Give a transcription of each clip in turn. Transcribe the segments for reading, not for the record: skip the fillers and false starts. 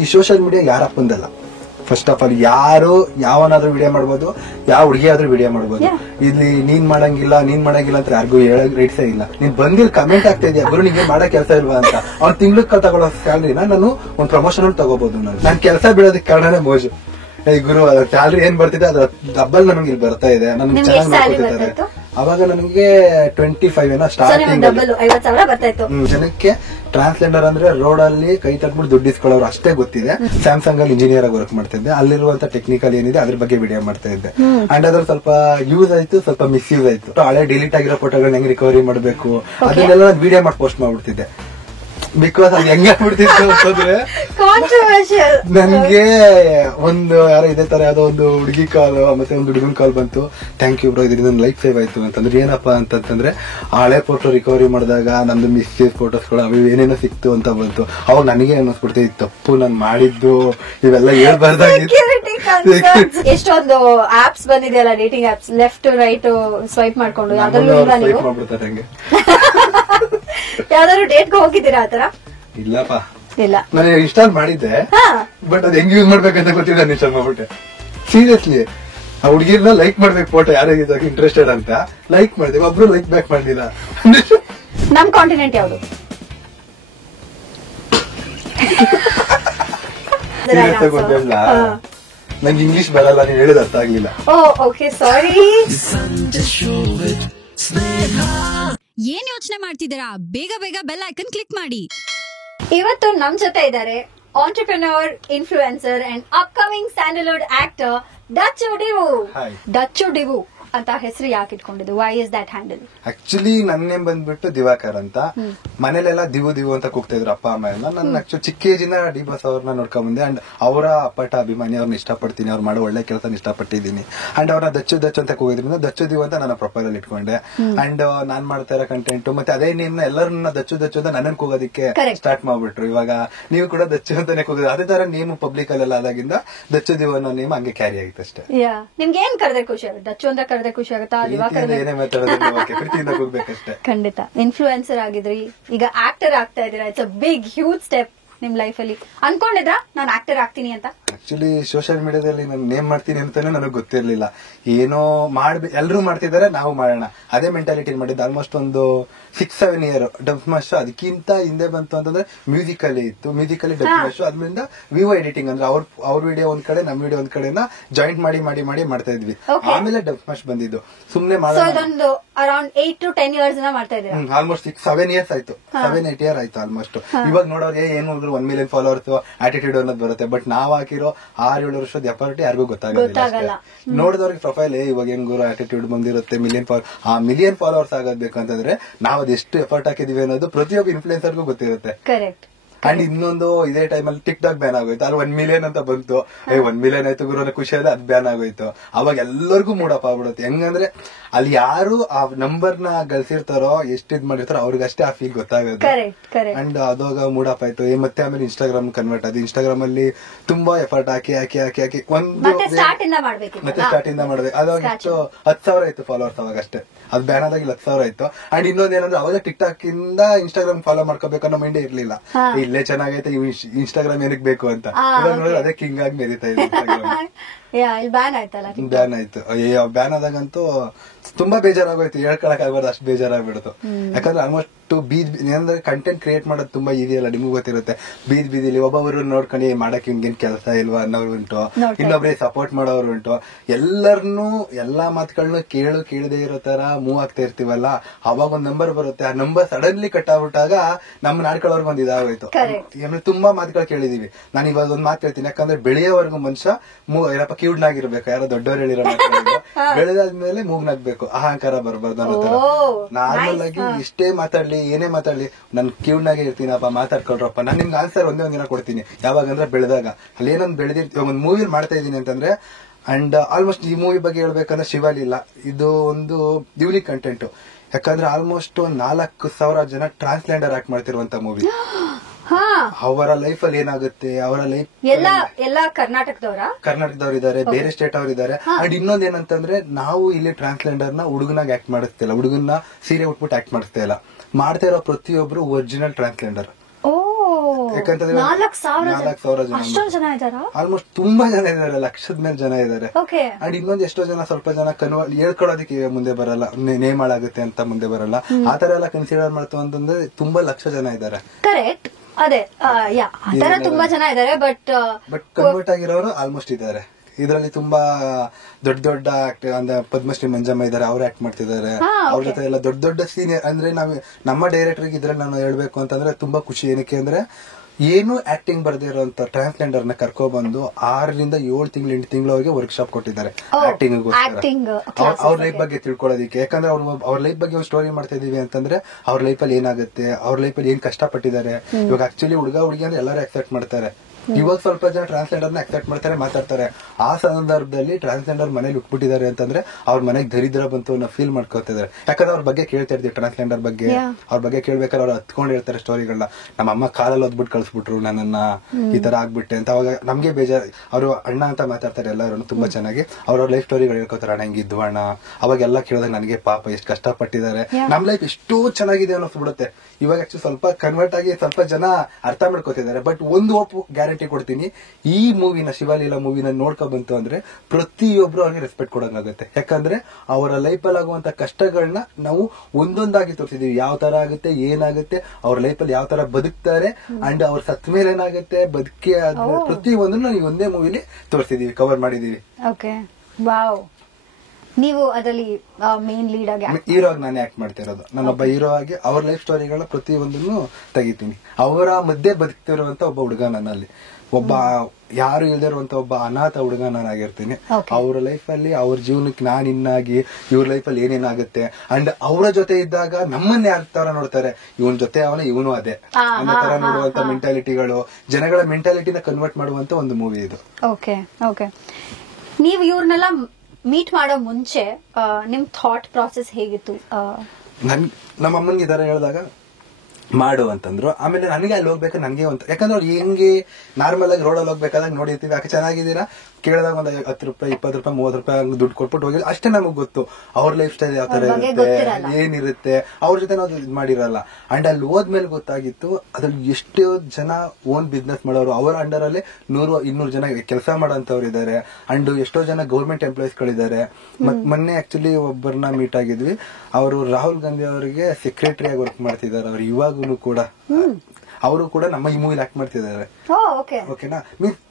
ಈ social media ಯಾರಪ್ಪಂದಲ್ಲ. First of all ಯಾರು ಯಾವನಾದ್ರೂ ವಿಡಿಯೋ ಮಾಡ್ಬೋದು, ಯಾವ ಹುಡುಗಿ ಆದ್ರೂ ವಿಡಿಯೋ ಮಾಡ್ಬೋದು. ಇಲ್ಲಿ ನೀನ್ ಮಾಡಂಗಿಲ್ಲ ಅಂತ ಯಾರಿಗೂ ಹೇಳಕ್ ರೈಟ್ಸೇ ಇಲ್ಲ. ನೀನ್ ಬಂದಿಲ್ ಕಮೆಂಟ್ ಆಗ್ತಾ ಇದೆಯಾ ಗುರು ನಿಂಗೆ ಮಾಡಕ್ ಕೆಲಸ ಇಲ್ವಾ ಅಂತ. ಅವ್ನ್ ತಿಂಗ್ಳಕ್ ತಗೊಳ್ಳೋ ಸ್ಯಾಲ್ರಿನ ನಾನು ಒಂದ್ ಪ್ರಮೋಷನ್ ತಗೋಬಹುದು. ನಾನ್ ಕೆಲಸ ಬಿಡೋದಕ್ಕೆ ಕಾರಣನೇ ಮೋಜು. ಈ ಗುರು ಸ್ಯಾಲ್ರಿ ಏನ್ ಬರ್ತಿದೆ ಅದ್ರ ಡಬಲ್ ನನಗೆ ಇಲ್ಲಿ ಬರ್ತಾ ಇದೆ, ನನಗೆ ಚೆನ್ನಾಗಿ ಮಾಡ್ಕೊತಿದ್ದಾರೆ. ಅವಾಗ ನನಗೆ 25 ಏನೋ ಸ್ಟಾರ್ಟಿಂಗ್. ಜನಕ್ಕೆ ಟ್ರಾನ್ಸ್ಜೆಂಡರ್ ಅಂದ್ರೆ ರೋಡ್ ಅಲ್ಲಿ ಕೈ ತಟ್ಬಿಟ್ಟು ದುಡ್ಡು ಇಸ್ಕೊಳ್ಳೋರು ಅಷ್ಟೇ ಗೊತ್ತಿದೆ. ಸ್ಯಾಮ್ಸಂಗ್ ಅಲ್ಲಿ ಇಂಜಿನಿಯರ್ ಆಗಿ ವರ್ಕ್ ಮಾಡ್ತಿದ್ದೆ. ಅಲ್ಲಿರುವಂತ ಟೆಕ್ನಿಕಲ್ ಏನಿದೆ ಅದ್ರ ಬಗ್ಗೆ ವಿಡಿಯೋ ಮಾಡ್ತಾ ಇದ್ದೆ. ಅಂಡ್ ಅದ್ರ ಸ್ವಲ್ಪ ಯೂಸ್ ಆಯ್ತು, ಸ್ವಲ್ಪ ಮಿಸ್ಯೂಸ್ ಆಯ್ತು. ಹಳೆ ಡಿಲೀಟ್ ಆಗಿರೋ ಫೋಟೋಗಳನ್ನ ಹೆಂಗ್ ರಿಕವರಿ ಮಾಡಬೇಕು ಅದನ್ನೆಲ್ಲ ನಾನು ವಿಡಿಯೋ ಮಾಡಿ ಪೋಸ್ಟ್ ಮಾಡ್ಬಿಡ್ತಿದ್ದೆ. ಬಿಕಾಸ್ ಅದು ಹೆಂಗ್ ಆಗ್ಬಿಡ್ತಿತ್ತು ಅಂತಂದ್ರೆ ನನ್ಗೆ ಒಂದು ಯಾರೋ ಇದೇ ತರ ಯಾವ್ದೋ ಒಂದು ಹುಡುಗಿ ಕಾಲ್ ಮತ್ತೆ ಒಂದು ಹುಡುಗನ್ ಕಾಲ್ ಬಂತು, ಥ್ಯಾಂಕ್ ಯು ಬ್ರೋ ಇದರಿಂದ ನನ್ ಲೈಫ್ ಸೇವ್ ಆಯ್ತು ಅಂತಂದ್ರೆ. ಏನಪ್ಪಾ ಅಂತಂದ್ರೆ ಹಳೆ ಫೋಟೋ ರಿಕವರಿ ಮಾಡಿದಾಗ ನಮ್ದು ಮಿಸ್ಯೂಸ್ ಫೋಟೋಸ್ಗಳು ಅವು ಏನೇನೋ ಸಿಕ್ತು ಅಂತ ಬಂತು. ಅವಾಗ ನನಗೆ ಅನ್ನಿಸ್ಬಿಡ್ತೀವಿ ತಪ್ಪು ನಾನು ಮಾಡಿದ್ದು, ಇವೆಲ್ಲ ಹೇಳ್ಬಾರ್ದಾಗಿತ್ತು. ಎಷ್ಟೊಂದು ಆಪ್ಸ್ ಬಂದಿದೆಯಲ್ಲ, dating apps, left right swipe ಮಾಡ್ಕೊಂಡು ಮಾಡ್ಬಿಡ್ತಾರೆ. ಹಂಗೆ ಯಾವ್ದಾದ್ರು ಡೇಟ್ಗೆ ಹೋಗಿದ್ದೀರಾ ಆತರ? ಇಲ್ಲಪ್ಪ, ಇಲ್ಲ. ನಾನು ಇನ್ಸ್ಟಾಲ್ ಮಾಡಿದ್ದೆ, ಬಟ್ ಅದ್ ಹೆಂಗ್ ಯೂಸ್ ಮಾಡ್ಬೇಕಂತ ಗೊತ್ತಿಲ್ಲ. ಇನ್ಸ್ಟಾಲ್ ಮಾಡ್ಬಿಟ್ಟೆ. ಸೀರಿಯಸ್ಲಿ ಆ ಹುಡುಗಿರ್ನ ಲೈಕ್ ಮಾಡ್ಬೇಕು ಫೋಟೋ ಯಾರಿಗೆ ಇಂಟ್ರೆಸ್ಟೆಡ್ ಅಂತ ಲೈಕ್ ಮಾಡಿದೆ, ಒಬ್ರು ಲೈಕ್ ಬ್ಯಾಕ್ ಮಾಡ್ಲಿಲ್ಲ. ನಮ್ ಕಾಂಟಿನೆಂಟ್ ಯಾವ್ದು? ನಂಗೆ ಇಂಗ್ಲಿಷ್ ಬರಲ್ಲ, ನೀವು ಹೇಳಿದ ಅರ್ಥ ಆಗ್ಲಿಲ್ಲ. Okay sorry. ಏನ್ ಯೋಚನೆ ಮಾಡ್ತಿದ್ದೀರಾ? ಬೇಗ ಬೇಗ ಬೆಲ್ ಐಕನ್ ಕ್ಲಿಕ್ ಮಾಡಿ. ಇವತ್ತು ನಮ್ ಜೊತೆ ಇದ್ದಾರೆ entrepreneur, influencer and upcoming Sandalwood actor Dachu Divu. Dachu Divu ಅಂತ ಹೆಸರು ಯಾಕೆ ಇಟ್ಕೊಂಡಿದ್ದು? Why is that handle? Actually ನನ್ನ ನೇಮ್ ಬಂದ್ಬಿಟ್ಟು ದಿವಾಕರ್ ಅಂತ. ಮನೇಲೆಲ್ಲ ದಿವು ದಿವು ಅಂತ ಕೂಗ್ತಾ ಇದ್ರು ಅಪ್ಪ ಅಮ್ಮ ಎಲ್ಲ. ನನ್ನ ಆಕ್ಚುಲಿ ಚಿಕ್ಕ ಏಜಿನ ಡಿ ಬಾಸ್ ಅವ್ರನ್ನ ನೋಡ್ಕೊಂಡ್ ಬಂದೆ. ಅಂಡ್ ಅವರ ಅಪ್ಪಟ ಅಭಿಮಾನಿ, ಅವ್ರನ್ನ ಇಷ್ಟಪಡ್ತೀನಿ, ಅವ್ರು ಮಾಡೋ ಒಳ್ಳೆ ಕೆಲಸ ಇಷ್ಟಪಟ್ಟಿದ್ದೀನಿ. ಅಂಡ್ ಅವ್ರನ್ನ ದಚ್ಚು ದಚ್ಚು ಅಂತ ಕೂಗಿದ್ರಿಂದ ದಚ್ಚು ದಿವು ಅಂತ ನನ್ನ ಪ್ರೊಫೈಲ್ ಅಲ್ಲಿ ಇಟ್ಕೊಂಡೆ. ಅಂಡ್ ನಾನ್ ಮಾಡ್ತಾ ಇರೋ ಕಂಟೆಂಟ್ ಮತ್ತೆ ಅದೇ ನೇಮ್ ನ ಎಲ್ಲರನ್ನ ದಚ್ಚು ದಚ್ಚು ಅಂತ ನನ್ನನ್ನು ಕೂಗೋದಕ್ಕೆ ಸ್ಟಾರ್ಟ್ ಮಾಡ್ಬಿಟ್ರು. ಇವಾಗ ನೀವು ಕೂಡ ದಚ್ಚು ಅಂತಾನೆ ಕೂಗೋದು. ಅದೇ ತರ ನೇಮ್ ಪಬ್ಲಿಕ್ ಅಲ್ಲೆಲ್ಲ ಆದಾಗಿಂದ ದಚ್ಚು ದಿವು ಅನ್ನೋ ನೇಮ್ ಹಂಗೆ ಕ್ಯಾರಿ ಆಗಿತ್ತು ಅಷ್ಟೇ. ನಿಮ್ಗೆ ಏನ್ ಕರೆದ್ರೆ ಖುಷಿ ಆಗುತ್ತೆ? ದಚ್ಚು ಅಂತ ಕರೆದ್ರೆ ಖುಷಿ ಆಗುತ್ತಾ? ಖಂಡಿತ. ಇನ್ಫ್ಲೂಯೆನ್ಸರ್ ಆಗಿದ್ರಿ, ಈಗ ಆಕ್ಟರ್ ಆಗ್ತಾ ಇದೀರಾ. It's a big huge step ನಿಮ್ ಲೈಫ್ ಅಲ್ಲಿ. ಅನ್ಕೊಂಡಿದ್ರಾ ನಾನು ಆಕ್ಟರ್ ಆಗ್ತೀನಿ ಅಂತ? ಆಕ್ಚುಲಿ ಸೋಷಿಯಲ್ ಮೀಡಿಯಾದಲ್ಲಿ ನಾನು ನೇಮ್ ಮಾಡ್ತೀನಿ ಅಂತಾನೆ ನನಗೆ ಗೊತ್ತಿರ್ಲಿಲ್ಲ. ಏನೋ ಎಲ್ರು ಮಾಡ್ತಿದ್ದಾರೆ, ನಾವು ಮಾಡೋಣ ಅದೇ ಮೆಂಟಾಲಿಟಿ ಮಾಡಿದ್ದು. ಆಲ್ಮೋಸ್ಟ್ ಒಂದು 6-7 ಇಯರ್ ಡಬ್ ಮಾಸ್ಟರ್. ಅದಕ್ಕಿಂತ ಹಿಂದೆ ಬಂತು ಅಂತಂದ್ರೆ ಮ್ಯೂಸಿಕ್ ಅಲ್ಲಿ ಇತ್ತು. ಮ್ಯೂಸಿಕ್ ಅಲ್ಲಿ ಡಬ್ ಮಾಸ್ಟರ್, ಅದ್ರಿಂದ ವಿವೋ ಎಡಿಟಿಂಗ್ ಅಂದ್ರೆ ಅವ್ರ ವಿಡಿಯೋ ಒಂದ್ ಕಡೆ, ನಮ್ ವಿಡಿಯೋ ಒಂದ್ ಕಡೆನ ಜಾಯಿಂಟ್ ಮಾಡಿ ಮಾಡಿ ಮಾಡಿ ಮಾಡ್ತಾ ಇದ್ವಿ. ಆಮೇಲೆ ಡಬ್ ಮಾಸ್ಟರ್ ಬಂದಿದ್ದು. ಸುಮ್ನೆ ಮಾಡೋದು ಅರೌಂಡ್ 8 to 10 years ಮಾಡ್ತಾ ಇದ್ದೀರಾ? ಆಲ್ಮೋಸ್ಟ್ 6-7 years ಆಯ್ತು. 7-8 years ಆಯ್ತು ಆಲ್ಮೋಸ್ಟ್. ಇವಾಗ ನೋಡೋರು ಏನು 1 million ಫಾಲೋವರ್ಸ್ ಆಟಿಟ್ಯೂಡ್ ಅನ್ನೋದು ಬರುತ್ತೆ. ಬಟ್ ನಾವ್ ಹಾಕಿರೋ 6-7 ವರ್ಷದ ಎಫರ್ಟ್ ಯಾರಿಗೂ ಗೊತ್ತಾಗಲ್ಲ. ನೋಡಿದವ್ರಿಗೆ ಪ್ರೊಫೈಲ್ ಇವಾಗ ಹೆಂಗ್ ಗುರು ಆಟಿಟ್ಯೂಡ್ ಬಂದಿರುತ್ತೆ, ಮಿಲಿಯನ್ ಫಾಲೋವರ್ಸ್ ಆಗೋದ್ಬೇಕು ಅಂತಂದ್ರೆ ನಾವ್ ಅದೆಷ್ಟು ಎಫರ್ಟ್ ಹಾಕಿದೀವಿ ಅನ್ನೋದು ಪ್ರತಿಯೊಬ್ಬ ಇನ್ಫ್ಲೂಯೆನ್ಸರ್ಗೂ ಗೊತ್ತಿರುತ್ತೆ. ಕರೆಕ್ಟ್. ಅಂಡ್ ಇನ್ನೊಂದು ಇದೇ ಟೈಮಲ್ಲಿ ಟಿಕ್ ಟಾಕ್ ಬ್ಯಾನ್ ಆಗೋಯ್ತು. ಅಲ್ಲಿ 1 million ಅಂತ ಬಂತು. 1 million ಆಯ್ತು ಗುರು ಅನ್ನೋ ಖುಷಿಯಾದ ಅದ್ ಬ್ಯಾನ್ ಆಗೋಯ್ತು. ಅವಾಗ ಎಲ್ಲರಿಗೂ ಮೂಡಪ್ ಆಗ್ಬಿಡುತ್ತೆ. ಹೆಂಗಂದ್ರೆ ಅಲ್ಲಿ ಯಾರು ಆ ನಂಬರ್ ನ ಗಳಿಸಿರ್ತಾರೋ, ಎಷ್ಟು ಇದ್ ಮಾಡಿರ್ತಾರೋ ಅವ್ರಿಗಷ್ಟೇ ಆ ಫೀಲ್ ಗೊತ್ತಾಗುತ್ತೆ. ಅಂಡ್ ಅದಾಗ ಮೂಡಪ್ ಆಯ್ತು. ಮತ್ತೆ ಆಮೇಲೆ ಇನ್ಸ್ಟಾಗ್ರಾಮ್ ಕನ್ವರ್ಟ್ ಆಯ್ತು. ಇನ್ಸ್ಟಾಗ್ರಾಮ್ ಅಲ್ಲಿ ತುಂಬಾ ಎಫರ್ಟ್ ಹಾಕಿ ಮತ್ತೆ ಸ್ಟಾರ್ಟ್ ಇಂದ ಮಾಡ್ಬೇಕು. ಅದಾಗ ಎಷ್ಟು 10,000 ಆಯ್ತು ಫಾಲೋವರ್ಸ್ ಅವಾಗ ಅಷ್ಟೇ. ಅದು ಬ್ಯಾನ್ ಆದಾಗ 10,000 ಆಯ್ತು. ಅಂಡ್ ಇನ್ನೊಂದೇನಂದ್ರೆ ಅವಾಗ ಟಿಕ್ ಟಾಕ್ ಇಂದ ಇನ್ಸ್ಟಾಗ್ರಾಮ್ ಫಾಲೋ ಮಾಡ್ಕೋಬೇಕನ್ನೋ ಮೈಂಡೇ ಇರ್ಲಿಲ್ಲ. ಇಲ್ಲೇ ಚೆನ್ನಾಗೈತೆ ಇನ್ಸ್ಟಾಗ್ರಾಮ್ ಏನಕ್ಕೆ ಬೇಕು ಅಂತ. ಇವಾಗ ನೋಡಿದ್ರೆ ಅದೇ ಕಿಂಗ್ ಆಗಿ ಮೆರಿತಾ ಇದೆ ಇನ್ಸ್ಟಾಗ್ರಾಮ್. ಬ್ಯಾನ್ ಆಯ್ತಲ್ಲ. ಬ್ಯಾನ್ ಆಯ್ತು. ಬ್ಯಾನ್ ಆದಾಗಂತೂ ತುಂಬಾ ಬೇಜಾರಾಗೋಯ್ತು. ಹೇಳ್ಕೊಳಕ್ ಆಗ್ಬಾರ್ದು, ಅಷ್ಟು ಬೇಜಾರಾಗ್ಬಿಡ್ತು. ಯಾಕಂದ್ರೆ ಆಲ್ಮೋಸ್ಟ್ ಏನಂದ್ರೆ ಕಂಟೆಂಟ್ ಕ್ರಿಯೇಟ್ ಮಾಡೋದು ತುಂಬಾ ಈಸಿ ಅಲ್ಲ, ನಿಮ್ಗೂ ಗೊತ್ತಿರುತ್ತೆ. ಬೀದಿಲಿ ಒಬ್ಬೊಬ್ರು ನೋಡ್ಕೊಂಡು ಮಾಡಕ್ ಹಿಂಗೇನ್ ಕೆಲಸ ಇಲ್ವಾ ಅನ್ನೋರು ಉಂಟು, ಇನ್ನೊಬ್ರಿಗೆ ಸಪೋರ್ಟ್ ಮಾಡೋರು ಉಂಟು. ಎಲ್ಲರನ್ನೂ ಎಲ್ಲಾ ಮಾತುಗಳನ್ನ ಕೇಳದೆ ಇರೋ ತರ ಮೂವ್ ಆಗ್ತಾ ಇರ್ತೀವಲ್ಲ, ಅವಾಗ ಒಂದ್ ನಂಬರ್ ಬರುತ್ತೆ. ಆ ನಂಬರ್ ಸಡನ್ಲಿ ಕಟ್ ಆಗ್ಬಿಟ್ಟಾಗ ನಮ್ಮ ನಾಡ್ಕೊಳ್ಳೋರ್ಗೆ ಒಂದ್ ಇದಾಗೋಯ್ತು. ತುಂಬಾ ಮಾತುಗಳು ಕೇಳಿದೀವಿ. ನಾನು ಇವಾಗ ಒಂದ್ ಮಾತು ಹೇಳ್ತೀನಿ, ಯಾಕಂದ್ರೆ ಬೆಳೆಯೋವರೆಗೂ ಮನುಷ್ಯ ಏನಪ್ಪ ಕ್ಯೂಡ್ನಾಗಿರ್ಬೇಕು. ಯಾರೋ ದೊಡ್ಡವ್ರು ಹೇಳಿರೋ ಬೆಳೆದಾದ್ಮೇಲೆ ಮೂಗ್ನಾಗ್ಬೇಕು, ಅಹಂಕಾರ ಬರ್ಬಾರ್ದು ಅನ್ನೋ ತರ. ನಾರ್ಮಲ್ ಆಗಿ ಇಷ್ಟೇ ಮಾತಾಡ್ಲಿ, ಏನೇ ಮಾತಾಡ್ಲಿ, ನನ್ ಕ್ಯೂಡ್ನಾಗೆ ಇರ್ತೀನಪ್ಪ, ಮಾತಾಡ್ಕೊಳ್ರಪ್ಪ. ನಾನು ನಿಮ್ಗೆ ಆನ್ಸರ್ ಒಂದೇ ಒಂದಿನ ಕೊಡ್ತೀನಿ. ಯಾವಾಗಂದ್ರೆ ಬೆಳೆದಾಗ ಅಲ್ಲಿ ಏನೊಂದು ಬೆಳೆದಿರ್ತೀವಿ. ಒಂದ್ ಮೂವಿ ಮಾಡ್ತಾ ಇದೀನಿ ಅಂತಂದ್ರೆ, ಅಂಡ್ ಆಲ್ಮೋಸ್ಟ್ ಈ ಮೂವಿ ಬಗ್ಗೆ ಹೇಳ್ಬೇಕಂದ್ರೆ ಶಿವಾಲಿಲ್ಲ, ಇದು ಒಂದು ಯೂನಿಕ್ ಕಂಟೆಂಟ್. ಯಾಕಂದ್ರೆ ಆಲ್ಮೋಸ್ಟ್ 4,000 ಜನ ಟ್ರಾನ್ಸ್ಜೆಂಡರ್ ಆಕ್ಟ್ ಮಾಡ್ತಿರುವಂತ ಮೂವಿ. ಅವರ ಲೈಫ್ ಅಲ್ಲಿ ಏನಾಗುತ್ತೆ, ಅವರ ಲೈಫ್ ಎಲ್ಲ ಕರ್ನಾಟಕದವ್ರು ಇದಾರೆ, ಬೇರೆ ಸ್ಟೇಟ್ ಅವ್ರು ಇದಾರೆ. ಅಂಡ್ ಇನ್ನೊಂದ್ ಏನಂತಂದ್ರೆ, ನಾವು ಇಲ್ಲಿ ಟ್ರಾನ್ಸ್ಜೆಂಡರ್ ನ ಹುಡುಗನಾಗ ಆಕ್ಟ್ ಮಾಡಿಸ್ತಿಲ್ಲ, ಹುಡುಗನ್ನ ಸೀರೆ ಉಟ್ಬಿಟ್ಟು ಆಕ್ಟ್ ಮಾಡಿಸ್ತಾ ಇಲ್ಲ. ಮಾಡ್ತಾ ಇರೋ ಪ್ರತಿಯೊಬ್ರು ಒರಿಜಿನಲ್ ಟ್ರಾನ್ಸ್ಜೆಂಡರ್. ಯಾಕಂತಂದ್ರೆ 4,000 ಜನ, ಅಷ್ಟೊಂದು ಜನ ಇದ್ದಾರಾ? ಆಲ್ಮೋಸ್ಟ್ ತುಂಬಾ ಜನ ಇದಾರೆ, ಲಕ್ಷದ ಮೇಲೆ ಜನ ಇದಾರೆ. ಓಕೆ. ಅಂಡ್ ಇನ್ನೊಂದು ಎಷ್ಟೋ ಜನ ಸ್ವಲ್ಪ ಜನ ಹೇಳ್ಕೊಳ್ಳೋದಕ್ಕೆ ಮುಂದೆ ಬರಲ್ಲ, ನೇಮ್ ಹಾಳಾಗುತ್ತೆ ಅಂತ ಮುಂದೆ ಬರಲ್ಲ, ಆತರ ಎಲ್ಲ ಕನ್ಸಿಡರ್ ಮಾಡ್ತು ಅಂತಂದ್ರೆ ತುಂಬಾ ಲಕ್ಷ ಜನ ಇದಾರೆ. ಕರೆಕ್ಟ್. ಅದೇ ಆತರ ತುಂಬಾ ಜನ ಇದಾರೆ. ಬಟ್ ಕನ್ವರ್ಟ್ ಆಗಿರೋರು ಆಲ್ಮೋಸ್ಟ್ ಇದಾರೆ. ಇದರಲ್ಲಿ ತುಂಬಾ ದೊಡ್ಡ ದೊಡ್ಡ ಅಂದ್ರೆ ಪದ್ಮಶ್ರೀ ಮಂಜಮ್ಮ ಇದಾರೆ, ಅವ್ರು ಆಕ್ಟ್ ಮಾಡ್ತಿದ್ದಾರೆ. ಅವ್ರ ಜೊತೆ ಎಲ್ಲ ದೊಡ್ಡ ದೊಡ್ಡ ಸೀನಿಯರ್ ಅಂದ್ರೆ ನಮ್ಮ ಡೈರೆಕ್ಟರ್ ಇದ್ರಲ್ಲಿ ನಾನು ಹೇಳ್ಬೇಕು ಅಂತಂದ್ರೆ ತುಂಬಾ ಖುಷಿ. ಏನಕ್ಕೆ ಅಂದ್ರೆ ಏನು ಆಕ್ಟಿಂಗ್ ಬರ್ದೇ ಇರುವಂತ ಟ್ರಾನ್ಸ್ಜೆಂಡರ್ ನ ಕರ್ಕೊಬಂದು 6 ರಿಂದ 7 ತಿಂಗಳು 8 ತಿಂಗಳವರೆಗೆ ವರ್ಕ್ಶಾಪ್ ಕೊಟ್ಟಿದ್ದಾರೆ ಆಕ್ಟಿಂಗ್ ಅವ್ರ ಲೈಫ್ ಬಗ್ಗೆ ತಿಳ್ಕೊಳ್ಳೋದಿಕ್ಕೆ. ಯಾಕಂದ್ರೆ ಅವ್ರ ಲೈಫ್ ಬಗ್ಗೆ ಒಂದು ಸ್ಟೋರಿ ಮಾಡ್ತಾ ಇದೀವಿ ಅಂತಂದ್ರೆ ಅವ್ರ ಲೈಫಲ್ಲಿ ಏನಾಗುತ್ತೆ, ಅವ್ರ ಲೈಫಲ್ಲಿ ಏನ್ ಕಷ್ಟ ಪಟ್ಟಿದ್ದಾರೆ. ಇವಾಗ ಆಕ್ಚುಲಿ ಹುಡುಗಿ ಅಂದ್ರೆ ಎಲ್ಲರೂ ಅಕ್ಸೆಪ್ಟ್ ಮಾಡ್ತಾರೆ. ಇವಾಗ ಸ್ವಲ್ಪ ಜನ ಟ್ರಾನ್ಸ್ಜೆಂಡರ್ ನ ಅಕ್ಸೆಪ್ಟ್ ಮಾಡ್ತಾರೆ, ಮಾತಾಡ್ತಾರೆ. ಆ ಸಂದರ್ಭದಲ್ಲಿ ಟ್ರಾನ್ಸ್ಜೆಂಡರ್ ಮನೇಲಿ ಉಟ್ಬಿಟ್ಟಿದ್ದಾರೆ ಅಂತಂದ್ರೆ ಅವ್ರ ಮನೆಗೆ ದರಿದ್ರ ಬಂತು ಅನ್ನೋ ಫೀಲ್ ಮಾಡ್ಕೊತಿದ್ದಾರೆ. ಯಾಕಂದ್ರೆ ಅವ್ರ ಬಗ್ಗೆ ಕೇಳ್ತಾ ಇರ್ತೀವಿ, ಟ್ರಾನ್ಸ್ಜೆಂಡರ್ ಬಗ್ಗೆ ಅವ್ರ ಬಗ್ಗೆ ಕೇಳ್ಬೇಕಾದ್ರೆ ಅವ್ರು ಹತ್ಕೊಂಡು ಹೇಳ್ತಾರೆ ಸ್ಟೋರಿಗಳನ್ನ. ನಮ್ಮ ಅಮ್ಮ ಕಾಲಲ್ಲಿ ಓದ್ಬಿಟ್ಟು ಕಳ್ಸ್ಬಿಟ್ರು ನನ್ನನ್ನ, ಈ ತರ ಆಗ್ಬಿಟ್ಟೆ ಅಂತ. ಅವಾಗ ನಮ್ಗೆ ಬೇಜಾರ್. ಅವರು ಅಣ್ಣ ಅಂತ ಮಾತಾಡ್ತಾರೆ ಎಲ್ಲರೂ ತುಂಬಾ ಚೆನ್ನಾಗಿ. ಅವ್ರವ್ರ ಲೈಫ್ ಸ್ಟೋರಿಗಳು ಹೇಳ್ಕೊತಾರೆ. ಅಣ್ಣ ಹಿಂಗಿದ್ವು ಅಣ್ಣ, ಅವಾಗೆಲ್ಲ ಕೇಳಿದಾಗ ನನಗೆ ಪಾಪ ಎಷ್ಟು ಕಷ್ಟಪಟ್ಟಿದ್ದಾರೆ, ನಮ್ ಲೈಫ್ ಎಷ್ಟೋ ಚೆನ್ನಾಗಿದೆ ಅನ್ನಿಸ್ಬಿಡುತ್ತೆ. ಇವಾಗ ಆಕ್ಚುಲಿ ಸ್ವಲ್ಪ ಕನ್ವರ್ಟ್ ಆಗಿ ಸ್ವಲ್ಪ ಜನ ಅರ್ಥ ಮಾಡ್ಕೋತಿದ್ದಾರೆ. ಬಟ್ ಒಂದು ಗ್ಯಾರಂಟಿ ಕೊಡ್ತೀನಿ, ಈ ಮೂವಿನ ಶಿವಲೀಲಾ ಮೂವಿನ ನೋಡ್ಕೊ ಬಂತು ಅಂದ್ರೆ ಪ್ರತಿಯೊಬ್ರು ಅವ್ರಿಗೆ ರೆಸ್ಪೆಕ್ಟ್ ಕೊಡಂಗಾಗುತ್ತೆ. ಯಾಕಂದ್ರೆ ಅವರ ಲೈಫಲ್ಲಿ ಆಗುವಂತ ಕಷ್ಟಗಳನ್ನ ನಾವು ಒಂದೊಂದಾಗಿ ತೋರಿಸಿದೀವಿ. ಯಾವ ತರ ಆಗುತ್ತೆ, ಏನಾಗುತ್ತೆ, ಅವ್ರ ಲೈಫಲ್ಲಿ ಯಾವ ತರ ಬದುಕ್ತಾರೆ, ಅಂಡ್ ಅವ್ರ ಸತ್ ಮೇಲೆ ಏನಾಗುತ್ತೆ, ಬದುಕಿ ಪ್ರತಿ ಒಂದನ್ನು ನಾವು ಒಂದೇ ಮೂವಿಲಿ ತೋರಿಸಿದೀವಿ, ಕವರ್ ಮಾಡಿದೀವಿ. Okay, wow. ನೀವು ಅದರಲ್ಲಿ ಮೇನ್ ಲೀಡ್ ಆಗಿ ಹೀರೋ ಆಗಿ ನಾನೇ ಆಕ್ಟ್ ಮಾಡ್ತಿರೋದು. ನಾನೊಬ್ಬ ಹೀರೋ ಆಗಿ ಅವ್ರ ಲೈಫ್ ಸ್ಟೋರಿಗಳ ಪ್ರತಿಯೊಂದನ್ನು ತೆಗಿತೀನಿ. ಅವರ ಮಧ್ಯೆ ಬದುಕ್ತಿರುವಂತ ಒಬ್ಬ ಹುಡುಗ ನನ್ನಲ್ಲಿ, ಒಬ್ಬ ಯಾರು ಇಲ್ದೇ ಇರುವಂತ ಒಬ್ಬ ಅನಾಥ ಹುಡುಗ ನಾನಾಗಿರ್ತೀನಿ. ಅವ್ರ ಲೈಫ್ ಅಲ್ಲಿ ಅವ್ರ ಜೀವನಕ್ಕೆ ನಾನ್ ಇನ್ನಾಗಿ ಇವ್ರ ಲೈಫ್ ಅಲ್ಲಿ ಏನೇನಾಗುತ್ತೆ, ಅಂಡ್ ಅವರ ಜೊತೆ ಇದ್ದಾಗ ನಮ್ಮನ್ನ ಯಾವ ತರ ನೋಡ್ತಾರೆ, ಇವನ್ ಜೊತೆ ಅವನ ಇವನು ಅದೇ ಅನ್ನೋ ತರ ನೋಡುವಂತ ಮೆಂಟಾಲಿಟಿಗಳು, ಜನಗಳ ಮೆಂಟಾಲಿಟಿನ ಕನ್ವರ್ಟ್ ಮಾಡುವಂತ ಒಂದು ಮೂವಿ ಇದು. Okay okay. ನೀವು ಇವ್ರನ್ನೆಲ್ಲ ಮೀಟ್ ಮಾಡೋ ಮುಂಚೆ ನಿಮ್ ಥಾಟ್ ಪ್ರಾಸೆಸ್ ಹೇಗಿತ್ತು? ನಮ್ಮ ಅಮ್ಮನ್ಗೆ ಈ ತರ ಹೇಳಿದಾಗ ಮಾಡು ಅಂತಂದ್ರು. ಆಮೇಲೆ ನನಗೆ ಅಲ್ಲಿ ಹೋಗ್ಬೇಕು, ನನಗೆ ಅಂತ. ಯಾಕಂದ್ರೆ ಅವ್ರು ಹೆಂಗೆ ನಾರ್ಮಲ್ ಆಗಿ ರೋಡಲ್ಲಿ ಹೋಗ್ಬೇಕಾದಾಗ ನೋಡಿರ್ತೀವಿ, ಯಾಕೆ ಚೆನ್ನಾಗಿದ್ದೀರಾ ಕೇಳಿದಾಗ ಒಂದು 10 ರೂಪಾಯಿ 20 ರೂಪಾಯಿ 30 ರೂಪಾಯಿ ದುಡ್ಡು ಕೊಟ್ಬಿಟ್ಟು ಹೋಗಿದ್ರೆ ಅಷ್ಟೇ ನಮಗ್ ಗೊತ್ತು. ಅವ್ರ ಲೈಫ್ ಸ್ಟೈಲ್ ಯಾವ ತರ ಇರುತ್ತೆ, ಏನಿರುತ್ತೆ, ಅವ್ರ ಜೊತೆ ನಾವು ಇದು ಮಾಡಿರಲ್ಲ. ಅಂಡ್ ಅಲ್ಲಿ ಹೋದ್ಮೇಲೆ ಗೊತ್ತಾಗಿತ್ತು ಅದ್ರಲ್ಲಿ ಎಷ್ಟೋ ಜನ ಓನ್ ಬಿಸ್ನೆಸ್ ಮಾಡೋರು, ಅವರ ಅಂಡರ್ ಅಲ್ಲಿ 100-200 ಜನ ಕೆಲಸ ಮಾಡೋಂಥವ್ರು ಇದಾರೆ. ಅಂಡ್ ಎಷ್ಟೋ ಜನ ಗೌರ್ಮೆಂಟ್ ಎಂಪ್ಲಾಯೀಸ್ ಗಳಿದ್ದಾರೆ. ಮೊನ್ನೆ ಆಕ್ಚುಲಿ ಒಬ್ಬರನ್ನ ಮೀಟ್ ಆಗಿದ್ವಿ. ಅವರು ರಾಹುಲ್ ಗಾಂಧಿ ಅವರಿಗೆ ಸೆಕ್ರೆಟರಿ ಆಗಿ ವರ್ಕ್ ಮಾಡ್ತಿದ್ದಾರೆ. ಅವ್ರು ಇವಾಗೂ ಕೂಡ ಅವರು ಕೂಡ ನಮ್ಮ ಈ ಮೂವಿಲಿ ಆಕ್ಟ್ ಮಾಡ್ತಿದ್ದಾರೆ. ಓಕೆನಾ?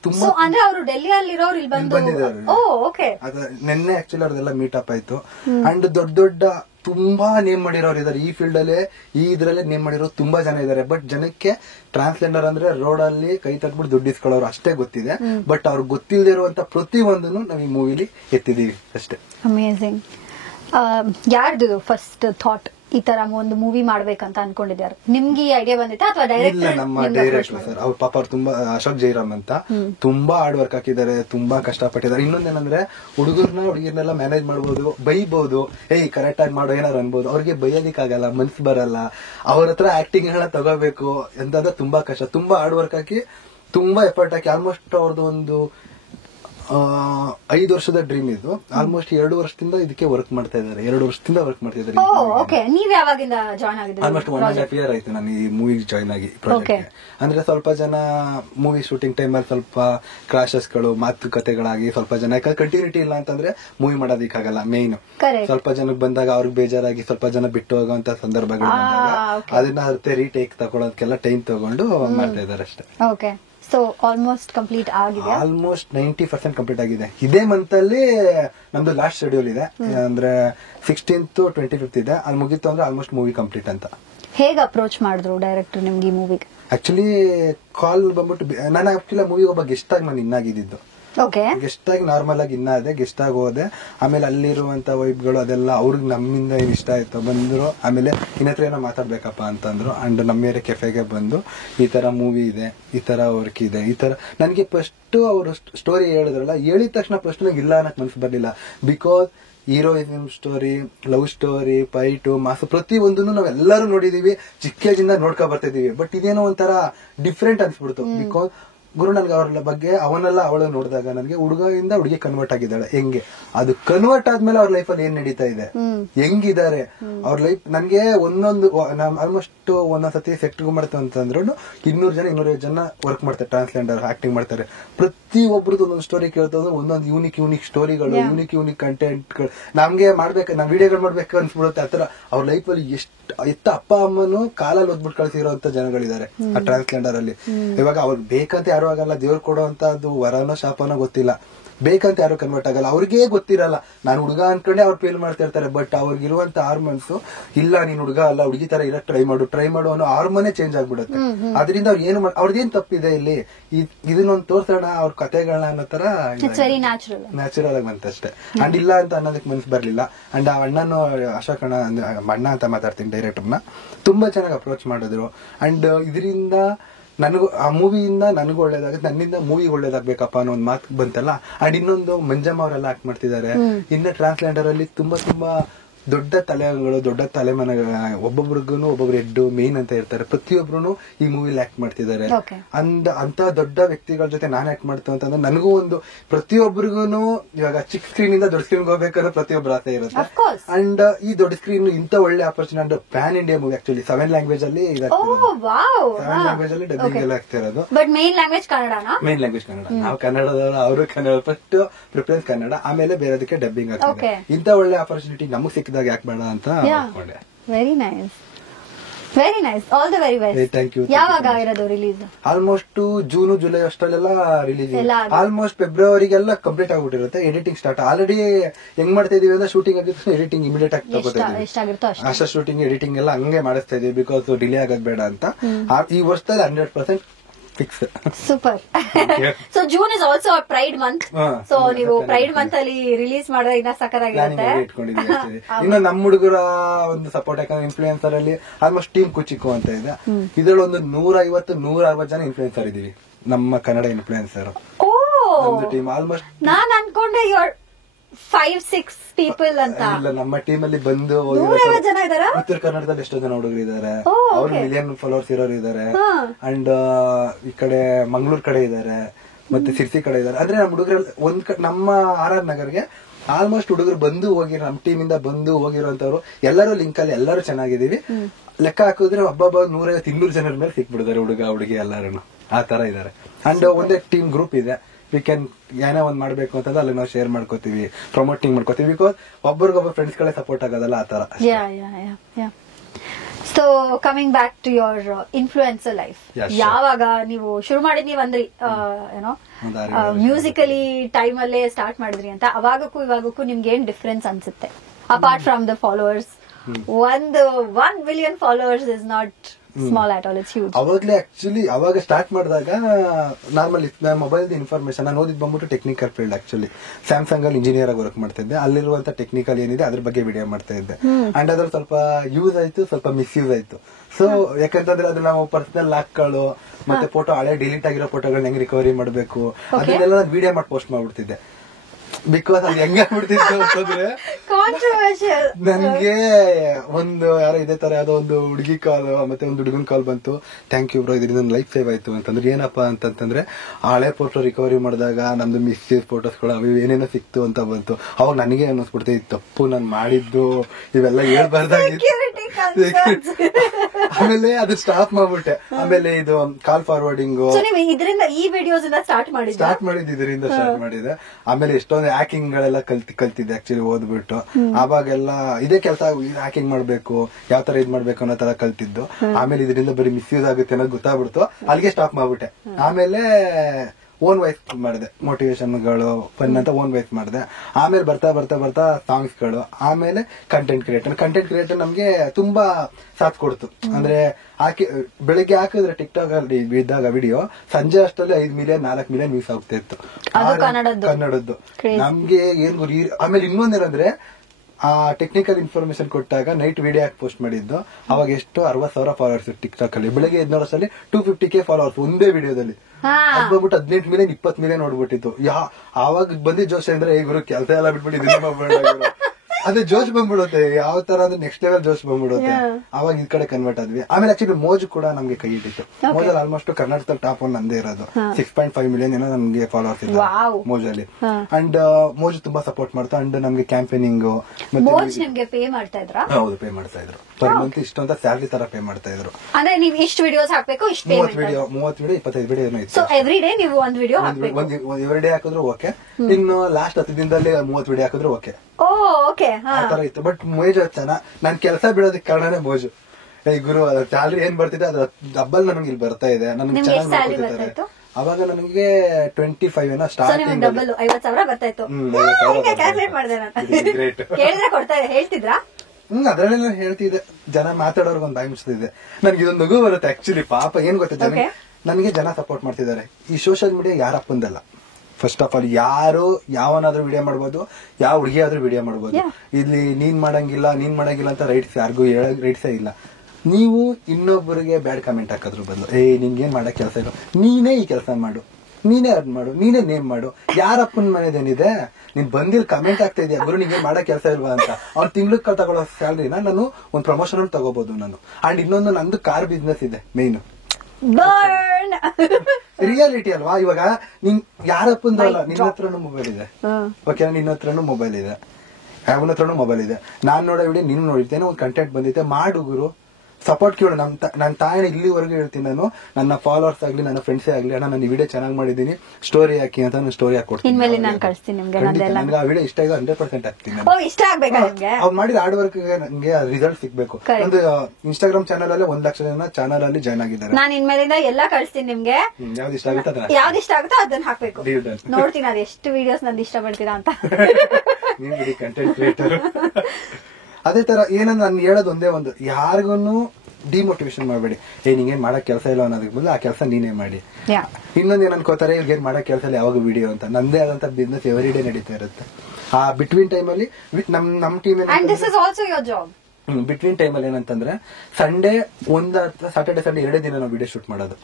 ತುಂಬಾ ಬಂದಿದ್ದಾರೆ. ನಿನ್ನೆ ಆಕ್ಚುಲಿ ಅವ್ರದೆಲ್ಲ ಮೀಟ್ ಅಪ್ ಆಯ್ತು. ಅಂಡ್ ದೊಡ್ಡ ದೊಡ್ಡ ತುಂಬಾ ನೇಮ್ ಮಾಡಿರೋರು ಇದಾರೆ ಈ ಫೀಲ್ಡ್ ಅಲ್ಲೇ, ಈ ಇದ್ರಲ್ಲೇ ನೇಮ್ ಮಾಡಿರೋ ತುಂಬಾ ಜನ ಇದಾರೆ. ಬಟ್ ಜನಕ್ಕೆ ಟ್ರಾನ್ಸ್ಜೆಂಡರ್ ಅಂದ್ರೆ ರೋಡ್ ಅಲ್ಲಿ ಕೈ ತಟ್ಬಿಟ್ಟು ದುಡ್ಡು ಇಸ್ಕೊಳ್ಳೋರು ಅಷ್ಟೇ ಗೊತ್ತಿದೆ. ಬಟ್ ಅವ್ರಿಗೆ ಗೊತ್ತಿಲ್ಲದೆ ಇರುವಂತ ಪ್ರತಿ ಒಂದನ್ನು ನಾವು ಈ ಮೂವಿಲಿ ಎತ್ತಿದೀವಿ ಅಷ್ಟೇ. ಅಮೇಜಿಂಗ್. ಯಾರ್ದು ಫಸ್ಟ್ ಥಾಟ್ ಈ ತರ ಒಂದು ಮೂವಿ ಮಾಡ್ಬೇಕಂತ ಅನ್ಕೊಂಡಿದ್ದಾರೆ? ನಿಮ್ಗೆ ಈ ಐಡಿಯಾ ಬಂದಿತ್ತಾ ಅಥವಾ ಡೈರೆಕ್ಟರ್? ನಮ್ಮ ಡೈರೆಕ್ಟರ್ ಸರ್, ಅವ್ರ ಪಾಪ ಅವ್ರು ತುಂಬಾ ಅಶೋಕ್ ಜೈರಾಮ್ ಅಂತ ತುಂಬಾ ಹಾರ್ಡ್ ವರ್ಕ್ ಹಾಕಿದ್ದಾರೆ, ತುಂಬಾ ಕಷ್ಟಪಟ್ಟಿದ್ದಾರೆ. ಇನ್ನೊಂದೇನಂದ್ರೆ ಹುಡುಗಿರ್ನೆಲ್ಲ ಮ್ಯಾನೇಜ್ ಮಾಡ್ಬೋದು, ಬೈಬಹುದು, ಕರೆಕ್ಟ್ ಆಗಿ ಮಾಡೋ ಏನಾರು ಅನ್ಬೋದು. ಅವ್ರಿಗೆ ಬೈಯೋದಿಕ್ಕಾಗಲ್ಲ, ಮನ್ಸು ಬರಲ್ಲ. ಅವ್ರ ಹತ್ರ ಆಕ್ಟಿಂಗ್ ತಗೋಬೇಕು ಅಂತಂದ್ರೆ ತುಂಬಾ ಕಷ್ಟ. ತುಂಬಾ ಹಾರ್ಡ್ ವರ್ಕ್ ಹಾಕಿ, ತುಂಬಾ ಎಫರ್ಟ್ ಹಾಕಿ, ಆಲ್ಮೋಸ್ಟ್ ಅವ್ರದ್ದು ಒಂದು 5 ವರ್ಷದ ಡ್ರೀಮ್ ಇದು. ಆಲ್ಮೋಸ್ಟ್ 2 ವರ್ಷದಿಂದ ಇದಕ್ಕೆ ವರ್ಕ್ ಮಾಡ್ತಾ ಇದ್ದಾರೆ. 2 ವರ್ಷದಿಂದ ವರ್ಕ್ ಮಾಡ್ತಾ ಇದ್ದಾರೆ. ನೀವ್ ಯಾವಾಗಿಂದ ಜಾಯ್ನ್ ಆಗಿದ್ದೀರಾ? ಆಲ್ಮೋಸ್ಟ್ 1.5 year ಆಯ್ತು ನಾನು ಈ ಮೂವಿಗೆ ಜಾಯ್ನ್ ಆಗಿ ಪ್ರಾಜೆಕ್ಟ್. ಅಂದ್ರೆ ಸ್ವಲ್ಪ ಜನ ಮೂವಿ ಶೂಟಿಂಗ್ ಟೈಮ್ ಅಲ್ಲಿ ಸ್ವಲ್ಪ ಕ್ರಾಶಸ್ಗಳು, ಮಾತುಕತೆಗಳಾಗಿ ಸ್ವಲ್ಪ ಜನ ಕಂಟಿನ್ಯೂಟಿ ಇಲ್ಲ ಅಂತಂದ್ರೆ ಮೂವಿ ಮಾಡೋದಕ್ಕಾಗಲ್ಲ. ಮೇನ್ ಸ್ವಲ್ಪ ಜನಕ್ಕೆ ಬಂದಾಗ ಅವ್ರಿಗೆ ಬೇಜಾರಾಗಿ ಸ್ವಲ್ಪ ಜನ ಬಿಟ್ಟು ಹೋಗುವಂತ ಸಂದರ್ಭಗಳು ಬಂದಾಗ ಅದನ್ನ ರೀಟೇಕ್ ತಗೊಳ್ಳೋದಕ್ಕೆಲ್ಲ ಟೈಮ್ ತಗೊಂಡು ಮಾಡ್ತಾ ಇದ್ದಾರೆ ಅಷ್ಟೇ. ಓಕೆ. ಸೊ ಆಲ್ಮೋಸ್ಟ್ ಕಂಪ್ಲೀಟ್ ಆಗಿದೆ. ಆಲ್ಮೋಸ್ಟ್ 90% ಕಂಪ್ಲೀಟ್ ಆಗಿದೆ. ಇದೇ ಮಂತ್ ಅಲ್ಲಿ ನಮ್ದು ಲಾಸ್ಟ್ ಶೆಡ್ಯೂಲ್ ಇದೆ, ಅಂದ್ರೆ 16th 25th ಇದೆ. ಅಲ್ಲಿ ಮುಗಿತು ಅಂದ್ರೆ ಆಲ್ಮೋಸ್ಟ್ ಮೂವಿ ಕಂಪ್ಲೀಟ್ ಅಂತ. ಹೇಗೆ ಅಪ್ರೋಚ್ ಮಾಡಿದ್ರು ಡೈರೆಕ್ಟರ್ ನಿಮ್ಗೆ ಈ ಮೂವಿಗೆ? ಆಕ್ಚುಲಿ ಕಾಲ್ ಬಂದ್ಬಿಟ್ಟು ನಾನು ಆಕ್ಚುಲಿ ಮೂವಿಗೆ ಒಬ್ಬ ಗೆಸ್ಟ್ ಆಗಿ ನಾನು ಇನ್ನಾಗಿದ್ದು. ಗೆಸ್ಟ್ ಆಗಿ ನಾರ್ಮಲ್ ಆಗಿ ಇನ್ನಾದೆ, ಗೆಸ್ಟ್ ಆಗಿ ಹೋದೆ. ಆಮೇಲೆ ಅಲ್ಲಿರುವಂತ ವೈಬ್ಗಳು ಅದೆಲ್ಲ ಅವ್ರಿಗೆ ನಮ್ಮಿಂದ ಏನ್ ಇಷ್ಟ ಆಯ್ತು ಬಂದ್ರು. ಆಮೇಲೆ ಇನ್ನತ್ರ ಏನೋ ಮಾತಾಡ್ಬೇಕಪ್ಪ ಅಂತಂದ್ರು. ಅಂಡ್ ನಮ್ಮ ಏರಿಯಾ ಕೆಫೆಗೆ ಬಂದು ಈ ತರ ಮೂವಿ ಇದೆ, ಈ ತರ ವರ್ಕ್ ಇದೆ, ಈ ತರ ನನಗೆ ಫಸ್ಟ್ ಅವರು ಸ್ಟೋರಿ ಹೇಳಿದ್ರಲ್ಲ, ಹೇಳಿದ ತಕ್ಷಣ ಫಸ್ಟ್ ನಂಗೆ ಇಲ್ಲ ಅನ್ನಕ್ ಮನ್ಸು ಬರ್ಲಿಲ್ಲ. Because heroism story, love story, fight, mass ಪ್ರತಿ ಒಂದನ್ನು ನಾವೆಲ್ಲರೂ ನೋಡಿದೀವಿ, ಚಿಕ್ಕ ಏಜಿಂದ ನೋಡ್ಕೊ ಬರ್ತಾ ಇದೀವಿ. ಬಟ್ ಇದೇನೋ ಒಂಥರ ಡಿಫ್ರೆಂಟ್ ಅನ್ಸ್ಬಿಡ್ತು. ಬಿಕಾಸ್ ಗುರು ನನ್ಗೆ ಅವ್ರ ಬಗ್ಗೆ ಅವಳು ನೋಡಿದಾಗ ನನಗೆ ಹುಡುಗಿಯಿಂದ ಹುಡುಗಿ ಕನ್ವರ್ಟ್ ಆಗಿದ್ದಾಳೆ. ಹೆಂಗೆ ಅದು ಕನ್ವರ್ಟ್ ಆದ್ಮೇಲೆ ಅವ್ರ ಲೈಫಲ್ಲಿ ಏನ್ ನಡೀತಾ ಇದೆ, ಹೆಂಗಿದ್ದಾರೆ ಅವ್ರ ಲೈಫ್. ನನ್ಗೆ ಆಲ್ಮೋಸ್ಟ್ ಒಂದೊಂದ್ಸತಿ ಸೆಟ್ಗೂ ಮಾಡ್ತೇವೆ ಅಂತಂದ್ರು 200 ಜನ 250 ಜನ ವರ್ಕ್ ಮಾಡ್ತಾರೆ, ಟ್ರಾನ್ಸ್ಲೆಂಡರ್ ಆಕ್ಟಿಂಗ್ ಮಾಡ್ತಾರೆ. ಪ್ರತಿ ಒಬ್ರದ್ದು ಒಂದೊಂದು ಸ್ಟೋರಿ ಕೇಳ್ತಂದ್ರೆ ಒಂದೊಂದು ಯೂನಿಕ್ ಸ್ಟೋರಿಗಳು, ಯೂನಿಕ್ ಕಂಟೆಂಟ್ಗಳು. ನಮ್ಗೆ ಮಾಡ್ಬೇಕು, ನಾವ್ ವಿಡಿಯೋಗಳು ಮಾಡ್ಬೇಕು ಅನ್ಸ್ಬಿಡುತ್ತೆ. ಆತರ ಅವ್ರ ಲೈಫ್ ಅಲ್ಲಿ ಎತ್ತ ಅಪ್ಪ ಅಮ್ಮನು ಕಾಲಲ್ಲಿ ಓದ್ಬಿಟ್ಟು ಕಳ್ಸಿರೋಂತ ಜನಗಳಿದ್ದಾರೆ ಆ ಟ್ರಾನ್ಸ್ಲೆಂಡರ್ ಅಲ್ಲಿ. ಇವಾಗ ಅವ್ರಿಗೆ ಬೇಕಂತ ಯಾರು ಆಗಲ್ಲ, ದೇವ್ರು ಕೊಡೋಂತ ಅದು ವರನೋ ಶಾಪನೋ ಗೊತ್ತಿಲ್ಲ, ಬೇಕಂತ ಯಾರು ಕನ್ವರ್ಟ್ ಆಗಲ್ಲ, ಅವ್ರಿಗೆ ಗೊತ್ತಿರಲ್ಲ. ನಾನು ಹುಡುಗ ಅನ್ಕೊಂಡೆ ಅವ್ರು ಫೀಲ್ ಮಾಡ್ತಾ ಇರ್ತಾರೆ. ಬಟ್ ಅವ್ರಿಗಿರುವಂತ ಹಾರ್ಮೋನ್ಸ್ ಇಲ್ಲ, ನೀನ್ ಹುಡುಗ ಅಲ್ಲ, ಹುಡುಗಿ ತರ ಇರಕ್ ಟ್ರೈ ಮಾಡು ಅನ್ನೋ ಹಾರ್ಮೋನೇ ಚೇಂಜ್ ಆಗ್ಬಿಡುತ್ತೆ. ಅದರಿಂದ ಅವ್ರು ಏನು ಅವ್ರದ್ದೇನ್ ತಪ್ಪಿದೆ ಇಲ್ಲಿ, ಇದನ್ನೊಂದು ತೋರ್ಸೋಣ ಅವ್ರ ಕಥೆಗಳನ್ನ ಅನ್ನೋ ತರ ನ್ಯಾಚುರಲ್ ಆಗಿ ಬಂತಷ್ಟೇ. ಅಂಡ್ ಇಲ್ಲ ಅಂತ ಅನ್ನೋದಕ್ಕೆ ಮನ್ಸು ಬರ್ಲಿಲ್ಲ. ಅಂಡ್ ಆ ಅಣ್ಣನು ಅಶೋಕ್ ಅಣ್ಣ ಅಂತ ಮಾತಾಡ್ತೀನಿ, ಡೈರೆಕ್ಟರ್ನ ತುಂಬಾ ಚೆನ್ನಾಗಿ ಅಪ್ರೋಚ್ ಮಾಡಿದ್ರು. ಅಂಡ್ ಇದರಿಂದ ನನಗೂ ಆ ಮೂವಿಯಿಂದ ನನಗೂ ಒಳ್ಳೇದಾಗುತ್ತೆ, ನನ್ನಿಂದ ಮೂವಿ ಒಳ್ಳೇದಾಗ್ಬೇಕಪ್ಪ ಅನ್ನೋ ಒಂದು ಮಾತು ಬಂತಲ್ಲ. ಅಂಡ್ ಇನ್ನೊಂದು ಮಂಜಮ್ಮ ಅವರೆಲ್ಲ ಆಕ್ಟ್ ಮಾಡ್ತಿದ್ದಾರೆ. ಇನ್ನು ಟ್ರಾನ್ಸ್ಲೆಂಡರ್ ಅಲ್ಲಿ ತುಂಬಾ ದೊಡ್ಡ ತಲೆಗಳು, ದೊಡ್ಡ ತಲೆಮನ, ಒಬ್ಬೊಬ್ರಿಗೂ ಒಬ್ಬೊಬ್ರು ಹೆಡ್ ಮೇನ್ ಅಂತ ಇರ್ತಾರೆ. ಪ್ರತಿಯೊಬ್ರು ಈ ಮೂವಿಲಿ ಆಕ್ಟ್ ಮಾಡ್ತಿದ್ದಾರೆ. ಅಂತ ದೊಡ್ಡ ವ್ಯಕ್ತಿಗಳ ಜೊತೆ ನಾನ್ ಆಕ್ಟ್ ಮಾಡ್ತೇವೆ ಅಂತಂದ್ರೆ ನನಗೂ ಒಂದು ಪ್ರತಿಯೊಬ್ಬರಿಗೂ ಇವಾಗ ಚಿಕ್ಕ ಸ್ಕ್ರೀನ್ ಇಂದ ದೊಡ್ಡ ಸ್ಕ್ರೀನ್ ಹೋಗ್ಬೇಕಂದ್ರೆ ಪ್ರತಿಯೊಬ್ಬರ ಆಸೆ ಇರುತ್ತೆ. ಅಂಡ್ ಈ ದೊಡ್ಡ ಸ್ಕ್ರೀನ್ ಇಂತ ಒಳ್ಳೆ opportunity. And pan India movie actually 7 language ಅಲ್ಲಿ 7 ಲ್ಯಾಂಗ್ವೇಜ್ ಅಲ್ಲಿ ಡಬ್ಬಿಂಗ್ ಎಲ್ಲ ಆಗ್ತಿರೋದು. Main language Kannada. ನಾವು ಕನ್ನಡದವರು, ಅವರು ಕನ್ನಡ. ಫಸ್ಟ್ ಪ್ರಿಫರೆನ್ಸ್ ಕನ್ನಡ, ಆಮೇಲೆ ಬೇರೆದಕ್ಕೆ ಡಬ್ಬಿಂಗ್ ಆಗ್ತದೆ. ಇಂತ ಒಳ್ಳೆ ಆಪರ್ಚುನಿಟಿ ನಮಗ್ ಸಿಕ್ಕಿದಾಗ ಯಾಕೆ ಬೇಡ ಅಂತ ಅನ್ಕೊಂಡೆ. Very nice, all the very best. Thank you. ಯಾವಾಗ ಇರೋದು ರಿಲೀಸ್? ಆಲ್ಮೋಸ್ಟ್ ಜೂನ್ ಜುಲೈ ಅಷ್ಟಲ್ಲೆಲ್ಲ ರಿಲೀಸ್. ಆಲ್ಮೋಸ್ಟ್ ಫೆಬ್ರವರಿಗೆಲ್ಲ ಕಂಪ್ಲೀಟ್ ಆಗ್ಬಿಟ್ಟಿರುತ್ತೆ. ಎಡಿಟಿಂಗ್ ಸ್ಟಾರ್ಟ್ ಆಲ್ರೆಡಿ ಹೆಂಗ್ ಮಾಡ್ತಾ ಇದೀವಿ ಅಂದ್ರೆ ಶೂಟಿಂಗ್ ಆಗಿತ್ತು, ಎಡಿಟಿಂಗ್ ಇಮಿಡಿಯೇಟ್ ಆಗಿ ತಗೋತಾ ಇದೀವಿ. ಅಷ್ಟ ಶೂಟಿಂಗ್ ಎಡಿಟಿಂಗ್ ಎಲ್ಲ ಹಂಗೆ ಮಾಡಿಸ್ತಾ ಇದೀವಿ, ಬಿಕಾಸ್ ಡಿಲೇ ಆಗೋದ್ ಬೇಡ ಅಂತ. ಈ ವರ್ಷದಲ್ಲಿ 100% fix. Super. So June is also pride month. So ನೀವು ಪ್ರೈಡ್ ಮಂತ್ ಅಲ್ಲಿ ರಿಲೀಸ್ ಮಾಡಿದ್ರೆ ಇನ್ನ ಸಖತ್ತಾಗಿರುತ್ತೆ. ಇನ್ನು ನಮ್ಮ ಹುಡುಗರ ಒಂದು ಸಪೋರ್ಟ್, ಯಾಕಂದ್ರೆ ಇನ್ಫ್ಲೂಯೆನ್ಸರ್ ಅಲ್ಲಿ ಆಲ್ಮೋಸ್ಟ್ ಟೀಮ್ ಕುಚಿಕು ಅಂತ ಇದೆ. ಇದ್ರಲ್ಲಿ ಒಂದು 150-160 ಜನ ಇನ್ಫ್ಲೂಯೆನ್ಸರ್ ಇದೀವಿ, ನಮ್ಮ ಕನ್ನಡ ಇನ್ಫ್ಲೂಯೆನ್ಸರ್ ಟೀಮ್. ಆಲ್ಮೋಸ್ಟ್ ನಾನ್ ಅನ್ಕೊಂಡೆ 5-6 ಪೀಪಲ್ ಅಂತ. ಇಲ್ಲ, ನಮ್ಮ ಟೀಮ್ ಅಲ್ಲಿ ಬಂದು ಜನ ಇದಾರೆ. ಉತ್ತರ ಕನ್ನಡದಲ್ಲಿ ಎಷ್ಟೋ ಜನ ಹುಡುಗರು ಇದಾರೆ, ಅವ್ರು ಮಿಲಿಯನ್ ಫಾಲೋವರ್ಸ್ ಇರೋರು ಇದಾರೆ. ಅಂಡ್ ಈ ಕಡೆ ಮಂಗಳೂರು ಕಡೆ ಇದಾರೆ, ಮತ್ತೆ ಸಿರ್ಸಿ ಕಡೆ ಇದಾರೆ. ಅಂದ್ರೆ ನಮ್ಮ ಹುಡುಗರಲ್ಲಿ ನಮ್ಮ RR ನಗರ್ಗೆ ಆಲ್ಮೋಸ್ಟ್ ಹುಡುಗರು ಬಂದು ಹೋಗಿರೋ, ನಮ್ಮ ಟೀಮ್ ಇಂದ ಬಂದು ಹೋಗಿರೋಂತವ್ರು ಎಲ್ಲರೂ ಲಿಂಕ್ ಅಲ್ಲಿ ಎಲ್ಲರೂ ಚೆನ್ನಾಗಿದೀವಿ. ಲೆಕ್ಕ ಹಾಕಿದ್ರೆ ಒಬ್ಬೊಬ್ಬ 150-200 ಜನರ ಮೇಲೆ ಸಿಕ್ಬಿಡ್ತಾರೆ ಹುಡುಗಿ ಎಲ್ಲಾರು. ಆ ತರ ಇದಾರೆ. ಅಂಡ್ ಒಂದೇ ಟೀಮ್ ಗ್ರೂಪ್ ಇದೆ. ವಿ ಕ್ಯಾನ್ ಏನೋ ಒಂದ್ ಮಾಡ್ಬೇಕು ಅಂತಂದ್ರೆ ಅಲ್ಲಿ ನಾವು ಶೇರ್ ಮಾಡ್ಕೋತೀವಿ, ಪ್ರಮೋಟಿಂಗ್ ಮಾಡ್ಕೋತೀವಿ. ಬಿಕಾಸ್ ಒಬ್ಬರಿಗೊಬ್ಬ ಫ್ರೆಂಡ್ಸ್ ಗಳೇ ಸಪೋರ್ಟ್ ಆಗೋದಲ್ಲ, ಆ ತರ. So coming back to your influencer life, ಯಾವಾಗ ನೀವು ಶುರು ಮಾಡಿದ್ವಿ ಅಂದ್ರಿ, ಏನೋ ಮ್ಯೂಸಿಕಲಿ ಟೈಮ್ ಅಲ್ಲೇ ಸ್ಟಾರ್ಟ್ ಮಾಡಿದ್ರಿ ಅಂತ, ಅವಾಗಕ್ಕೂ ಇವಾಗಕ್ಕೂ ನಿಮ್ಗೆ ಏನ್ ಡಿಫ್ರೆನ್ಸ್ ಅನ್ಸುತ್ತೆ? Apart from the followers, 1 million followers is not small at all, it's huge. ಅವಾಗ್ಲೇ ಆಕ್ಚುಲಿ ಅವಾಗ ಸ್ಟಾರ್ಟ್ ಮಾಡಿದಾಗ ನಾರ್ಮಲ್ ಮೊಬೈಲ್ ಇನ್ಫಾರ್ಮೇಶನ್ ನಾನು ಓದಿದ್ ಬಂದ್ಬಿಟ್ಟು ಟೆಕ್ನಿಕಲ್ ಫೀಲ್ಡ್. ಆಕ್ಚುಲಿ ಸ್ಯಾಮ್ಸಂಗ್ ಅಲ್ಲಿ ಇಂಜಿನಿಯರ್ ಆಗಿ ವರ್ಕ್ ಮಾಡ್ತಾ ಇದ್ದೆ. ಅಲ್ಲಿರುವಂತ ಟೆಕ್ನಿಕಲ್ ಏನಿದೆ ಅದ್ರ ಬಗ್ಗೆ ವಿಡಿಯೋ ಮಾಡ್ತಾ ಇದ್ದೆ. ಅಂಡ್ ಅದ್ರಲ್ಲಿ ಸ್ವಲ್ಪ ಯೂಸ್ ಆಯ್ತು, ಸ್ವಲ್ಪ ಮಿಸ್ಯೂಸ್ ಆಯ್ತು. ಸೊ ಯಾಕಂತಂದ್ರೆ ಅದು ನಾವು ಪರ್ಸನಲ್ ಲಾಕ್ಗಳು ಮತ್ತೆ ಫೋಟೋ, ಹಳೆ ಡಿಲೀಟ್ ಆಗಿರೋ ಫೋಟೋಗಳನ್ನ ಹೆಂಗ್ ರಿಕವರಿ ಮಾಡಬೇಕು ಅದನ್ನೆಲ್ಲ ನಾನು ವಿಡಿಯೋ ಮಾಡಿ ಪೋಸ್ಟ್ ಮಾಡ್ಬಿಡ್ತಿದ್ದೆ. ಬಿಕಾಸ್ ಅದು ಹೆಂಗಾಗ್ಬಿಡ್ತಿತ್ತು ಅಂತಂದ್ರೆ, ನನ್ಗೆ ಒಂದು ಯಾರೋ ಇದೇ ತರ ಯಾವ್ದೋ ಒಂದು ಹುಡುಗಿ ಕಾಲ್ ಮತ್ತೆ ಒಂದು ಹುಡುಗನ್ ಕಾಲ್ ಬಂತು, ಥ್ಯಾಂಕ್ ಯು ಬ್ರೋ, ಇದರಿಂದ ಲೈಫ್ ಸೇವ್ ಆಯ್ತು ಅಂತಂದ್ರೆ. ಏನಪ್ಪಾ ಅಂತಂದ್ರೆ ಹಳೆ ಫೋಟೋ ರಿಕವರಿ ಮಾಡಿದಾಗ ನಮ್ದು ಮಿಸ್ಯೂಸ್ ಫೋಟೋಸ್ಗಳು ಅವು ಏನೇನೋ ಸಿಕ್ತು ಅಂತ ಬಂತು. ಅವಾಗ ನನಗೆ ಅನ್ನಿಸ್ಬಿಡ್ತೇ ತಪ್ಪು ನಾನು ಮಾಡಿದ್ದು, ಇವೆಲ್ಲ ಹೇಳ್ಬಾರ್ದಾಗಿತ್ತು. ಆಮೇಲೆ ಅದು ಸ್ಟಾಪ್ ಮಾಡ್ಬಿಟ್ಟೆ. ಆಮೇಲೆ ಇದು ಕಾಲ್ ಫಾರ್ವರ್ಡಿಂಗ್ ಇದರಿಂದ ಈ ವಿಡಿಯೋಸ್ ಸ್ಟಾರ್ಟ್ ಮಾಡಿದ್ದು ಇದರಿಂದ ಸ್ಟಾರ್ಟ್ ಮಾಡಿದೆ. ಆಮೇಲೆ ಎಷ್ಟೊಂದು ಹ್ಯಾಕಿಂಗ್ ಗಳೆಲ್ಲ ಕಲ್ತಿದ್ದೆ ಆಕ್ಚುಲಿ ಓದ್ಬಿಟ್ಟು. ಅವಾಗೆಲ್ಲ ಇದೇ ಕೆಲಸ, ಹ್ಯಾಕಿಂಗ್ ಮಾಡ್ಬೇಕು, ಯಾವ ತರ ಇದ್ ಮಾಡ್ಬೇಕು ಅನ್ನೋ ತರ ಕಲ್ತಿದ್ದು. ಆಮೇಲೆ ಇದರಿಂದ ಬರೀ ಮಿಸ್ಯೂಸ್ ಆಗುತ್ತೆ ಅನ್ನೋದು ಗೊತ್ತಾಗ್ಬಿಡ್ತು, ಅಲ್ಲಿಗೆ ಸ್ಟಾಪ್ ಮಾಡ್ಬಿಟ್ಟೆ. ಆಮೇಲೆ ಓನ್ ವೈಸ್ ಮಾಡಿದೆ, ಮೋಟಿವೇಶನ್ಗಳು ಫನ್ ಅಂತ ಓನ್ ವೈಸ್ ಮಾಡಿದೆ. ಆಮೇಲೆ ಬರ್ತಾ ಸಾಂಗ್ಸ್ ಗಳು, ಆಮೇಲೆ ಕಂಟೆಂಟ್ ಕ್ರಿಯೇಟರ್ ನಮ್ಗೆ ತುಂಬಾ ಸಾಥ್ ಕೊಡ್ತು. ಅಂದ್ರೆ ಬೆಳಿಗ್ಗೆ ಹಾಕಿದ್ರೆ ಟಿಕ್ಟಾಕ್ ಅಲ್ಲಿ ಇದ್ದಾಗ ವಿಡಿಯೋ, ಸಂಜೆ ಅಷ್ಟಲ್ಲಿ 5 ಮಿಲಿಯನ್ 4 ಮಿಲಿಯನ್ ವ್ಯೂಸ್ ಆಗ್ತಾ ಇತ್ತು ಕನ್ನಡದ್ದು. ನಮ್ಗೆ ಏನ್ ಗುರಿ. ಆಮೇಲೆ ಇನ್ನೊಂದೇನಂದ್ರೆ, ಆ ಟೆಕ್ನಿಕಲ್ ಇನ್ಫಾರ್ಮೇಶನ್ ಕೊಟ್ಟಾಗ ನೈಟ್ ವಿಡಿಯೋ ಹಾಕಿ ಪೋಸ್ಟ್ ಮಾಡಿದ್ದು. ಅವಾಗ ಎಷ್ಟು 60,000 ಫಾಲೋವರ್ಸ್ ಟಿಕ್ಟಾಕ್ ಅಲ್ಲಿ. ಬೆಳಗ್ಗೆ 5 ವರ್ಷದಲ್ಲಿ 250K ಫಾಲೋವರ್ಸ್ ಒಂದೇ ವಿಡಿಯೋದಲ್ಲಿ. ಅದ್ ಬಂದ್ಬಿಟ್ಟು 18 ಮಿಲಿಯನ್ 20 ಮಿಲಿಯನ್ ನೋಡ್ಬಿಟ್ಟಿತ್ತು. ಆವಾಗ ಬಂದಿದ್ದ ಜೋಶ್ ಅಂದ್ರೆ, ಗುರು ಕೆಲಸ ಎಲ್ಲ ಬಿಟ್ಬಿಟ್ಟು ಅದೇ ಜೋಶ್ ಬಂದ್ಬಿಡುತ್ತೆ, ಯಾವ ತರ ಅಂದ್ರೆ ನೆಕ್ಸ್ಟ್ ಲೆವೆಲ್ ಜೋಶ್ ಬಂದ್ಬಿಡುತ್ತೆ. ಅವಾಗ ಈ ಕಡೆ ಕನ್ವರ್ಟ್ ಆದ್ವಿ. ಆಮೇಲೆ ಆಕ್ಚುಲಿ ಮೋಜು ಕೂಡ ನಮ್ಗೆ ಕೈ ಹಿಡಿತು. ಮೋಜಲ್ಲಿ ಆಲ್ಮೋಸ್ಟ್ ಕರ್ನಾಟಕದಲ್ಲಿ ಟಾಪ್ 1 ನಂದೇ ಇರೋದು. 6.5 ಮಿಲಿಯನ್ ಏನೋ ನಮ್ಗೆ ಫಾಲೋವರ್ಸ್ ಇಲ್ಲ ಮೋಜಲ್ಲಿ. ಅಂಡ್ ಮೋಜು ತುಂಬಾ ಸಪೋರ್ಟ್ ಮಾಡ್ತಾ. ಅಂಡ್ ನಮ್ಗೆ ಕ್ಯಾಂಪೇನಿಂಗ್ ನಿಮ್ಗೆ ಪೇ ಮಾಡ್ತಾ ಇದ್ರಾ? ಹೌದು, ಪೇ ಮಾಡ್ತಾ ಇದ್ರು. ಪರ್ ಮಂತ್ ಇಷ್ಟು ಅಂತ ಸ್ಯಾಲರಿ ತರ ಪೇ ಮಾಡ್ತಾ ಇದ್ರು. ಅಂದ್ರೆ ನೀವು ಇಷ್ಟು ವಿಡಿಯೋಸ್ ಹಾಕ್ಬೇಕು, ಇಷ್ಟು 30 ವಿಡಿಯೋ 25 ವಿಡಿಯೋ ಏನೋ ಇತ್ತು. ಸೊ ಎವ್ರಿ ಡೇ ನೀವು ಒಂದು ವಿಡಿಯೋ ಹಾಕ್ಬೇಕು. ಎವ್ರಿ ಡೇ ಹಾಕಿದ್ರು ಓಕೆ. ಇನ್ನು ಲಾಸ್ಟ್ 10 ದಿನದಲ್ಲಿ 30 ವಿಡಿಯೋ ಹಾಕಿದ್ರು ಓಕೆ. ಓಕೆ, ಆ ತರ ಇತ್ತು. ಬಟ್ ಮೋಜು ಚೆನ್ನ. ನಾನ್ ಕೆಲಸ ಬಿಡೋದಕ್ಕೆ ಕಾರಣನೇ ಮೋಜು. ಈ ಗುರು ಸ್ಯಾಲರಿ ಏನ್ ಬರ್ತಿದೆ ಅದು ಡಬಲ್ ನನಗೆ ಇಲ್ಲಿ ಬರ್ತಾ ಇದೆ. ನನಗೆ ಚೆನ್ನಾಗಿ ಮಾಡ್ಕೊತಿದ್ದಾರೆ. ಅವಾಗ ನನಗೆ 25 ಏನೋ ಸ್ಟಾರ್ಟಿಂಗ್ ಡಬಲ್ 50,000 ಬರ್ತಾ ಇತ್ತು. ಕ್ಯಾಲ್ಕುಲೇಟ್ ಮಾಡಿದೆ ನಾನು. ಕೇಳಿದ್ರೆ ಕೊಡ್ತಾ ಹೇಳ್ತಿದ್ರಾ? ಅದ್ರಲ್ಲೆಲ್ಲ ಹೇಳ್ತಿದ್ದೆ. ಜನ ಮಾತಾಡೋರ್ಗೆ ಒಂದು ಅನಿಸ್ತಿದೆ. ನನ್ಗೆ ಇದೊಂದು ನಗು ಬರುತ್ತೆ ಆಕ್ಚುಲಿ. ಪಾಪ ಏನ್ ಗೊತ್ತಾ ಜನ, ನನಗೆ ಜನ ಸಪೋರ್ಟ್ ಮಾಡ್ತಿದ್ದಾರೆ. ಈ ಸೋಷಿಯಲ್ ಮೀಡಿಯಾ ಯಾರಪ್ಪಂದಲ್ಲ. ಫಸ್ಟ್ ಆಫ್ ಆಲ್ ಯಾರು ಯಾವನಾದ್ರೂ ವಿಡಿಯೋ ಮಾಡ್ಬೋದು, ಯಾವ ಹುಡುಗಿ ಆದ್ರೂ ವಿಡಿಯೋ ಮಾಡ್ಬೋದು. ಇಲ್ಲಿ ನೀನ್ ಮಾಡಂಗಿಲ್ಲ ಅಂತ ರೈಟ್ಸ್ ಯಾರಿಗೂ ರೈಟ್ಸೇ ಇಲ್ಲ. ನೀವು ಇನ್ನೊಬ್ಬರಿಗೆ ಬ್ಯಾಡ್ ಕಮೆಂಟ್ ಹಾಕೋದ್ರ ಬದಲು ನಿಂಗೇನ್ ಮಾಡಕ್ ಕೆಲಸ ಇಲ್ಲ, ನೀನೇ ಈ ಕೆಲಸ ಮಾಡು, ನೀನೇ ಅದ್ ಮಾಡು, ನೀನೇ ನೇಮ್ ಮಾಡು. ಯಾರಪ್ಪನ ಮನೆದೇನಿದೆ, ನೀನ್ ಬಂದಿಲ್ ಕಮೆಂಟ್ ಆಗ್ತಾ ಇದೆಯಾ ಗುರು ನಿಂಗೆ ಮಾಡಕ್ ಕೆಲಸ ಇಲ್ವಾ ಅಂತ. ಅವ್ನು ತಿಂಗ್ಳಕ್ಕೆ ತಗೊಳ್ಳೋ ಸ್ಯಾಲರಿನ ನಾನು ಒಂದು ಪ್ರಮೋಷನ್ ತಗೋಬಹುದು ನಾನು. ಅಂಡ್ ಇನ್ನೊಂದು ನಂದು ಕಾರ್ ಬಿಸ್ನೆಸ್ ಇದೆ ಮೇನ್. ರಿಯಾಲಿಟಿ ಅಲ್ವಾ. ಇವಾಗ ನಿನ್ ಯಾರಪ್ಪಂದಲ್ಲ, ನಿನ್ನ ಹತ್ರನೂ ಮೊಬೈಲ್ ಇದೆ ಓಕೆ, ನಿನ್ನ ಹತ್ರನೂ ಮೊಬೈಲ್ ಇದೆ, ಅವನ ಹತ್ರನೂ ಮೊಬೈಲ್ ಇದೆ. ನಾನ್ ನೋಡೋ ವಿಡಿಯೋ ನೀನು ನೋಡಿರ್ತೇನೆ, ಒಂದು ಕಂಟೆಂಟ್ ಬಂದಿದೆ, ಮಾಡು ಗುರು. ಸಪೋರ್ಟ್ ಕೇಳು. ನನ್ನ ತಾಯಿನ ಇಲ್ಲಿವರೆಗೂ ಹೇಳ್ತೀನಿ ನಾನು. ನನ್ನ ಫಾಲೋವರ್ಸ್ ಆಗ್ಲಿ, ನನ್ನ ಫ್ರೆಂಡ್ಸೇ ಆಗ್ಲಿ, ಅಣ್ಣ ನಾನು ಈ ವಿಡಿಯೋ ಚೆನ್ನಾಗಿ ಮಾಡಿದೀನಿ, ಸ್ಟೋರಿ ಹಾಕಿ ಅಂತ ನಾನು ಸ್ಟೋರಿ ಹಾಕೊಡ್ತೀನಿ. ನನಗೆ ಆ ವಿಡಿಯೋ ಇಷ್ಟ ಆಗಿದೆ 100% ಹಾಕ್ತೀನಿ. ಅವ್ರು ಮಾಡಿದ ಹಾರ್ಡ್ ವರ್ಕ್ ನಂಗೆ ರಿಸಲ್ಟ್ ಸಿಗ್ಬೇಕು. ಒಂದು ಇನ್ಸ್ಟಾಗ್ರಾಮ್ ಚಾನಲ್ ಅಲ್ಲಿ 1 ಲಕ್ಷ ಜನ ಚಾನಲ್ ಅಲ್ಲಿ ಜಾಯ್ನ್ ಆಗಿದ್ದಾರೆ. ನಾನು ಇನ್ಮೇಲಿಂದ ಎಲ್ಲ ಕಳಿಸ್ತೀನಿ ನಿಮ್ಗೆ. ಯಾವ್ದು ಇಷ್ಟ ಆಗುತ್ತೆ ಯಾವ್ದು ಇಷ್ಟ ಆಗುತ್ತೋ ಅದನ್ನ ಹಾಕ್ಬೇಕು. ನೋಡ್ತೀನಿ ಅದು ಎಷ್ಟು ವಿಡಿಯೋಸ್ ನಂದು ಇಷ್ಟ ಪಡ್ತೀರಾ ಅಂತ. ನೀವು ಕಂಟೆಂಟ್ ಕ್ರಿಯೇಟರ್. ಅದೇ ತರ ಏನಂದ್ರೆ ನಾನು ಹೇಳೋದು ಒಂದೇ ಒಂದು, ಯಾರಿಗೂ ಡಿಮೋಟಿವೇಶನ್ ಮಾಡಬೇಡಿ. ನಿಂಗೇನ್ ಮಾಡಕ್ ಕೆಲಸ ಇಲ್ಲ ಅನ್ನೋದಕ್ಕೆ ಬದಲು ಆ ಕೆಲಸ ನೀನೇ ಮಾಡಿ. ಇನ್ನೊಂದ್ ಏನ್ ಅನ್ಕೋತಾರೆ, ಇವ್ರಿಗೇನ್ ಮಾಡಕ್ ಕೆಲಸ ಇಲ್ಲ ಯಾವಾಗ ವಿಡಿಯೋ ಅಂತ. ನಂದೇ ಆದಂತ ಬಿಸ್ನೆಸ್ ಎವ್ರಿ ಡೇ ನಡೀತಾ ಇರುತ್ತೆ. ಆ ಬಿಟ್ವೀನ್ ಟೈಮ್ ಅಲ್ಲಿ ನಮ್ ಟೀಮ್ ಬಿಟ್ವೀನ್ ಟೈಮ್ ಅಲ್ಲಿ ಏನಂತಂದ್ರೆ ಸಂಡೇ ಸಾಟರ್ಡೆ ಸಂಡೇ 2 ದಿನ ನಾವು ವಿಡಿಯೋ ಶೂಟ್ ಮಾಡೋದು.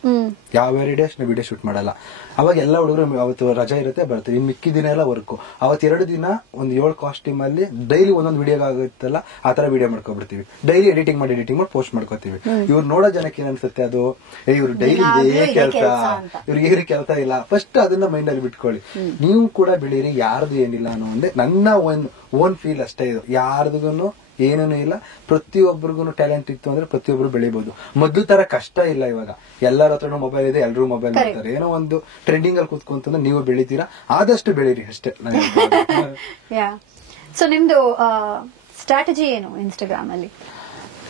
ಯಾವ ಡೇ ನಾವು ವಿಡಿಯೋ ಶೂಟ್ ಮಾಡಲ್ಲ. ಅವಾಗ ಎಲ್ಲ ಹುಡುಗರು ಅವತ್ತು ರಜಾ ಇರುತ್ತೆ ಬರ್ತೀವಿ. ಇನ್ ಮಿಕ್ಕಿ ದಿನ ಎಲ್ಲ ವರ್ಕು. ಅವತ್ತು 2 ದಿನ ಒಂದು 7 ಕಾಸ್ಟ್ಯೂಮ್ ಅಲ್ಲಿ ಡೈಲಿ ಒಂದೊಂದು ವಿಡಿಯೋ ಆಗುತ್ತಲ್ಲ, ಆ ತರ ವಿಡಿಯೋ ಮಾಡ್ಕೊಬಿಡ್ತೀವಿ. ಡೈಲಿ ಎಡಿಟಿಂಗ್ ಮಾಡಿ ಪೋಸ್ಟ್ ಮಾಡ್ಕೋತೀವಿ. ಇವ್ರು ನೋಡೋ ಜನಕ್ಕೆ ಏನ್ ಅನ್ಸುತ್ತೆ, ಅದು ಇವ್ರು ಡೈಲಿ ಇದೇ ಕೆಲಸ, ಇವ್ರಿಗೆ ಕೆಲಸ ಇಲ್ಲ. ಫಸ್ಟ್ ಅದನ್ನ ಮೈಂಡ್ ಅಲ್ಲಿ ಬಿಟ್ಕೊಳ್ಳಿ. ನೀವು ಕೂಡ ಬೆಳೀರಿ, ಯಾರ್ದು ಏನಿಲ್ಲ ಅನ್ನೋ ಒಂದೇ ನನ್ನ ಓನ್ ಫೀಲ್ ಅಷ್ಟೇ. ಇದು ಯಾರ್ದು ಏನೂ ಇಲ್ಲ. ಪ್ರತಿಯೊಬ್ಬರಿಗೂ ಟ್ಯಾಲೆಂಟ್ ಇತ್ತು ಅಂದ್ರೆ ಪ್ರತಿಯೊಬ್ರು ಬೆಳಿಬಹುದು. ಮೊದ್ಲು ತರ ಕಷ್ಟ ಇಲ್ಲ. ಇವಾಗ ಎಲ್ಲರ ಹತ್ರನೂ ಮೊಬೈಲ್ ಇದೆ, ಎಲ್ಲರೂ ಮೊಬೈಲ್ ಮಾಡ್ತಾರೆ. ಏನೋ ಒಂದು ಟ್ರೆಂಡಿಂಗ್ ಅಲ್ಲಿ ಕೂತ್ಕೊಂತಂದ್ರೆ ನೀವು ಬೆಳಿತೀರಾ, ಆದಷ್ಟು ಬೆಳೀರಿ ಅಷ್ಟೇ. ಸೊ ನಿಮ್ದು ಸ್ಟ್ರಾಟಜಿ ಏನು ಇನ್ಸ್ಟಾಗ್ರಾಮ್ ಅಲ್ಲಿ?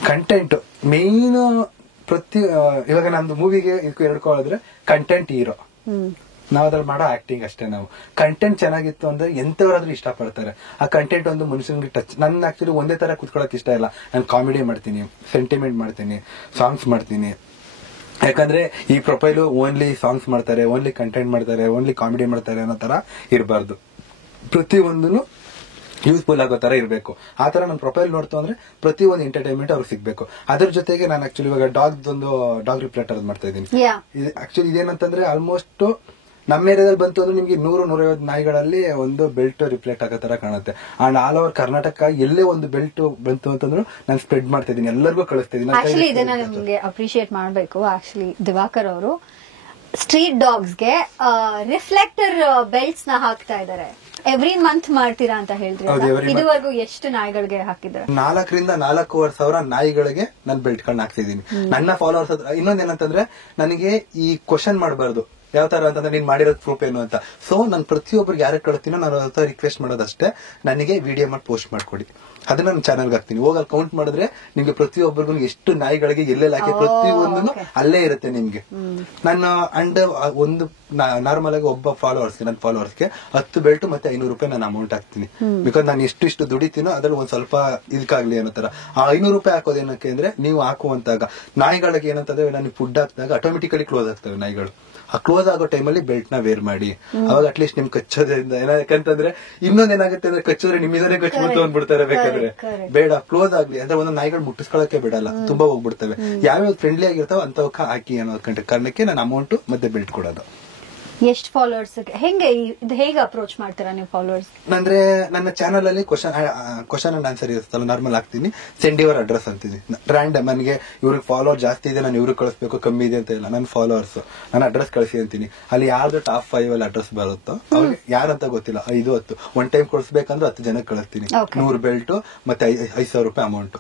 Content main. ಇವಾಗ ನಮ್ದು ಮೂವಿಗೆ ಇದಕ್ಕೂ ಹೇಳ್ಕೊಳ್ಳೋದ್ರೆ ಕಂಟೆಂಟ್ ಹೀರೋ. ನಾವ್ ಅದ್ರಲ್ಲಿ ಮಾಡೋ ಆಕ್ಟಿಂಗ್ ಅಷ್ಟೇ. ನಾವು ಕಂಟೆಂಟ್ ಚೆನ್ನಾಗಿತ್ತು ಅಂದ್ರೆ ಎಂತವರಾದ್ರೂ ಇಷ್ಟಪಡ್ತಾರೆ. ಆ ಕಂಟೆಂಟ್ ಒಂದು ಮನುಷ್ಯನಿಗೆ ಟಚ್. ನನ್ ಆಕ್ಚುಲಿ ಒಂದೇ ತರ ಕುತ್ಕೊಳಕ್ ಇಷ್ಟ ಇಲ್ಲ. ನಾನು ಕಾಮಿಡಿ ಮಾಡ್ತೀನಿ, ಸೆಂಟಿಮೆಂಟ್ ಮಾಡ್ತೀನಿ, ಸಾಂಗ್ಸ್ ಮಾಡ್ತೀನಿ. ಯಾಕಂದ್ರೆ ಈ ಪ್ರೊಫೈಲು ಓನ್ಲಿ ಸಾಂಗ್ಸ್ ಮಾಡ್ತಾರೆ, ಓನ್ಲಿ ಕಂಟೆಂಟ್ ಮಾಡ್ತಾರೆ, ಓನ್ಲಿ ಕಾಮಿಡಿ ಮಾಡ್ತಾರೆ ಅನ್ನೋ ತರ ಇರಬಾರ್ದು. ಪ್ರತಿಯೊಂದನ್ನು ಯೂಸ್ಫುಲ್ ಆಗೋ ತರ ಇರಬೇಕು. ಆ ತರ ನನ್ನ ಪ್ರೊಫೈಲ್ ನೋಡ್ತು ಅಂದ್ರೆ ಪ್ರತಿ ಒಂದು ಎಂಟರ್ಟೈನ್ಮೆಂಟ್ ಅವ್ರಿಗೆ ಸಿಗ್ಬೇಕು. ಅದ್ರ ಜೊತೆಗೆ ನಾನು ಆಕ್ಚುಲಿ ಇವಾಗ ಡಾಗ್ ರಿಪ್ಲೇಟರ್ ಮಾಡ್ತಾ ಇದ್ದೀನಿ. ಆಕ್ಚುಲಿ ಇದೇನಂತಂದ್ರೆ ಆಲ್ಮೋಸ್ಟ್ ನಮ್ಮ ಏರಿಯಾದಲ್ಲಿ ಬಂತು ಅಂದ್ರೆ ನಿಮ್ಗೆ 100-150 ನಾಯಿಗಳಲ್ಲಿ ಒಂದು ಬೆಲ್ಟ್ ರಿಫ್ಲೆಕ್ಟ್ ಆಗೋ ತರ ಕಾಣುತ್ತೆ. ಅಂಡ್ ಆಲ್ ಓವರ್ ಕರ್ನಾಟಕ ಎಲ್ಲೇ ಒಂದು ಬೆಲ್ಟ್ ಬಂತು ಅಂತಂದ್ರು ನಾನು ಸ್ಪ್ರೆಡ್ ಮಾಡ್ತಾ ಇದೀನಿ, ಎಲ್ಲರಿಗೂ ಕಳಿಸ್ತಾ ಇದೀನಿ. ಆಕ್ಚುಲಿ ಇದನ್ನ ನಿಮ್ಗೆ ಅಪ್ರಿಶಿಯೇಟ್ ಮಾಡಬೇಕು. ಆಕ್ಚುಲಿ ದಿವಾಕರ್ ಅವರು ಸ್ಟ್ರೀಟ್ ಡಾಗ್ಸ್ ಗೆ ರಿಫ್ಲೆಕ್ಟರ್ ಬೆಲ್ಟ್ಸ್ ನ ಹಾಕ್ತಾ ಇದ್ದಾರೆ. ಎವ್ರಿ ಮಂತ್ ಮಾಡ್ತೀರಾ ಅಂತ ಹೇಳಿದ್ರೆ ಇದುವರೆಗೂ ಎಷ್ಟು ನಾಯಿಗಳಿಗೆ ಹಾಕಿದ್ರೆ? 4,000 to 4,500 ನಾಯಿಗಳಿಗೆ ನಾನು ಬೆಲ್ಟ್ ಗಳನ್ನ ಹಾಕ್ತಿದ್ದೀನಿ. ನನ್ನ ಫಾಲೋವರ್ಸ್ ಇನ್ನೊಂದೇನಂತಂದ್ರೆ ನನಗೆ ಈ ಕ್ವಶನ್ ಮಾಡಬಾರ್ದು, ಯಾವ ತರ ಅಂತಂದ್ರೆ ನೀನ್ ಮಾಡಿರೋದ್ ಪ್ರೂಫ್ ಏನು ಅಂತ. ಸೊ ನಾನು ಪ್ರತಿಯೊಬ್ಬರಿಗೆ ಯಾರು ಕಳಿಸ್ತೀನೋ ನಾನು ಅದ್ರ ರಿಕ್ವೆಸ್ಟ್ ಮಾಡೋದಷ್ಟೇ, ನನಗೆ ವಿಡಿಯೋ ಮಾಡಿ ಪೋಸ್ಟ್ ಮಾಡ್ಕೊಡಿ. ಅದನ್ನ ನನ್ನ ಚಾನಲ್ಗೆ ಹಾಕ್ತೀನಿ. ಹೋಗಲ್ಲಿ ಕೌಂಟ್ ಮಾಡಿದ್ರೆ ನಿಮ್ಗೆ ಪ್ರತಿಯೊಬ್ಬರಿಗೂ ಎಷ್ಟು ನಾಯಿಗಳಿಗೆ ಎಲ್ಲೆಲ್ಲ ಹಾಕಿ ಪ್ರತಿಯೊಂದನ್ನು ಅಲ್ಲೇ ಇರುತ್ತೆ ನಿಮ್ಗೆ. ನನ್ನ ಅಂಡ್ ಒಂದು ನಾರ್ಮಲ್ ಆಗಿ ಒಬ್ಬ ನನ್ನ ಫಾಲೋವರ್ಸ್ಗೆ 10 ಬೆಲ್ಟ್ ಮತ್ತೆ 500 ರೂಪಾಯಿ ನಾನು ಅಮೌಂಟ್ ಹಾಕ್ತೀನಿ. ಬಿಕಾಸ್ ನಾನು ಎಷ್ಟು ದುಡಿತೀನೋ ಅದ್ರಲ್ಲಿ ಒಂದ್ ಸ್ವಲ್ಪ ಇದಕ್ಕಾಗ್ಲಿ ಅನ್ನೋ ತರ. ಆ 500 ರೂಪಾಯಿ ಹಾಕೋದೇನಕ್ಕೆ ಅಂದ್ರೆ ನೀವು ಹಾಕುವಂತಾಗ ನಾಯಿಗಳಿಗೆ ಏನಂತಂದ್ರೆ ನಾನು ಫುಡ್ ಹಾಕಿದಾಗ ಆಟೋಮೆಟಿಕಲಿ ಕ್ಲೋಸ್ ಆಗ್ತವೆ ನಾಯಿಗಳು. ಆ ಕ್ಲೋಸ್ ಆಗೋ ಟೈಮಲ್ಲಿ ಬೆಲ್ಟ್ ನ ವೇರ್ ಮಾಡಿ. ಅವಾಗ ಅಟ್ಲೀಸ್ಟ್ ನಿಮ್ ಕಚ್ಚೋದ್ರಿಂದ ಯಾಕಂತಂದ್ರೆ ಇನ್ನೊಂದ್ ಏನಾಗುತ್ತೆ ಅಂದ್ರೆ ಕಚ್ಚಿದ್ರೆ ನಿಮ್ಮಿಂದನೇ ಕಚ್ಬಿಡ್ತು ಅಂದ್ಬಿಡ್ತಾರೆ. ಬೇಕಾದ್ರೆ ಬೇಡ, ಕ್ಲೋಸ್ ಆಗ್ಲಿ ಅಂದ್ರೆ ಒಂದು ನಾಯಿಗಳು ಮುಟ್ಟಿಸ್ಕೊಳಕ್ಕೆ ಬಿಡಲ್ಲ, ತುಂಬಾ ಹೋಗ್ಬಿಡ್ತವೆ. ಯಾವ್ಯಾವ ಫ್ರೆಂಡ್ಲಿ ಆಗಿರ್ತಾವ ಅಂತವಕ್ಕ ಹಾಕಿ ಅನ್ನೋ ಕಾರಣಕ್ಕೆ ನಾನು ಅಮೌಂಟ್ ಮತ್ತೆ ಬೆಲ್ಟ್ ಕೊಡೋದು. ಎಷ್ಟು ಫಾಲೋವರ್ಸ್ ಹೆಂಗೆ ಇದು ಹೇಗೆ ಅಪ್ರೋಚ್ ಮಾಡ್ತೀರಾ ನೀವು ಫಾಲೋವರ್ಸ್? ಅಂದ್ರೆ ನನ್ನ ಚಾನಲ್ ಅಲ್ಲಿ ಕ್ವಶನ್ ಅಂಡ್ ಆನ್ಸರ್ ಇರುತ್ತಲ್ಲ, ನಾರ್ಮಲ್ ಆಗ್ತೀನಿ, ಸೆಂಡ್ ಯುವರ್ ಅಡ್ರೆಸ್ ಅಂತೀನಿ. ರ್ಯಾಂಡಮ್ ನನಗೆ ಇವ್ರಿಗೆ ಫಾಲೋವರ್ ಜಾಸ್ತಿ ಇದೆ, ನಾನು ಇವ್ರಿಗೆ ಕಳಿಸ್ಬೇಕು, ಕಮ್ಮಿ ಇದೆ ಅಂತ ಇಲ್ಲ, ನನ್ನ ಫಾಲೋವರ್ಸ್ ನನ್ನ ಅಡ್ರೆಸ್ ಕಳಿಸಿ ಅಂತೀನಿ. ಅಲ್ಲಿ ಯಾವ್ದು ಟಾಪ್ 5 ಅಲ್ಲಿ ಅಡ್ರೆಸ್ ಬರುತ್ತೋ ಅವ್ರಿಗೆ ಯಾರಂತ ಗೊತ್ತಿಲ್ಲ 5-10 ಒನ್ ಟೈಮ್ ಕೊಡಿಸ್ಬೇಕಂದ್ರೆ 10 ಜನಕ್ಕೆ ಕಳಿಸ್ತೀನಿ. 100 ಬೆಲ್ಟ್ ಮತ್ತೆ 5,000 ರೂಪಾಯಿ ಅಮೌಂಟ್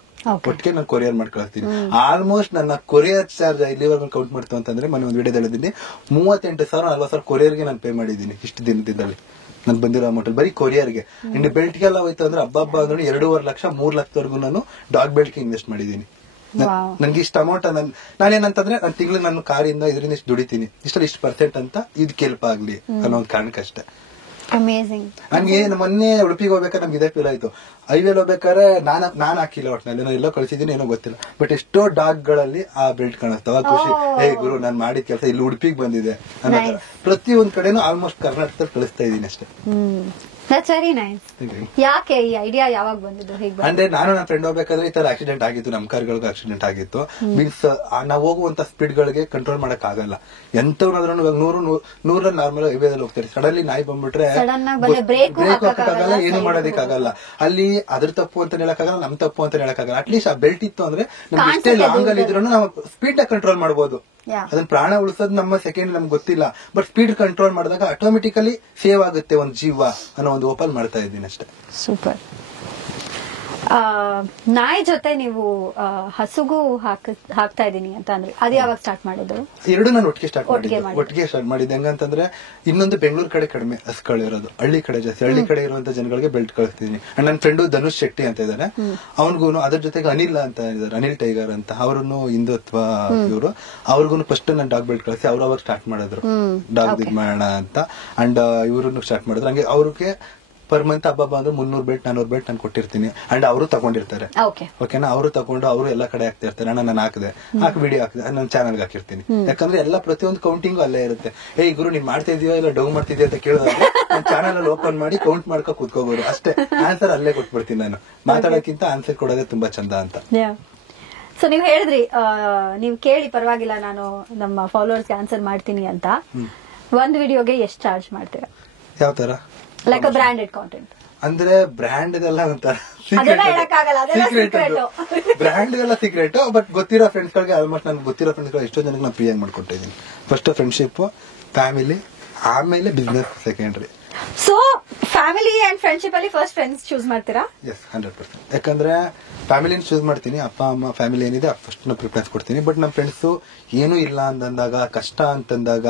ಒಟ್ಟಿಗೆ ನಾನು ಕೊರಿಯರ್ ಮಾಡಿ ಕಳಿಸ್ತೀನಿ. ಆಲ್ಮೋಸ್ಟ್ ನನ್ನ ಕೊರಿಯರ್ ಚಾರ್ಜ್ ಇಲ್ಲಿವರೆಗೂ ಕೌಂಟ್ ಮಾಡ್ತು ಅಂತಂದ್ರೆ ಮೊನ್ನೆ ಒಂದು ವಿಡಿಯೋದಲ್ಲಿ ಹೇಳಿದ್ದೀನಿ 38,000-40,000 ಕೊರಿಯರ್ಗೆ ನಾನು ಪೇ ಮಾಡಿದ್ದೀನಿ ಇಷ್ಟು ದಿನದಲ್ಲಿ. ನನ್ ಬಂದಿರೋ ಅಮೌಂಟ್ ಬರೀ ಕೊರಿಯರ್ಗೆ. ಇನ್ನು ಬೆಲ್ಟ್ಗೆಲ್ಲ ಹೋಯ್ತು ಅಂದ್ರೆ ಹಬ್ಬ ಅಂದ್ರೆ 2.5 ಲಕ್ಷ 3 ಲಕ್ಷವರೆಗೂ ನಾನು ಡಾಗ್ ಬೆಲ್ಟ್ಗೆ ಇನ್ವೆಸ್ಟ್ ಮಾಡಿದ್ದೀನಿ. ನನ್ಗೆ ಇಷ್ಟು ಅಮೌಂಟ್ ನಾನೇನಂತಂದ್ರೆ ನಾನು ತಿಂಗಳು ನನ್ನ ಕಾರಿಂದ ಇದರಿಂದ ಇಷ್ಟು ದುಡಿತೀನಿ, ಇಷ್ಟಲ್ಲಿ ಇಷ್ಟು % ಅಂತ ಇದಕ್ಕೆ ಹೆಲ್ಪ್ ಆಗ್ಲಿ ಅನ್ನೋ ಒಂದು ಕಾರಣಕ್ಕಷ್ಟೇ. ಅಮೇಜಿಂಗ್. ನನ್ಗೆ ಮೊನ್ನೆ ಉಡುಪಿಗೆ ಹೋಗ್ಬೇಕಾದ್ರೆ ನಮ್ಗೆ ಇದೇ ಫೀಲ್ ಆಯ್ತು. ಹೈವೇಲಿ ಹೋಗ್ಬೇಕಾದ್ರೆ ನಾನ್ ಹಾಕಿಲ್ಲ ಒಟ್ಟಿನಲ್ಲಿ, ನಾನು ಎಲ್ಲೋ ಕಳಿಸಿದೀನಿ ಏನೋ ಗೊತ್ತಿಲ್ಲ, ಬಟ್ ಎಷ್ಟೋ ಡಾಗ್ ಗಳಲ್ಲಿ ಆ ಬೆಲ್ಟ್ ಕಾಣಿಸ್ತಾವ. ಖುಷಿ, ಹೇ ಗುರು ನಾನ್ ಮಾಡಿದ ಕೆಲಸ ಇಲ್ಲಿ ಉಡುಪಿಗೆ ಬಂದಿದೆ ಅನ್ನೋ ತರ ಪ್ರತಿಯೊಂದ್ ಕಡೆನೂ ಆಲ್ಮೋಸ್ಟ್ ಕರ್ನಾಟಕದಲ್ಲಿ ಕಳಿಸ್ತಾ ಇದೀನಿ ಅಷ್ಟೇ. That's very nice. ಯಾಕೆ ಈ ಐಡಿಯಾ ಯಾವಾಗ ಬಂದಿದ್ದು? ಹೇಗೆ? ಅಂದ್ರೆ ನಾನು ನನ್ನ ಫ್ರೆಂಡ್ ಹೋಗ್ಬೇಕಾದ್ರೆ ಈ ತರ ಆಕ್ಸಿಡೆಂಟ್ ಆಗಿತ್ತು, ನಮ್ ಕಾರ್ಗಳಿಗೂ ಆಕ್ಸಿಡೆಂಟ್ ಆಗಿತ್ತು. ಮೀನ್ಸ್ ನಾವು ಹೋಗುವಂತ ಸ್ಪೀಡ್ ಗಳಿಗೆ ಕಂಟ್ರೋಲ್ ಮಾಡಕ್ ಆಗಲ್ಲ. ಎಂತವ್ರಾದ್ರೂ ಇವಾಗ 100 ನಾರ್ಮಲ್ ಹೈವೇದಲ್ಲಿ ಹೋಗ್ತಾರೆ, ಸಡನ್ಲಿ ನಾಯಿ ಬಂದ್ಬಿಟ್ರೆ ಬ್ರೇಕ್ ಹಾಕಕ್ಕಾಗಲ್ಲ, ಏನು ಮಾಡೋದಕ್ಕಾಗಲ್ಲ. ಅಲ್ಲಿ ಅದ್ರ ತಪ್ಪು ಅಂತ ಹೇಳಕ್ಕಾಗಲ್ಲ, ನಮ್ ತಪ್ಪು ಅಂತ ಹೇಳಕ್ಕಾಗಲ್ಲ. ಅಟ್ಲೀಸ್ಟ್ ಆ ಬೆಲ್ಟ್ ಇತ್ತು ಅಂದ್ರೆ ನಮ್ಗೆ ಎಷ್ಟೇ ಲಾಂಗ್ ಅಲ್ಲಿ ಇದ್ರು ನಾವು ಸ್ಪೀಡ್ ನ ಕಂಟ್ರೋಲ್ ಮಾಡಬಹುದು. ಅದನ್ನ ಪ್ರಾಣ ಉಳಿಸೋದು ನಮ್ಮ ಸೆಕೆಂಡ್ ನಮ್ಗೆ ಗೊತ್ತಿಲ್ಲ, ಬಟ್ ಸ್ಪೀಡ್ ಕಂಟ್ರೋಲ್ ಮಾಡಿದಾಗ ಆಟೋಮೆಟಿಕಲಿ ಸೇವ್ ಆಗುತ್ತೆ ಒಂದು ಜೀವ ಅನ್ನೋ ಒಂದು ಓಪನ್ ಮಾಡ್ತಾ ಇದ್ದೀನಿ ಅಷ್ಟೇ. ಸೂಪರ್. ನಾಯಿ ಜೊತೆ ನೀವು ಹಸುಗೂ ಹಾಕ್ತಾ ಇದೀನಿ ಅಂತ ಅಂದ್ರೆ ಅದು ಯಾವಾಗ ಸ್ಟಾರ್ಟ್ ಮಾಡಿದ್ರು? ಎರಡು ನಾನು ಒಟ್ಟಿಗೆ ಸ್ಟಾರ್ಟ್ ಮಾಡಿದ್ದೆ. ಹೆಂಗಂತಂದ್ರೆ ಇನ್ನೊಂದು ಬೆಂಗಳೂರು ಕಡೆ ಕಡಿಮೆ ಹಸುಗಳಿರೋದು, ಹಳ್ಳಿ ಕಡೆ ಜಾಸ್ತಿ. ಹಳ್ಳಿ ಕಡೆ ಇರುವಂತ ಜನಗಳಿಗೆ ಬೆಲ್ಟ್ ಕಳಿಸ್ತೀನಿ. ನನ್ನ ಫ್ರೆಂಡು ಧನುಷ್ ಶೆಟ್ಟಿ ಅಂತ ಇದ್ದಾರೆ, ಅವನಿಗೂ ಅದ್ರ ಜೊತೆಗೆ ಅನಿಲ್ ಅಂತ ಇದ್ದಾರೆ, ಅನಿಲ್ ಟೈಗರ್ ಅಂತ, ಅವ್ರನ್ನು ಹಿಂದುತ್ವ ಇವರು, ಅವ್ರಿಗೂ ಫಸ್ಟ್ ನಾನು ಡಾಗ್ ಬೆಲ್ಟ್ ಕಳಿಸಿ ಅವ್ರು ಅವಾಗ ಸ್ಟಾರ್ಟ್ ಮಾಡಿದ್ರು ಡಾಗ್ ದಿಗ್ ಮಾಡೋಣ ಅಂತ. ಅಂಡ್ ಇವ್ರನ್ನು ಸ್ಟಾರ್ಟ್ ಮಾಡಿದ್ರು. ಹಂಗೆ ಅವ್ರಿಗೆ ಪರ್ ಮಂತ್ ಹಬ್ಬ ಅಂದ್ರೆ 300 ಬೆಲ್ಟ್ 400 ಬೆಲ್ಟ್ ನಾನು ಕೊಟ್ಟಿರ್ತೀನಿ. ಅಂಡ್ ಅವರು ತಗೊಂಡಿರ್ತಾರೆ. ಓಕೆನಾ, ಅವರು ತಗೊಂಡು ಅವರು ಎಲ್ಲ ಕಡೆ ಹಾಕ್ತಾ ಇರ್ತಾರೆ. ನಾನು ಹಾಕಿದೆ, ವಿಡಿಯೋ ಹಾಕಿದೆ, ನನ್ನ ಚಾನಲ್ಗೆ ಹಾಕಿರ್ತೀನಿ. ಯಾಕಂದ್ರೆ ಎಲ್ಲ ಪ್ರತಿಯೊಂದು ಕೌಂಟಿಂಗು ಅಲ್ಲೇ ಇರುತ್ತೆ. ಏ ಗುರು ನೀನ್ ಮಾಡ್ತಾ ಇದೀಯೋ ಇಲ್ಲ ಡೌ ಮಾಡ್ತಿದ್ಯಾ ಅಂತ ಕೇಳಿದ್ರೆ ನನ್ನ ಚಾನಲ್ ಅಲ್ಲಿ ಓಪನ್ ಮಾಡಿ ಕೌಂಟ್ ಮಾಡ್ಕೊ ಕೂತ್ಕೋಬಹುದು ಅಷ್ಟೇ. ಆನ್ಸರ್ ಅಲ್ಲೇ ಕೊಟ್ಬಿಡ್ತೀನಿ. ನಾನು ಮಾತಾಡೋಕ್ಕಿಂತ ಆನ್ಸರ್ ಕೊಡೋದೇ ತುಂಬಾ ಚಂದ ಅಂತ. ಸೊ ನೀವ್ ಹೇಳಿದ್ರಿ ನೀವ್ ಕೇಳಿ ಪರವಾಗಿಲ್ಲ ನಾನು ನಮ್ಮ ಫಾಲೋವರ್ಸ್ಗೆ ಆನ್ಸರ್ ಮಾಡ್ತೀನಿ ಅಂತ. ಒಂದ್ ವಿಡಿಯೋಗೆ ಎಷ್ಟು ಚಾರ್ಜ್ ಮಾಡ್ತೀರಾ? ಯಾವ ತರ? ಲೈಕ್ ಅ ಬ್ರಾಂಡೆಡ್ ಕಾಂಟೆಂಟ್ ಅಂದ್ರೆ ಬ್ರ್ಯಾಂಡ್ ಇದೆಲ್ಲ ಒಂಥರ ಬ್ರ್ಯಾಂಡ್ ಎಲ್ಲ ಸೀಕ್ರೆಟ್. ಬಟ್ ಗೊತ್ತಿರೋ ಫ್ರೆಂಡ್ಸ್ ಗಳಿಗೆ ಆಲ್ಮೋಸ್ಟ್ ನನ್ಗೆ ಗೊತ್ತಿರೋ ಫ್ರೆಂಡ್ಸ್ ಗಳು ಎಷ್ಟೋ ಜನಕ್ಕೆ ನಾನು ಫ್ರೀ ಆಗಿ ಮಾಡ್ಕೊಟ್ಟಿದ್ದೀನಿ. ಫಸ್ಟ್ ಫ್ರೆಂಡ್ಶಿಪ್, ಫ್ಯಾಮಿಲಿ, ಆಮೇಲೆ business secondary. So family and friendship ಅಲ್ಲಿ ಫಸ್ಟ್ ಫ್ರೆಂಡ್ಸ್ ಚೂಸ್ ಮಾಡ್ತೀರಾ? ಎಸ್, 100%. ಯಾಕಂದ್ರೆ ಫ್ಯಾಮಿಲಿನ ಚೂಸ್ ಮಾಡ್ತೀನಿ. ಅಪ್ಪ ಅಮ್ಮ ಫ್ಯಾಮಿಲಿ ಏನಿದೆ ಫಸ್ಟ್ ಪ್ರಿಫರೆನ್ಸ್ ಕೊಡ್ತೀನಿ. ಬಟ್ ನಮ್ಮ ಫ್ರೆಂಡ್ಸ್ ಏನೂ ಇಲ್ಲ ಅಂತಂದಾಗ, ಕಷ್ಟ ಅಂತಂದಾಗ,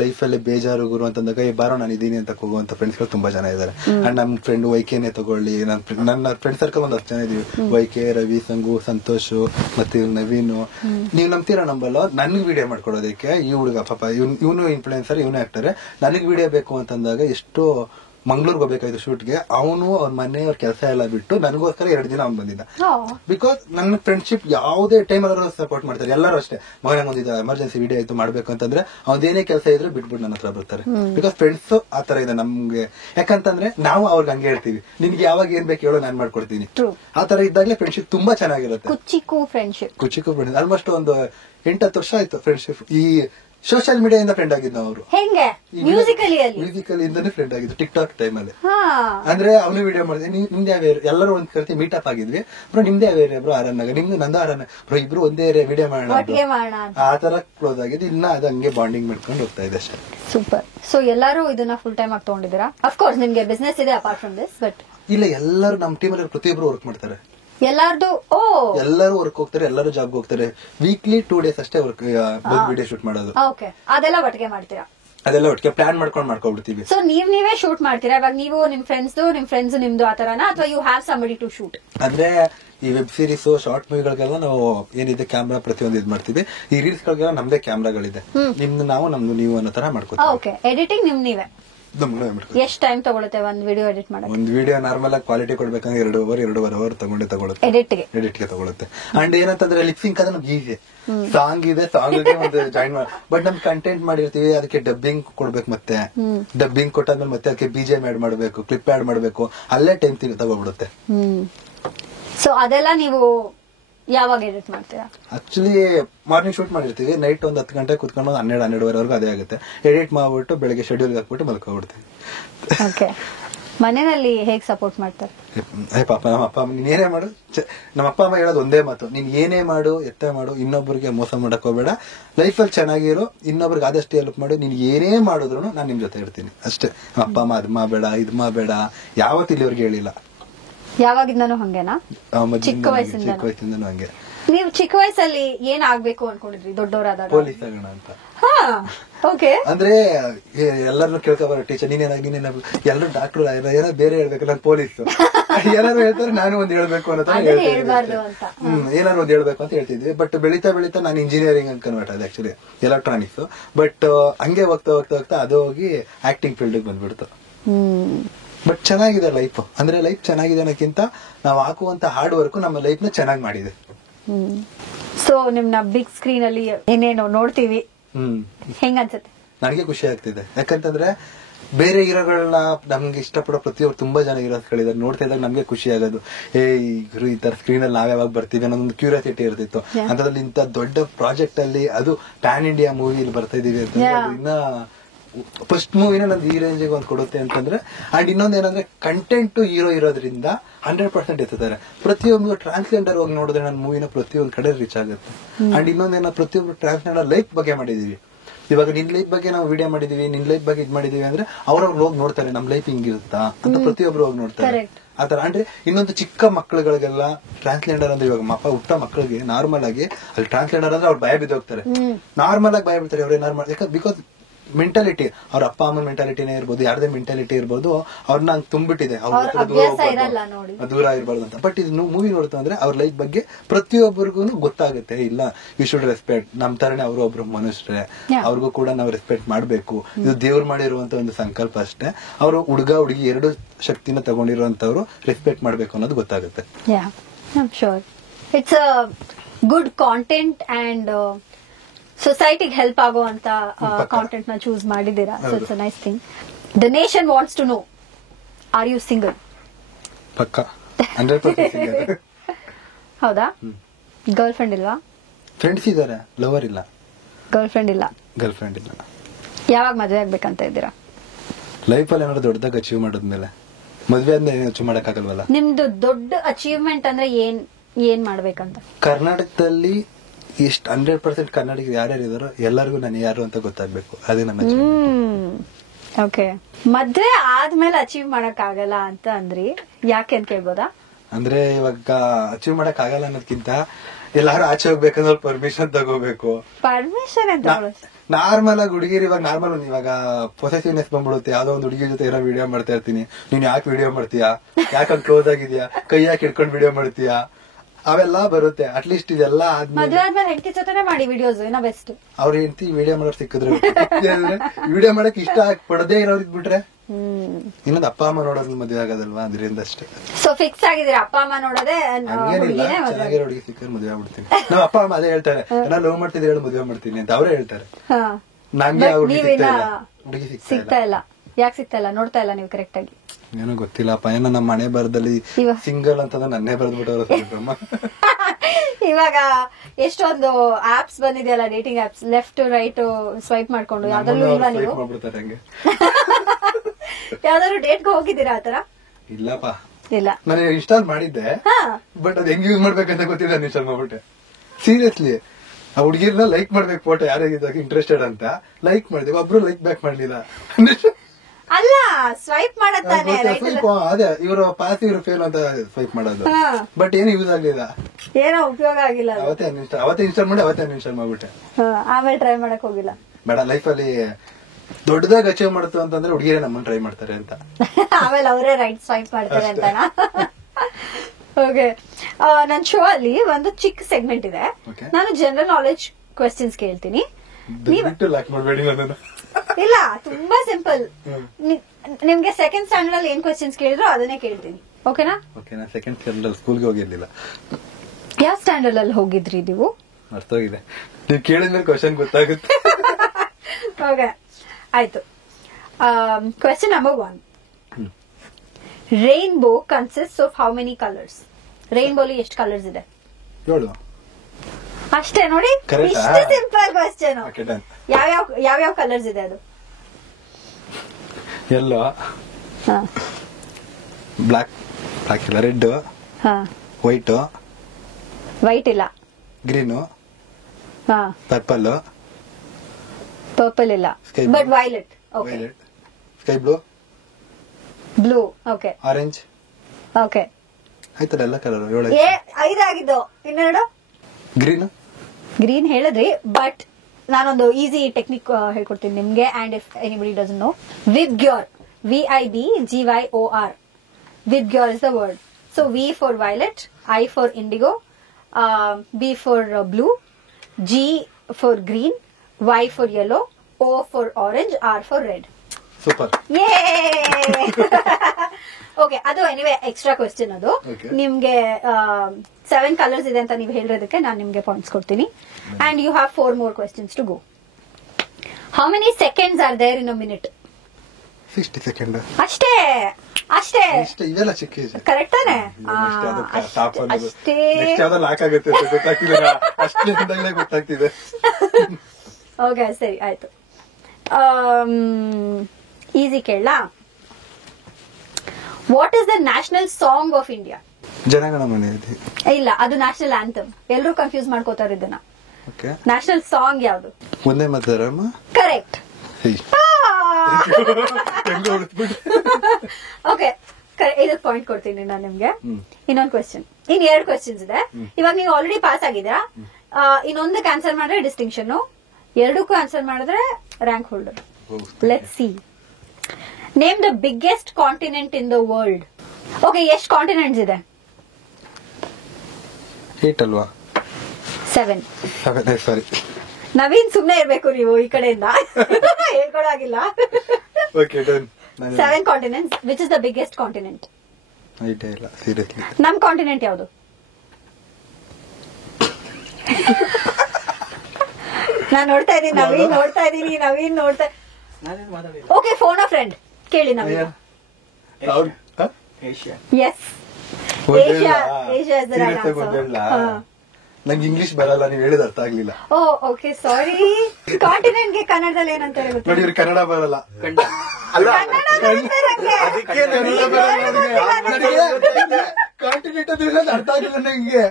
ಲೈಫ್ ಅಲ್ಲಿ ಬೇಜಾರು ಗುರು ಅಂತಂದಾಗ ಬಾರೋ ನಾನು ಇದೀನಿ ಅಂತ ಹೋಗುವಂತ ಫ್ರೆಂಡ್ಸ್ ಗಳು ತುಂಬಾ ಜನ ಇದಾರೆ. ಅಂಡ್ ನಮ್ಮ ಫ್ರೆಂಡ್ ವೈಕೆನೆ ತಗೊಳ್ಳಿ, ನನ್ನ ಫ್ರೆಂಡ್ ಸರ್ಕಲ್ ಒಂದ್ 10 ಜನ ಇದೀವಿ. ವೈಕೆ, ರವಿ, ಸಂಗು, ಸಂತೋಷ್ ಮತ್ತೆ ನವೀನು. ನೀವು ನಂಬ್ತೀರಾ ನಂಬಲ್ಲ, ನನ್ಗೆ ವಿಡಿಯೋ ಮಾಡ್ಕೊಡೋದಕ್ಕೆ ಈ ಹುಡುಗ ಪಾಪ ಇವನು ಇನ್ಫ್ಲೂಯೆನ್ಸರ್, ಇವನು ಆಗ್ತಾರೆ. ನನಗೆ ವಿಡಿಯೋ ಬೇಕು ಅಂತಂದಾಗ ಎಷ್ಟೋ ಮಂಗ್ಳೂರ್ಗೆ ಹೋಗ್ಬೇಕಾಯ್ತು ಶೂಟ್ಗೆ. ಅವನು ಅವ್ರ ಮನೆಯವ್ರ ಕೆಲಸ ಎಲ್ಲ ಬಿಟ್ಟು ನನಗೋಸ್ಕರ 2 ದಿನ ಅವ್ನು ಬಂದಿದ್ದ. ಬಿಕಾಸ್ ನನ್ನ ಫ್ರೆಂಡ್ಶಿಪ್ ಯಾವುದೇ ಟೈಮ್ ಅಲ್ಲೂ ಸಪೋರ್ಟ್ ಮಾಡ್ತಾರೆ. ಎಲ್ಲರೂ ಅಷ್ಟೇ, ಮಗನ ಒಂದಿದ್ದ ಎಮರ್ಜೆನ್ಸಿ ವಿಡಿಯೋ ಆಯ್ತು ಮಾಡ್ಬೇಕು ಅಂತಂದ್ರೆ ಅವ್ದೇನೇ ಕೆಲಸ ಇದ್ರೆ ಬಿಟ್ಬಿಟ್ಟು ನನ್ನ ಹತ್ರ ಬರ್ತಾರೆ. ಬಿಕಾಸ್ ಫ್ರೆಂಡ್ಸ್ ಆತರ ಇದೆ ನಮ್ಗೆ. ಯಾಕಂತಂದ್ರೆ ನಾವು ಅವ್ರಿಗೆ ಹಂಗೆ ಹೇಳ್ತೀವಿ, ನಿನ್ಗೆ ಯಾವಾಗ ಏನ್ ಬೇಕು ಹೇಳೋ ನಾನ್ ಮಾಡ್ಕೊಡ್ತೀನಿ. ಆತರ ಇದ್ದಾಗಲೇ ಫ್ರೆಂಡ್ಶಿಪ್ ತುಂಬಾ ಚೆನ್ನಾಗಿರುತ್ತೆ. ಕುಚಿಕು ಫ್ರೆಂಡ್ಶಿಪ್ ಆಲ್ಮೋಸ್ಟ್ ಒಂದು 8-10 ವರ್ಷ ಆಯ್ತು ಫ್ರೆಂಡ್ಶಿಪ್. ಈ ಸೋಷಿಯಲ್ ಮೀಡಿಯಾದಿಂದ ಫ್ರೆಂಡ್ ಆಗಿದ್ದು ಅವರು. ಮ್ಯೂಸಿಕಲಿ ಇಂದಾನೆ ಫ್ರೆಂಡ್ ಆಗಿದ್ದು ಟಿಕ್ಟಾಕ್ ಟೈಮ್ ಅಲ್ಲಿ. ಅಂದ್ರೆ ಅವನು ವಿಡಿಯೋ ಮಾಡಿದೆ, ನಿಮ್ದೇ ಎಲ್ಲರೂ ಒಂದ್ ಕರ್ತಿ ಮೀಟಪ್ ಆಗಿದ್ವಿ. ಬ್ರೋ ನಿಮ್ದೇ ಏರಿಯಾ ಬ್ರೋ ಆರನ್ನಾಗ, ನಿಮ್ದು ನಂದು ಆರನ್ನ ಬ್ರೋ, ಇಬ್ರು ಒಂದೇ ಏರಿಯಾ ವಿಡಿಯೋ ಮಾಡೋಣ ಆ ತರ ಕ್ಲೋಸ್ ಆಗಿದೆ. ಇನ್ನ ಅದು ಹಂಗೆ ಬಾಂಡಿಂಗ್ ಮಾಡ್ಕೊಂಡು ಹೋಗ್ತಾ ಇದೆ ಅಷ್ಟೇ. ಸೂಪರ್. ಸೊ ಎಲ್ಲರೂ ಇದನ್ನ ಫುಲ್ ಟೈಮ್ ಆಗಿ ತಗೊಂಡಿದ್ದೀರಾ? ಅಫ್ಕೋರ್ಸ್ ನಿಮ್ಗೆ ಬಿಸ್ನೆಸ್ ಇದೆ ಅಪಾರ್ಟ್ ಫ್ರಮ್ ದಿಸ್, ಬಟ್ ಇಲ್ಲ, ಎಲ್ಲರೂ ನಮ್ಮ ಟೀಮ್ ಅಲ್ಲಿ ಪ್ರತಿಯೊಬ್ರು ವರ್ಕ್ ಮಾಡ್ತಾರೆ. ಎಲ್ಲರೂ ವರ್ಕ್ ಹೋಗ್ತಾರೆ, ಎಲ್ಲರೂ ಜಾಬ್ ಹೋಗ್ತಾರೆ. ವೀಕ್ಲಿ 2 ಡೇಸ್ ಅಷ್ಟೇ ವರ್ಕ್ ವಿಡಿಯೋ ಶೂಟ್ ಮಾಡೋದು. ಅದೆಲ್ಲ ಒಟ್ಟಿಗೆ ಮಾಡ್ತೀರಾ? ಅದೆಲ್ಲ ಒಟ್ಟಿಗೆ ಪ್ಲಾನ್ ಮಾಡ್ಕೊಳ್ಬಿಡ್ತೀವಿ. ಸೊ ನೀವೇ ಶೂಟ್ ಮಾಡ್ತೀರಾ? ಇವಾಗ ನೀವು ನಿಮ್ ಫ್ರೆಂಡ್ಸ್ ನಿಮ್ದು ಆತರನಾ, ಅಥವಾ you have somebody to shoot? ಅಂದ್ರೆ ಈ ವೆಬ್ ಸೀರೀಸ್, ಶಾರ್ಟ್ ಮೂವಿಗಳಿಗೆಲ್ಲ ನಾವು ಏನಿದೆ ಕ್ಯಾಮ್ರಾ ಪ್ರತಿಯೊಂದು ಇದ್ ಮಾಡ್ತೀವಿ. ಈ ರೀಲ್ಸ್ ಗಳಿಗೆಲ್ಲ ನಮ್ದೇ ಕ್ಯಾಮ್ರಾಗಳಿದೆ. ನಿಮ್ದು ನಾವು, ನಮ್ದು ನೀವು ಅನ್ನೋ ತರ ಮಾಡ್ಕೊತೀವಿ. ಎಡಿಟಿಂಗ್ ನೀವೇ? ಎಷ್ಟು ಟೈಮ್ ತಗೊಳುತ್ತೆ ಒಂದ್ ವಿಡಿಯೋ ಎಡಿಟ್ ಮಾಡಕ್ಕೆ? ಒಂದ್ ವಿಡಿಯೋ ನಾರ್ಮಲ್ ಆಗಿ ಕ್ವಾಲಿಟಿ ಕೊಡ್ಬೇಕಂದ್ರೆ 2.5 ಅವರ್ ತಗೊಳುತ್ತೆ ಎಡಿಟ್ಗೆ ತಗೊಳುತ್ತೆ. ಅಂಡ್ ಏನಂತಂದ್ರೆ ಲಿಪ್ಸಿಂಕ್ ಅದು ನಮ್ಗೆ ಈಸಿ. ಸಾಂಗ್ ಇದೆ, ಸಾಂಗ್ ಒಂದು ಜಾಯಿನ್ ಮಾಡಿ, ಬಟ್ ನಮ್ ಕಂಟೆಂಟ್ ಮಾಡಿರ್ತೀವಿ, ಅದಕ್ಕೆ ಡಬ್ಬಿಂಗ್ ಕೊಡ್ಬೇಕು. ಮತ್ತೆ ಡಬ್ಬಿಂಗ್ ಕೊಟ್ಟಾದ್ಮೇಲೆ ಮತ್ತೆ ಅದಕ್ಕೆ BGM ಆಡ್ ಮಾಡ್ಬೇಕು, ಕ್ಲಿಪ್ ಆಡ್ ಮಾಡ್ಬೇಕು, ಅಲ್ಲೇ ಟೈಮ್ ತಗೊಬಿಡುತ್ತೆ. ಸೊ ಅದೆಲ್ಲ ನೀವು ಯಾವಾಗ ಎಡಿಟ್ ಮಾಡ್ತೀರಾ? ಆಕ್ಚುಲಿ ಮಾರ್ನಿಂಗ್ ಶೂಟ್ ಮಾಡಿರ್ತೀವಿ, ನೈಟ್ ಒಂದು 10 ಗಂಟೆ ಕುತ್ಕೊಂಡು 12-12ವರೆಗೂ ಅದೇ ಆಗುತ್ತೆ. ಎಡಿಟ್ ಮಾಡ್ಬಿಟ್ಟು ಬೆಳಗ್ಗೆ ಶೆಡ್ಯೂಲ್ ಹಾಕ್ಬಿಟ್ಟು ಮಲ್ಕೊಬಿಡ್ತೀವಿ. ಓಕೆ. ಮನೆಯಲ್ಲಿ ಹೇಗ್ ಸಪೋರ್ಟ್ ಮಾಡ್ತಾರೆ? ಪಾಪ ನಮ್ಮ ಅಪ್ಪ ಅಮ್ಮ ನೀನ್ ಏನೇ ಮಾಡು, ನಮ್ಮ ಅಪ್ಪ ಅಮ್ಮ ಹೇಳೋದು ಒಂದೇ ಮಾತು, ನೀನ್ ಏನೇ ಮಾಡು ಎತ್ತ ಮಾಡು, ಇನ್ನೊಬ್ಬರಿಗೆ ಮೋಸ ಮಾಡಕ್ ಹೋಗ್ಬೇಡ, ಲೈಫಲ್ಲಿ ಚೆನ್ನಾಗಿರೋ, ಇನ್ನೊಬ್ರಿಗೆ ಆದಷ್ಟು ಹೆಲ್ಪ್ ಮಾಡು, ನೀನ್ ಏನೇ ಮಾಡಿದ್ರು ನಾನು ನಿಮ್ ಜೊತೆ ಇರ್ತೀನಿ ಅಷ್ಟೇ. ನಮ್ಮ ಅಪ್ಪ ಅಮ್ಮ ಅದ್ ಮಾಡಬೇಡ ಇದ್ ಮಾಡಬೇಡ ಯಾವತ್ತು ಇಲ್ಲಿವರೆಗೆ ಹೇಳಿಲ್ಲ. ಯಾವಾಗಿಂದನೂ ಹಂಗೇನಾ? ಚಿಕ್ಕ ವಯಸ್ಸಿಂದನೂ ಹಂಗೆ. ನೀವು ಚಿಕ್ಕ ವಯಸ್ಸಲ್ಲಿ ಏನ್ ಆಗ್ಬೇಕು ಅನ್ಕೊಂಡಿದ್ರಿ ದೊಡ್ಡವರಾದಾಗ? ಪೊಲೀಸ್ ಆಗೋಣ ಅಂತ. ಓಕೆ. ಅಂದ್ರೆ ಎಲ್ಲರನ್ನು ಕೇಳ್ಕೊಬಾರ, ಟೀಚರ್ ನೀನೇನಾಗಿ ಎಲ್ಲರೂ ಡಾಕ್ಟರ್ ಏನೋ ಬೇರೆ ಹೇಳ್ಬೇಕು, ನಾನು ಪೊಲೀಸ್ ಏನಾರು ಹೇಳ್ತಾರೆ, ನಾನು ಒಂದ್ ಹೇಳ್ಬೇಕು ಅನ್ನೋ ಏನಾರು ಒಂದ್ ಹೇಳ್ಬೇಕು ಅಂತ ಹೇಳ್ತಿದ್ವಿ. ಬಟ್ ಬೆಳೀತಾ ಬೆಳೀತಾ ನಾನು ಇಂಜಿನಿಯರಿಂಗ್ ಅಂತ ಕನ್ವರ್ಟ್ ಆದೆ, ಆಕ್ಚುಲಿ ಎಲೆಕ್ಟ್ರಾನಿಕ್ಸ್. ಬಟ್ ಹಂಗೆ ಹೋಗ್ತಾ ಹೋಗ್ತಾ ಹೋಗ್ತಾ ಅದು ಹೋಗಿ ಆಕ್ಟಿಂಗ್ ಫೀಲ್ಡ್ ಬಂದ್ಬಿಡ್ತು. ಬಟ್ ಚೆನ್ನಾಗಿದೆ ಲೈಫ್. ಅಂದ್ರೆ ಲೈಫ್ ಚೆನ್ನಾಗಿದೆ ಅನ್ನೋಕ್ಕಿಂತ ನಾವು ಹಾಕುವಂತ ಹಾರ್ಡ್ ವರ್ಕ್ ನಮ್ಮ ಲೈಫ್ ನ ಚೆನ್ನಾಗಿ ಮಾಡಿದೆ. ಸೊ ನಿಮ್ನ ಬಿಗ್ ಸ್ಕ್ರೀನ್ ಅಲ್ಲಿ ಏನೇನೋ ನೋಡ್ತೀವಿ, ಹೆಂಗ ಅನ್ಸುತ್ತೆ? ನನಗೆ ಖುಷಿ ಆಗ್ತಿದೆ. ಯಾಕಂತಂದ್ರೆ ಬೇರೆ ಹೀರೋಗಳನ್ನ ನಮ್ಗೆ ಇಷ್ಟಪಡೋ ಪ್ರತಿಯೊಬ್ಬರು ತುಂಬಾ ಜನ ಹೀರೋಸ್ಗಳಿದ್ದಾರೆ. ನೋಡ್ತಾ ಇದ್ದಾಗ ನಮ್ಗೆ ಖುಷಿ ಆಗೋದು, ಈ ತರ ಸ್ಕ್ರೀನ್ ಅಲ್ಲಿ ನಾವ್ ಯಾವಾಗ ಬರ್ತೀವಿ ಅನ್ನೋದೊಂದು ಕ್ಯೂರಿಯಾಸಿಟಿ ಇರ್ತಿತ್ತು. ಅಂತದ್ರಲ್ಲಿ ಇಂತ ದೊಡ್ಡ ಪ್ರಾಜೆಕ್ಟ್ ಅಲ್ಲಿ, ಅದು ಪ್ಯಾನ್ ಇಂಡಿಯಾ ಮೂವಿಲಿ ಬರ್ತಾ ಇದೀವಿ ಅಂತ ಇನ್ನ ಫಸ್ಟ್ ಮೂವಿನ ನಂದು ಈ ರೇಂಜಿಗೆ ಒಂದು ಕೊಡುತ್ತೆ ಅಂತಂದ್ರೆ. ಅಂಡ್ ಇನ್ನೊಂದೇನಂದ್ರೆ ಕಂಟೆಂಟ್ ಹೀರೋ ಇರೋದ್ರಿಂದ 100% ಎತ್ತುತ್ತಾರೆ. ಪ್ರತಿಯೊಂದು ಟ್ರಾನ್ಸ್ಜೆಂಡರ್ ಹೋಗಿ ನೋಡಿದ್ರೆ ನನ್ನ ಮೂವಿನ ಪ್ರತಿಯೊಂದು ಕಡೆ ರೀಚ್ ಆಗುತ್ತೆ. ಅಂಡ್ ಇನ್ನೊಂದೇನೋ ಪ್ರತಿಯೊಬ್ರು ಟ್ರಾನ್ಸ್ಜೆಂಡರ್ ಲೈಫ್ ಬಗ್ಗೆ ಮಾಡಿದೀವಿ. ಇವಾಗ ನಿನ್ ಲೈಫ್ ಬಗ್ಗೆ ನಾವು ವಿಡಿಯೋ ಮಾಡಿದೀವಿ, ನಿನ್ ಲೈಫ್ ಬಗ್ಗೆ ಇದ್ ಮಾಡಿದೀವಿ ಅಂದ್ರೆ ಅವ್ರವ್ರು ಹೋಗಿ ನೋಡ್ತಾರೆ ನಮ್ ಲೈಫ್ ಹಿಂಗಿರುತ್ತಾ ಅಂತ, ಪ್ರತಿಯೊಬ್ರು ಹೋಗಿ ನೋಡ್ತಾರೆ ಆತರ. ಅಂದ್ರೆ ಇನ್ನೊಂದು ಚಿಕ್ಕ ಮಕ್ಕಳುಗಳಿಗೆಲ್ಲ ಟ್ರಾನ್ಸ್ಜೆಂಡರ್ ಅಂದ್ರೆ, ಇವಾಗ ಹುಟ್ಟ ಮಕ್ಕಳಿಗೆ ನಾರ್ಮಲ್ ಆಗಿ ಅಲ್ಲಿ ಟ್ರಾನ್ಸ್ಜೆಂಡರ್ ಅಂದ್ರೆ ಅವ್ರು ಭಯ ಬಿದ್ದೋಗ್ತಾರೆ, ನಾರ್ಮಲ್ ಆಗಿ ಭಯ ಬಿಡ್ತಾರೆ. ಅವ್ರು ಏನಾರು ಯಾಕಂದ್ರೆ ಬಿಕಾಸ್ ಮೆಂಟಾಲಿಟಿ, ಅವ್ರ ಅಪ್ಪ ಅಮ್ಮನ ಮೆಂಟಾಲಿಟಿನೇ ಇರ್ಬೋದು, ಯಾರದೇ ಮೆಂಟಾಲಿಟಿ ಇರ್ಬೋದು, ಅವ್ರನ್ನ ತುಂಬಿಟ್ಟಿದೆ, ದೂರ ಇರ್ಬಾರ್ದು ಅಂತ. ಬಟ್ ಇದು ಮೂವಿ ನೋಡ್ತಾ ಅಂದ್ರೆ ಅವ್ರ ಲೈಫ್ ಬಗ್ಗೆ ಪ್ರತಿಯೊಬ್ಬರಿಗೂ ಗೊತ್ತಾಗುತ್ತೆ. ಇಲ್ಲ, ಯು ಶುಡ್ ರೆಸ್ಪೆಕ್ಟ್, ನಮ್ ತರನೇ ಅವರು ಒಬ್ರು ಮನುಷ್ಯರೇ, ಅವ್ರಿಗೂ ಕೂಡ ನಾವು ರೆಸ್ಪೆಕ್ಟ್ ಮಾಡ್ಬೇಕು. ಇದು ದೇವ್ರು ಮಾಡಿರುವಂತ ಒಂದು ಸಂಕಲ್ಪ ಅಷ್ಟೇ. ಅವರು ಹುಡುಗ ಹುಡುಗಿ ಎರಡು ಶಕ್ತಿನ ತಗೊಂಡಿರುವಂತವ್ರು ರೆಸ್ಪೆಕ್ಟ್ ಮಾಡ್ಬೇಕು ಅನ್ನೋದು ಗೊತ್ತಾಗುತ್ತೆ. ಇಟ್ಸ್ ಗುಡ್ ಕಾಂಟೆಂಟ್ ಅಂಡ್ ಸೊಸೈಟಿಗೆ ಹೆಲ್ಪ್ ಆಗುವಂತ ಕಾಂಟೆಂಟ್ ನ ಚೂಸ್ ಮಾಡಿದೀರಾ. So it's a nice thing. The nation wants to know, are you single? ಪಕ್ಕಾ 100% ಸಿಂಗಲ್. ಹೌದಾ? ಗರ್ಲ್ ಫ್ರೆಂಡ್ ಇಲ್ವಾ? ಫ್ರೆಂಡ್ಸ್ ಇದಾರೆ, ಲವರ್ ಇಲ್ಲ. ಗರ್ಲ್ ಫ್ರೆಂಡ್ ಇಲ್ಲ. ಯಾವಾಗ ಮದುವೆ ಆಗ್ಬೇಕಂತ ಇದ್ದೀರಾ? ಲೈಫಲ್ಲಿ ಏನಾದ್ರು ದೊಡ್ಡದಾಗ ಅಚೀವ್ ಮಾಡಿದ್ಮೇಲೆ. ಮದುವೆ ಆದ್ಮೇಲೆ ಅಚೀವ್ ಮಾಡಕ್ಕಾಗಲ್ವಲ್ಲ. ನಿಮ್ದು ದೊಡ್ಡ ಅಚೀವ್ಮೆಂಟ್ ಅಂದ್ರೆ ಏನ್ ಮಾಡ್ಬೇಕಂತ? ಕರ್ನಾಟಕದಲ್ಲಿ ಇಷ್ಟು 100% ಕನ್ನಡಿಗರು ಯಾರ್ಯಾರು ಇದಾರೋ ಎಲ್ಲರಿಗೂ ನಾನು ಯಾರು ಅಂತ ಗೊತ್ತಾಗ್ಬೇಕು, ಅದೇ ನನ್ನ. ಓಕೆ. ಮದ್ವೆ ಆದ್ಮೇಲೆ ಅಚೀವ್ ಮಾಡಕ್ ಆಗಲ್ಲ ಅಂತ ಅಂದ್ರಿ, ಯಾಕೆ ಅಂತ ಕೇಳ್ಬೋದಾ? ಅಂದ್ರೆ ಇವಾಗ ಅಚೀವ್ ಮಾಡಕ್ ಆಗಲ್ಲ ಅನ್ನೋದಕ್ಕಿಂತ ಎಲ್ಲಾರು ಆಚೆ ಹೋಗ್ಬೇಕಂದ್ರೆ ಪರ್ಮಿಷನ್ ತಗೋಬೇಕು. ಪರ್ಮಿಷನ್ ಅಂತ ನಾರ್ಮಲ್ ಆಗಿ ಹುಡುಗಿರು ಇವಾಗ ಪೊಸೆಸಿವ್ನೆಸ್ ಬಂದ್ಬಿಡುತ್ತೆ. ಯಾವ್ದೋ ಒಂದು ಹುಡುಗಿ ಜೊತೆ ಏನೋ ವಿಡಿಯೋ ಮಾಡ್ತಾ ಇರ್ತೀನಿ, ನೀನ್ ಯಾಕೆ ವಿಡಿಯೋ ಮಾಡ್ತೀಯಾ, ಯಾಕಂದ್ ಕ್ಲೋಸ್ ಆಗಿದ್ಯಾ, ಕೈ ಯಾಕೆ ಹಿಡ್ಕೊಂಡು ವಿಡಿಯೋ ಮಾಡ್ತೀಯಾ, ಅವೆಲ್ಲ ಬರುತ್ತೆ. ಅಟ್ಲೀಸ್ಟ್ ಇದೆಲ್ಲ ಮದುವೆ ಆದ್ಮೇಲೆ ಹೆಂಡತಿ ಜೊತೆನೆ ಮಾಡಿ ವಿಡಿಯೋಸ್ ಏನೋ ಬೆಸ್ಟ್. ಅವ್ರ ಹೆಂಡತಿ ವಿಡಿಯೋ ಮಾಡೋರು ಸಿಕ್ಕಿದ್ರೆ ವಿಡಿಯೋ ಮಾಡಕ್ ಇಷ್ಟ ಪಡದೇ ಇರೋರಿಗೆ ಬಿಟ್ರೆ ಇನ್ನೊಂದು ಅಪ್ಪ ಅಮ್ಮ ನೋಡೋದ್ ಮದುವೆ ಆಗೋದಲ್ವಾ, ಅದರಿಂದ ಅಷ್ಟೇ. ಸೊ ಫಿಕ್ಸ್ ಆಗಿದ್ರೆ ಅಪ್ಪ ಅಮ್ಮ ನೋಡೋದೇ? ಹಂಗೇನಿಲ್ಲ, ಚೆನ್ನಾಗಿರೋ ಹುಡುಗಿ ಸಿಕ್ಕರೆ ಮದುವೆ ಆಗ್ಬಿಡ್ತೀನಿ. ನಮ್ಮ ಅಪ್ಪ ಅಮ್ಮ ಅದೇ ಹೇಳ್ತಾರೆ, ನಾನು ಲವ್ ಮಾಡ್ತಿದ್ದೆ ಹೇಳಿ ಮದುವೆ ಮಾಡ್ತೀನಿ ಅಂತ ಅವರೇ ಹೇಳ್ತಾರೆ. ನಂಗೆ ಹುಡುಗಿ ಸಿಗ್ತಾ ಇಲ್ಲ. ಯಾಕೆ ಸಿಗ್ತಾ ಇಲ್ಲ? ನೋಡ್ತಾ ಇಲ್ಲ ನೀವು ಕರೆಕ್ಟ್ ಆಗಿ? ಏನೋ ಗೊತ್ತಿಲ್ಲಪ್ಪ, ಏನೋ ನಮ್ಮ ಮನೆ ಬರದಲ್ಲಿ ಸಿಂಗಲ್ ಅಂತಂದ್ರೆ ನನ್ನೇ ಬರ್ದ್ಬಿಟ್ಟವ್ರ. ಇವಾಗ ಎಷ್ಟೊಂದು ಆಪ್ಸ್ ಬಂದಿದೆಯಲ್ಲ, dating apps, left right swipe ಮಾಡ್ಕೊಂಡು, ಯಾವ್ದಾದ್ರು ಇಲ್ವಾ ನೀವು? ಯಾವ್ದಾದ್ರು ಡೇಟ್ಗೆ ಹೋಗಿದ್ದೀರಾ ಆತರ? ಇಲ್ಲಪ್ಪ, ಇಲ್ಲ. ನಾನು ಇನ್ಸ್ಟಾಲ್ ಮಾಡಿದ್ದೆ, ಬಟ್ ಅದ್ ಹೆಂಗ್ ಯೂಸ್ ಮಾಡ್ಬೇಕಂತ ಗೊತ್ತಿಲ್ಲ, ಇನ್ಸ್ಟಾಲ್ ಮಾಡ್ಬಿಟ್ಟೆ. ಸೀರಿಯಸ್ಲಿ ಆ ಹುಡುಗಿರ್ನ ಲೈಕ್ ಮಾಡ್ಬೇಕು, ಫೋಟೋ ಯಾರಾಗಿದ್ದಾಗ ಇಂಟ್ರೆಸ್ಟೆಡ್ ಅಂತ ಲೈಕ್ ಮಾಡಿದೆ, ಒಬ್ರು ಲೈಕ್ ಬ್ಯಾಕ್ ಮಾಡ್ಲಿಲ್ಲ. ಅಲ್ಲ, ಸ್ವೈಪ್ ಮಾಡತ್ತಾನೆ ಅದೇ ಇವರು ಪಾಸ್ ಇವರು ಫೇಲ್ ಅಂತ ಸ್ವೈಪ್ ಮಾಡೋದು, ಬಟ್ ಏನು ಯೂಸ್ ಆಗ್ಲಿಲ್ಲ, ಏನೋ ಉಪಯೋಗ ಆಗಿಲ್ಲ. ಅವತ್ತೇ ಇನ್ಸ್ಟಾಲ್ ಮಾಡಿ ಅವತ್ತೇ ಇನ್ಸ್ಟಾಲ್ ಮಾಡ್ಬಿಟ್ಟೆ. ಆಮೇಲೆ ಟ್ರೈ ಮಾಡಕ್ ಹೋಗಿಲ್ಲ. ಬೇಡ, ಲೈಫಲ್ಲಿ ದೊಡ್ಡದಾಗ ಅಚೀವ್ ಮಾಡುತ್ತೆ ಅಂತಂದ್ರೆ ಹುಡುಗಿರೇ ನಮ್ಮನ್ನ ಟ್ರೈ ಮಾಡ್ತಾರೆ ಅಂತ, ಆಮೇಲೆ ಅವರೇ ರೈಟ್ ಸ್ವೈಪ್ ಮಾಡ್ತಾರೆ ಅಂತನಾ? ಓಕೆ. ನನ್ನ ಶೋ ಅಲ್ಲಿ ಒಂದು ಚಿಕ್ಕ ಸೆಗ್ಮೆಂಟ್ ಇದೆ. ನಾನು ಜನರಲ್ ನಾಲೆಜ್ ಕ್ವೆಶ್ಚನ್ಸ್ ಕೇಳ್ತೀನಿ. ಇಲ್ಲ, ತುಂಬಾ ಸಿಂಪಲ್. ನಿಮ್ಗೆ ಸೆಕೆಂಡ್ ಸ್ಟ್ಯಾಂಡರ್ಡ್ ಅಲ್ಲಿ ಏನ್ ಕ್ವೆಶ್ಚನ್ಸ್ ಕೇಳಿದ್ರು ಅದನ್ನೇ ಕೇಳ್ತೀನಿ. ಓಕೆನಾ? ಸೆಕೆಂಡ್ ಸ್ಟ್ಯಾಂಡರ್ಡ್ ಸ್ಕೂಲ್ಗೆ ಹೋಗಿರ್ಲಿಲ್ಲ. ಯಾವ ಸ್ಟ್ಯಾಂಡರ್ಡ್ ಅಲ್ಲಿ ಹೋಗಿದ್ರಿ ನೀವು? ಅರ್ಥೋಗಿದೆ, ನೀವು ಕೇಳಿದ್ಮೇಲೆ ಕ್ವೆಶ್ಚನ್ ಗೊತ್ತಾಗುತ್ತೆ. ಓಕೆ, ಆಯ್ತು. Question number 1. Rainbow consist of how many colours? ರೈನ್ಬೋಲಿ ಎಷ್ಟು ಕಲರ್ಸ್ ಇದೆ? ಹೇಳು. ಅಷ್ಟೇ ನೋಡಿ, Correct ಆ? ಇಷ್ಟು ಸಿಂಪಲ್ ಕ್ವಶನ್. Okay, done. ಯಾವ್ಯಾವ ಕಲರ್ಸ್ ಇದೆ ಅದು? ಎಲ್ಲೋ, ಹಾ ಬ್ಲಾಕ್ ಇಲ್ಲ, ರೆಡ್, ಹಾ ವೈಟ್, ವೈಟ್ ಇಲ್ಲ, ಗ್ರೀನು, ಹಾ ಪರ್ಪಲ್, ಪರ್ಪಲ್ ಇಲ್ಲ, Sky blue. But violet. Okay, violet, sky blue, blue. Okay orange. Okay, ಆಯ್ತಲ್ಲ ಎಲ್ಲ ಕಲರ್. 5 ಆಗಿದ್ದು. ಇನ್ನೆರಡು ಗ್ರೀನ್. ಗ್ರೀನ್ ಹೇಳಿದ್ರಿ, ಬಟ್ ನಾನೊಂದು ಈಸಿ ಟೆಕ್ನಿಕ್ ಹೇಳ್ಕೊಡ್ತೀನಿ ನಿಮ್ಗೆ. And if anybody doesn't know, VIBGYOR, VIBGYOR, VIBGYOR is the word. So V for violet, I for indigo, B for blue, G for green, Y for yellow, O for orange, R for red. Super. Okay, ಅದು anyway extra question ಅದು. Okay. ನಿಮ್ಗೆ 7 colours ಇದೆ ಅಂತ ನೀವು ಹೇಳಿರೋದಕ್ಕೆ ನಾನು ನಿಮ್ಗೆ points ಕೊಡ್ತೀನಿ. And you have 4 more questions to go. How many seconds are there in a minute? 60 second. ಅಷ್ಟೇ ಅಷ್ಟೇ. ಇವೆಲ್ಲ ಚಿಕ್ಕ ಕರೆಕ್ಟ್ ತಾನೆ? ಅಷ್ಟೇ. ಲಾಕ್ ಆಗುತ್ತೆ ಅಂತ ಗೊತ್ತಾಗ್ತಿದೆ. ಅಷ್ಟೇ ಗೊತ್ತಾಗ್ತಿದೆ. ಓಕೆ, ಸರಿ ಆಯ್ತು. ಈಸಿ ಕೇಳಲಾ? What is the national song of India? Janaganamana ಇದೆ. ಇಲ್ಲ, ಅದು ನ್ಯಾಷನಲ್ ಆಂಥಮ್. ಎಲ್ಲರೂ ಕನ್ಫ್ಯೂಸ್ ಮಾಡ್ಕೋತಾರೆ ಇದನ್ನ. ಓಕೆ, ನ್ಯಾಷನಲ್ ಸಾಂಗ್ ಯಾವುದು? ಒಂದೇ ಮಾತಾರಮ್ಮ. ಕರೆಕ್ಟ್. ಓಕೆ, ಇದಕ್ಕೆ ಪಾಯಿಂಟ್ ಕೊಡ್ತೀನಿ ನಾನು ನಿಮ್ಗೆ. ಇನ್ನೊಂದು ಕ್ವೆಶ್ಚನ್, ಇನ್ 2 ಕ್ವೆಶ್ಚನ್ಸ್ ಇದೆ. ಇವಾಗ ನೀವು ಆಲ್ರೆಡಿ ಪಾಸ್ ಆಗಿದ್ದೀರಾ. ಇನ್ನೊಂದಕ್ಕೆ ಆನ್ಸರ್ ಮಾಡಿದ್ರೆ ಡಿಸ್ಟಿಂಕ್ಷನ್, 2ಕ್ಕೂ ಆನ್ಸರ್ ಮಾಡಿದ್ರೆ rank holder. Let's see. Name the biggest continent in the world. Okay, ಎಷ್ಟು ಕಾಂಟಿನೆಂಟ್ಸ್ ಇದೆ? 8 ಅಲ್ವಾ? 7. ಸಾರಿ. ನವೀನ್, ಸುಮ್ನೆ ಇರ್ಬೇಕು ನೀವು ಈ ಕಡೆಯಿಂದ. ಹೇಳ್ಕೊಳಾಗಿಲ್ಲ. Okay, done. 7 continents. Which is the biggest continent? ಐಟೇ ಇಲ್ಲ, ಸೀರಿಯಸ್ಲಿ. ನಮ್ ಕಾಂಟಿನೆಂಟ್ ಯಾವುದು? ನಾನ್ ನೋಡ್ತಾ ಇದೀನಿ, ನವೀನ್ ನೋಡ್ತಾ ಇದೀನಿ, ನವೀನ್ ನೋಡ್ತಾ. ಓಕೆ, ಫೋನ್ ಅ ಫ್ರೆಂಡ್ ಕೇಳಿ Naveen. Yes, Asia is the right answer. ನಂಗೆ ಇಂಗ್ಲಿಷ್ ಬರಲ್ಲ, ನೀವು ಹೇಳಿದ ಅರ್ಥ ಆಗ್ಲಿಲ್ಲ. ಓ ಓಕೆ, ಸಾರಿ. ಕಾಂಟಿನೆಂಟ್ ಗೆ ಕನ್ನಡದಲ್ಲಿ ಏನಂತ ನೋಡಿ, ಇವ್ರಿಗೆ ಕನ್ನಡ ಬರಲ್ಲ. ಕಾಂಟಿನೆಂಟ್ ಅರ್ಥ ಆಗಿಲ್ಲ ನಂಗೆ.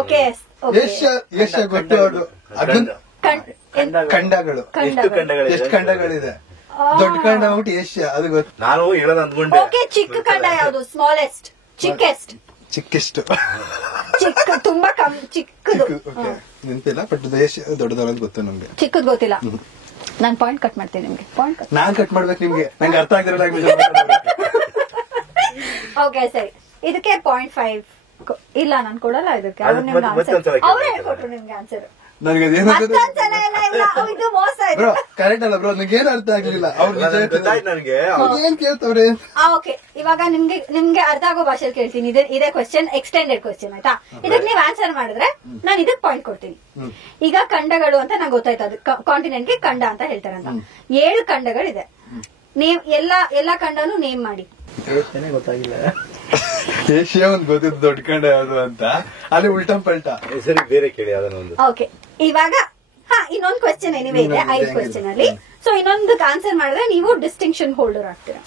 ಓಕೆ, ಏಷ್ಯಾ ಗೊತ್ತು. ಅದು ಖಂಡಗಳು. ಎಷ್ಟು ಖಂಡಗಳಿದೆ? ದೊಡ್ಡ ಖಂಡ ಆಗ್ಬಿಟ್ಟು ಏಷ್ಯಾ, ಅದು ಗೊತ್ತು. ನಾನು ಹೇಳೋದು ಅಂದ್ಕೊಂಡೆ. ಓಕೆ, ಚಿಕ್ಕ ಖಂಡ ಯಾವುದು? ಸ್ಮಾಲೆಸ್ಟ್, ಚಿಕ್ಕೆಸ್ಟ್. ಚಿಕ್ಕೆಷ್ಟು, ಚಿಕ್ಕ, ತುಂಬಾ ಚಿಕ್ಕದು. ನೆನಪಿಲ್ಲ, ಬಟ್ ಏಷ್ಯಾ ದೊಡ್ಡದಲ್ಲ ಗೊತ್ತು ನಮ್ಗೆ. ಚಿಕ್ಕದ್ ಗೊತ್ತಿಲ್ಲ. ನಾನು ಪಾಯಿಂಟ್ ಕಟ್ ಮಾಡ್ತೀನಿ ನಿಮ್ಗೆ. Point cut. ನಾನ್ ಕಟ್ ಮಾಡ್ಬೇಕು ನಿಮ್ಗೆ, ನಂಗೆ ಅರ್ಥ ಆಗ್ತಿರಲ್ಲ. ಓಕೆ, ಸರಿ. ಇದಕ್ಕೆ 0.5 ಇಲ್ಲ, ನಾನು ಕೊಡಲ್ಲ ಇದಕ್ಕೆ. ಅವ್ರು ನಿಮ್ಗೆ ಆನ್ಸರ್, ಅವ್ರು ಹೇಳ್ಕೊಟ್ರು ನಿಮ್ಗೆ ಆನ್ಸರ್. ನನಗೆ ಇದು ಮೋಸ. ಬ್ರೋ ಕರೆಕ್ಟ್ ಅಲ್ಲ ಬ್ರೋ, ನಂಗೆ ಏನ್ ಅರ್ಥ ಆಗ್ಲಿಲ್ಲ. ನನಗೆ ಏನ್ ಕೇಳ್ತವ್ರೆ? ಓಕೆ, ಇವಾಗ ನಿಮ್ಗೆ ಅರ್ಥ ಆಗೋ ಭಾಷೆಯಲ್ಲಿ ಕೇಳ್ತೀನಿ. ಇದೇ ಕ್ವೆಶ್ಚನ್, ಎಕ್ಸ್ಟೆಂಡೆಡ್ ಕ್ವೆಶ್ಚನ್, ಆಯ್ತಾ? ಇದಕ್ಕೆ ನೀವು ಆನ್ಸರ್ ಮಾಡಿದ್ರೆ ನಾನು ಇದಕ್ಕೆ ಪಾಯಿಂಟ್ ಕೊಡ್ತೀನಿ. ಈಗ ಖಂಡಗಳು ಅಂತ ನಂಗೆ ಗೊತ್ತಾಯ್ತು, ಅದು ಕಾಂಟಿನೆಂಟ್ ಗೆ ಖಂಡ ಅಂತ ಹೇಳ್ತಾರಂತ. 7 ಖಂಡಗಳಿದೆ. ನೇಮ್ ಎಲ್ಲಾ ಖಂಡನು ನೇಮ್ ಮಾಡಿ. ಗೊತ್ತಾಗಿಲ್ಲ. ಏಷ್ಯಾ ಒಂದ್ ಗೊತ್ತಿದ್ದು, ದೊಡ್ಡ ಖಂಡ ಯಾವ್ದು ಅಂತ. ಅಲ್ಲಿ ಉಲ್ಟಂ ಪಲ್ಟಾ ಸರಿ, ಬೇರೆ ಕೇಳಿ ಯಾವ್ದಾನ ಒಂದು. ಓಕೆ, ಇವಾಗ ಇನ್ನೊಂದು ಕ್ವೆಶ್ಚನ್ ಎನಿವೆ ಇದೆ 5 ಕ್ವೆಶ್ಚನ್ ಅಲ್ಲಿ. ಸೊ ಇನ್ನೊಂದಕ್ಕೆ ಆನ್ಸರ್ ಮಾಡಿದ್ರೆ ನೀವು ಡಿಸ್ಟಿಂಕ್ಷನ್ ಹೋಲ್ಡರ್ ಆಗ್ತೀರಾ.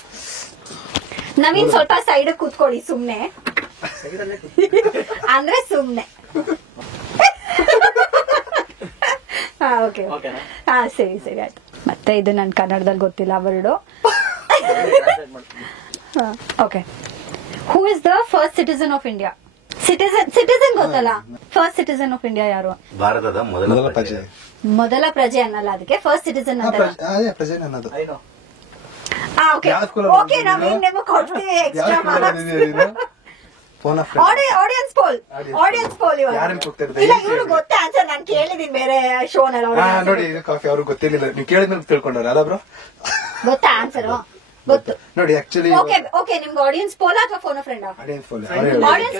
ನವೀನ್ ಸ್ವಲ್ಪ ಸೈಡ್ ಕೂತ್ಕೊಳ್ಳಿ ಸುಮ್ನೆ, ಅಂದ್ರೆ ಸುಮ್ನೆ. ಓಕೆ, ಸರಿ ಸರಿ ಆಯ್ತು. ಮತ್ತೆ ಇದು ನನ್ ಕನ್ನಡದಲ್ಲಿ ಗೊತ್ತಿಲ್ಲ word. Okay, who is the first citizen of India? Citizen ಗೊತ್ತಲ್ಲ? ಫಸ್ಟ್ ಸಿಟಿಸನ್ ಆಫ್ ಇಂಡಿಯಾ ಯಾರು? ಭಾರತದ ಮೊದಲ ಪ್ರಜೆ. ಮೊದಲ ಪ್ರಜೆ ಅನ್ನಲ್ಲ, ಅದಕ್ಕೆ ಫಸ್ಟ್ ಸಿಟಿಸನ್ ಅಂತ. ಪ್ರಜೆ ಅನ್ನೋದು. ಓಕೆ, ನಾವೇನ್ ನಿಮಗೆ ಕೊಡ್ತೀವಿ ಎಕ್ಸ್ಟ್ರಾ ಮಾರ್ಕ್ಸ್. ಆಡಿಯನ್ಸ್ ಪೋಲ್ ಇಲ್ಲ, ಇವ್ರು ಗೊತ್ತ ಆನ್ಸರ್. ನಾನು ಕೇಳಿದೀನಿ ಬೇರೆ ಶೋನಲ್ಲಿ. ನೋಡಿ, ಕಾಫಿ ಅವ್ರಿಗೆ ಗೊತ್ತಿರ್ಲಿಲ್ಲ, ನೀವು ಕೇಳಿದ್ಮೇಲೆ ತಿಳ್ಕೊಂಡಾರ ಅಲ್ಲ ಬ್ರೋ? ಗೊತ್ತಾ ಆನ್ಸರ್? ಗೊತ್ತು ನೋಡಿ. ಆಕ್ಚುಲಿ ಓಕೆ, ನಿಮ್ಗೆ ಆಡಿಯನ್ಸ್ ಪೋಲ್ ಅಥವಾ ಫೋನ್ ಫ್ರೆಂಡ್? Audience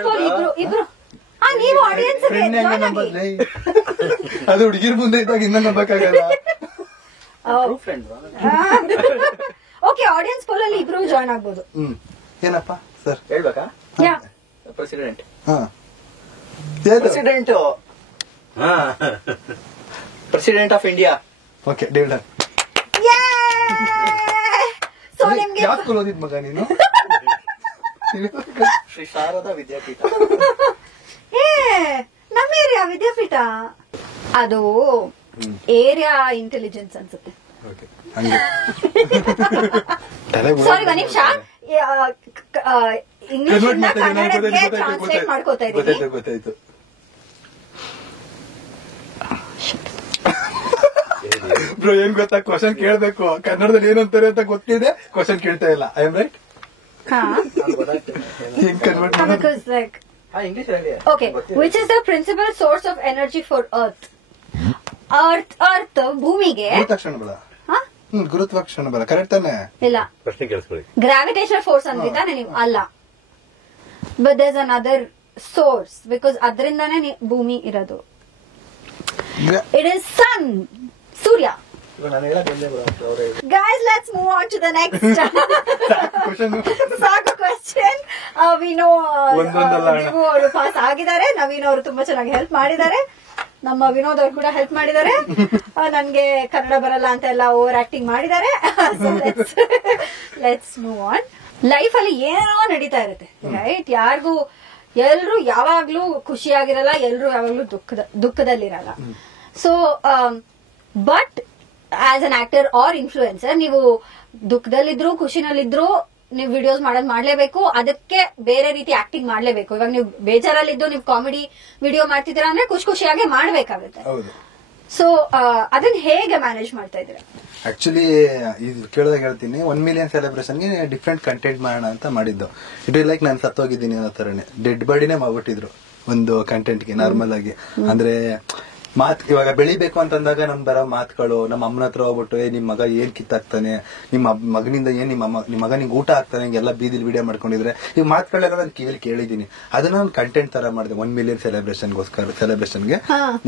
poll. ಇಬ್ರು. ನೀವು ಆಡಿಯನ್ಸ್ ಅದು ಹುಡುಗಿರ್ ಮುಂದೆ ಇದ್ದಾಗ ಇನ್ನ ನಂಬಕ್ಕಾಗಲ್ಲ. ಓಕೆ, ಆಡಿಯನ್ಸ್ ಪೋಲ್ ಅಲ್ಲಿ ಇಬ್ರು ಜಾಯ್ನ್ ಆಗ್ಬೋದು. ಏನಪ್ಪಾ ಸರ್ ಹೇಳ್ಬೇಕಾ? Yeah, president. President president of India. Okay David. So ನಿಮ್ಗೆ ಯಾವ ಸ್ಕೂಲ್ ಓದಿದ್ ಮಗ ನೀನು? ಶ್ರೀ ಶಾರದಾ ವಿದ್ಯಾಪೀಠ. ನಮ್ಮ ಏರಿಯಾ ವಿದ್ಯಾಪೀಠ ಅದು ಏರಿಯಾ ಇಂಟೆಲಿಜೆನ್ಸ್ ಅನ್ಸುತ್ತೆ. ಸಾರಿ ಒಂದ್ ನಿಮಿಷ, ಇಂಗ್ಲಿಷ್ ಕನ್ನಡಕ್ಕೆ ಟ್ರಾನ್ಸ್ಲೇಟ್ ಮಾಡ್ಕೋತಾ ಇದ್ದೀನಿ. ಗೊತ್ತಾಯ್ತು. ಬ್ರೋ ಏನ್ ಗೊತ್ತಾ, ಕ್ವಶನ್ ಕೇಳ್ಬೇಕು, ಕನ್ನಡದಲ್ಲಿ ಏನಂತಾರೆ ಅಂತ ಗೊತ್ತಿದೆ, ಕ್ವಶನ್ ಕೇಳ್ತಾ ಇಲ್ಲ. I am right. Because like English ಹೇಳಿ. okay, which is the principal source of energy for Earth? Earth ಭೂಮಿಗೆ ಗುರುತ್ವಾಕರ್ಷಣ ಬಲ. ಗುರುತ್ವಾಕರ್ಷಣ ಬಲ ಕರೆಕ್ಟ್ ತಾನೆ? ಇಲ್ಲ, ಪ್ರಶ್ನೆ ಕೇಳಿಸ್ಕೊಳ್ಳಿ. ಗ್ರಾವಿಟೇಷನಲ್ ಫೋರ್ಸ್ ಅಂದಿದ್ದಾನೆ ನೀವು ಅಲ್ಲ. But there is another source because ಅದರಿಂದಾನೇ ಭೂಮಿ ಇರೋದು. ಇಟ್ ಇಸ್ ಸನ್, ಸೂರ್ಯ. ನಾನು ಹೇಳಕ್ ಬಂದೆ ಅವ್ರೆ. Guys, let's move on to the next. ಸಾಕು ಕ್ವೆಶ್ಚನ್. ವಿ ನೋ ನೀವು ಅವರು ಪಾಸ್ ಆಗಿದ್ದಾರೆ. ನವೀನ್ ಅವರು ತುಂಬಾ ಚೆನ್ನಾಗಿ ಹೆಲ್ಪ್ ಮಾಡಿದ್ದಾರೆ. ನಮ್ಮ ವಿನೋದ್ ಅವರು ಕೂಡ ಹೆಲ್ಪ್ ಮಾಡಿದ್ದಾರೆ. ನನ್ಗೆ ಕನ್ನಡ ಬರಲ್ಲ ಅಂತ ಎಲ್ಲ ಓವರ್ ಆಕ್ಟಿಂಗ್ ಮಾಡಿದ್ದಾರೆ. Let's move on. ಲೈಫ್ ಅಲ್ಲಿ ಏನೋ ನಡೀತಾ ಇರುತ್ತೆ, ರೈಟ್? ಯಾರಿಗೂ ಎಲ್ರು ಯಾವಾಗ್ಲೂ ಖುಷಿಯಾಗಿರಲ್ಲ, ಎಲ್ರು ಯಾವಾಗ್ಲೂ ದುಃಖದಲ್ಲಿರಲ್ಲ. So but as an actor or influencer, ನೀವು ದುಃಖದಲ್ಲಿದ್ರು ಖುಷಿನಲ್ಲಿದ್ರು ನೀವು ವಿಡಿಯೋಸ್ ಮಾಡ್ಲೇಬೇಕು. ಅದಕ್ಕೆ ಬೇರೆ ರೀತಿ ಆಕ್ಟಿಂಗ್ ಮಾಡ್ಲೇಬೇಕು. ಇವಾಗ ನೀವು ಬೇಜಾರಲ್ಲಿದ್ದು ನೀವು ಕಾಮಿಡಿ ವಿಡಿಯೋ ಮಾಡ್ತಿದ್ದೀರಾ ಅಂದ್ರೆ ಖುಷಿಯಾಗಿ ಮಾಡ್ಬೇಕಾಗುತ್ತೆ. ಸೊ ಅದನ್ನ ಹೇಗೆ ಮ್ಯಾನೇಜ್ ಮಾಡ್ತಾ ಇದ್ದೀರಾ? ಆಕ್ಚುಲಿ ಇದು ಕೇಳಿದಾಗ ಹೇಳ್ತೀನಿ, 1 million ಸೆಲೆಬ್ರೇಷನ್ಗೆ ಡಿಫ್ರೆಂಟ್ ಕಂಟೆಂಟ್ ಮಾಡೋಣ ಅಂತ ಮಾಡಿದ್ದು. ಇಟ್ ಇಸ್ ಲೈಕ್ ನಾನು ಸತ್ತೋಗಿದ್ದೀನಿ ಅನ್ನೋ ತರನೇ ಡೆಡ್ ಬಾಡಿನೇ ಮಾಡ್ಬಿಟ್ಟಿದ್ರು ಒಂದು ಕಂಟೆಂಟ್ಗೆ. ನಾರ್ಮಲ್ ಆಗಿ ಅಂದ್ರೆ ಇವಾಗ ಬೆಳಿಬೇಕು ಅಂತಂದಾಗ ನಮ್ ಬರೋ ಮಾತುಗಳು, ನಮ್ಮ ಅಮ್ಮನ ಹತ್ರ ಹೋಗ್ಬಿಟ್ಟು ನಿಮ್ ಮಗ ಏನ್ ಕಿತ್ತಾಕ್ತಾನೆ, ನಿಮ್ಮ ಮಗನಿಂದ ಏನ್ ನಿಮ್ಮ ಮಗ ನಿಂಗೆ ಊಟ ಆಗ್ತಾನೆ, ಹಿಂಗೆಲ್ಲ ಬೀದಿಲ್ ವಿಡಿಯೋ ಮಾಡ್ಕೊಂಡಿದ್ರೆ ಈ ಮಾತುಗಳೆಲ್ಲ ನಾನು ಕಿವಿಲಿ ಕೇಳಿದೀನಿ. ಅದನ್ನ ನಾನು ಕಂಟೆಂಟ್ ತರ ಮಾಡಿದೆ 1 million ಸೆಲೆಬ್ರೇಷನ್ಗೆ.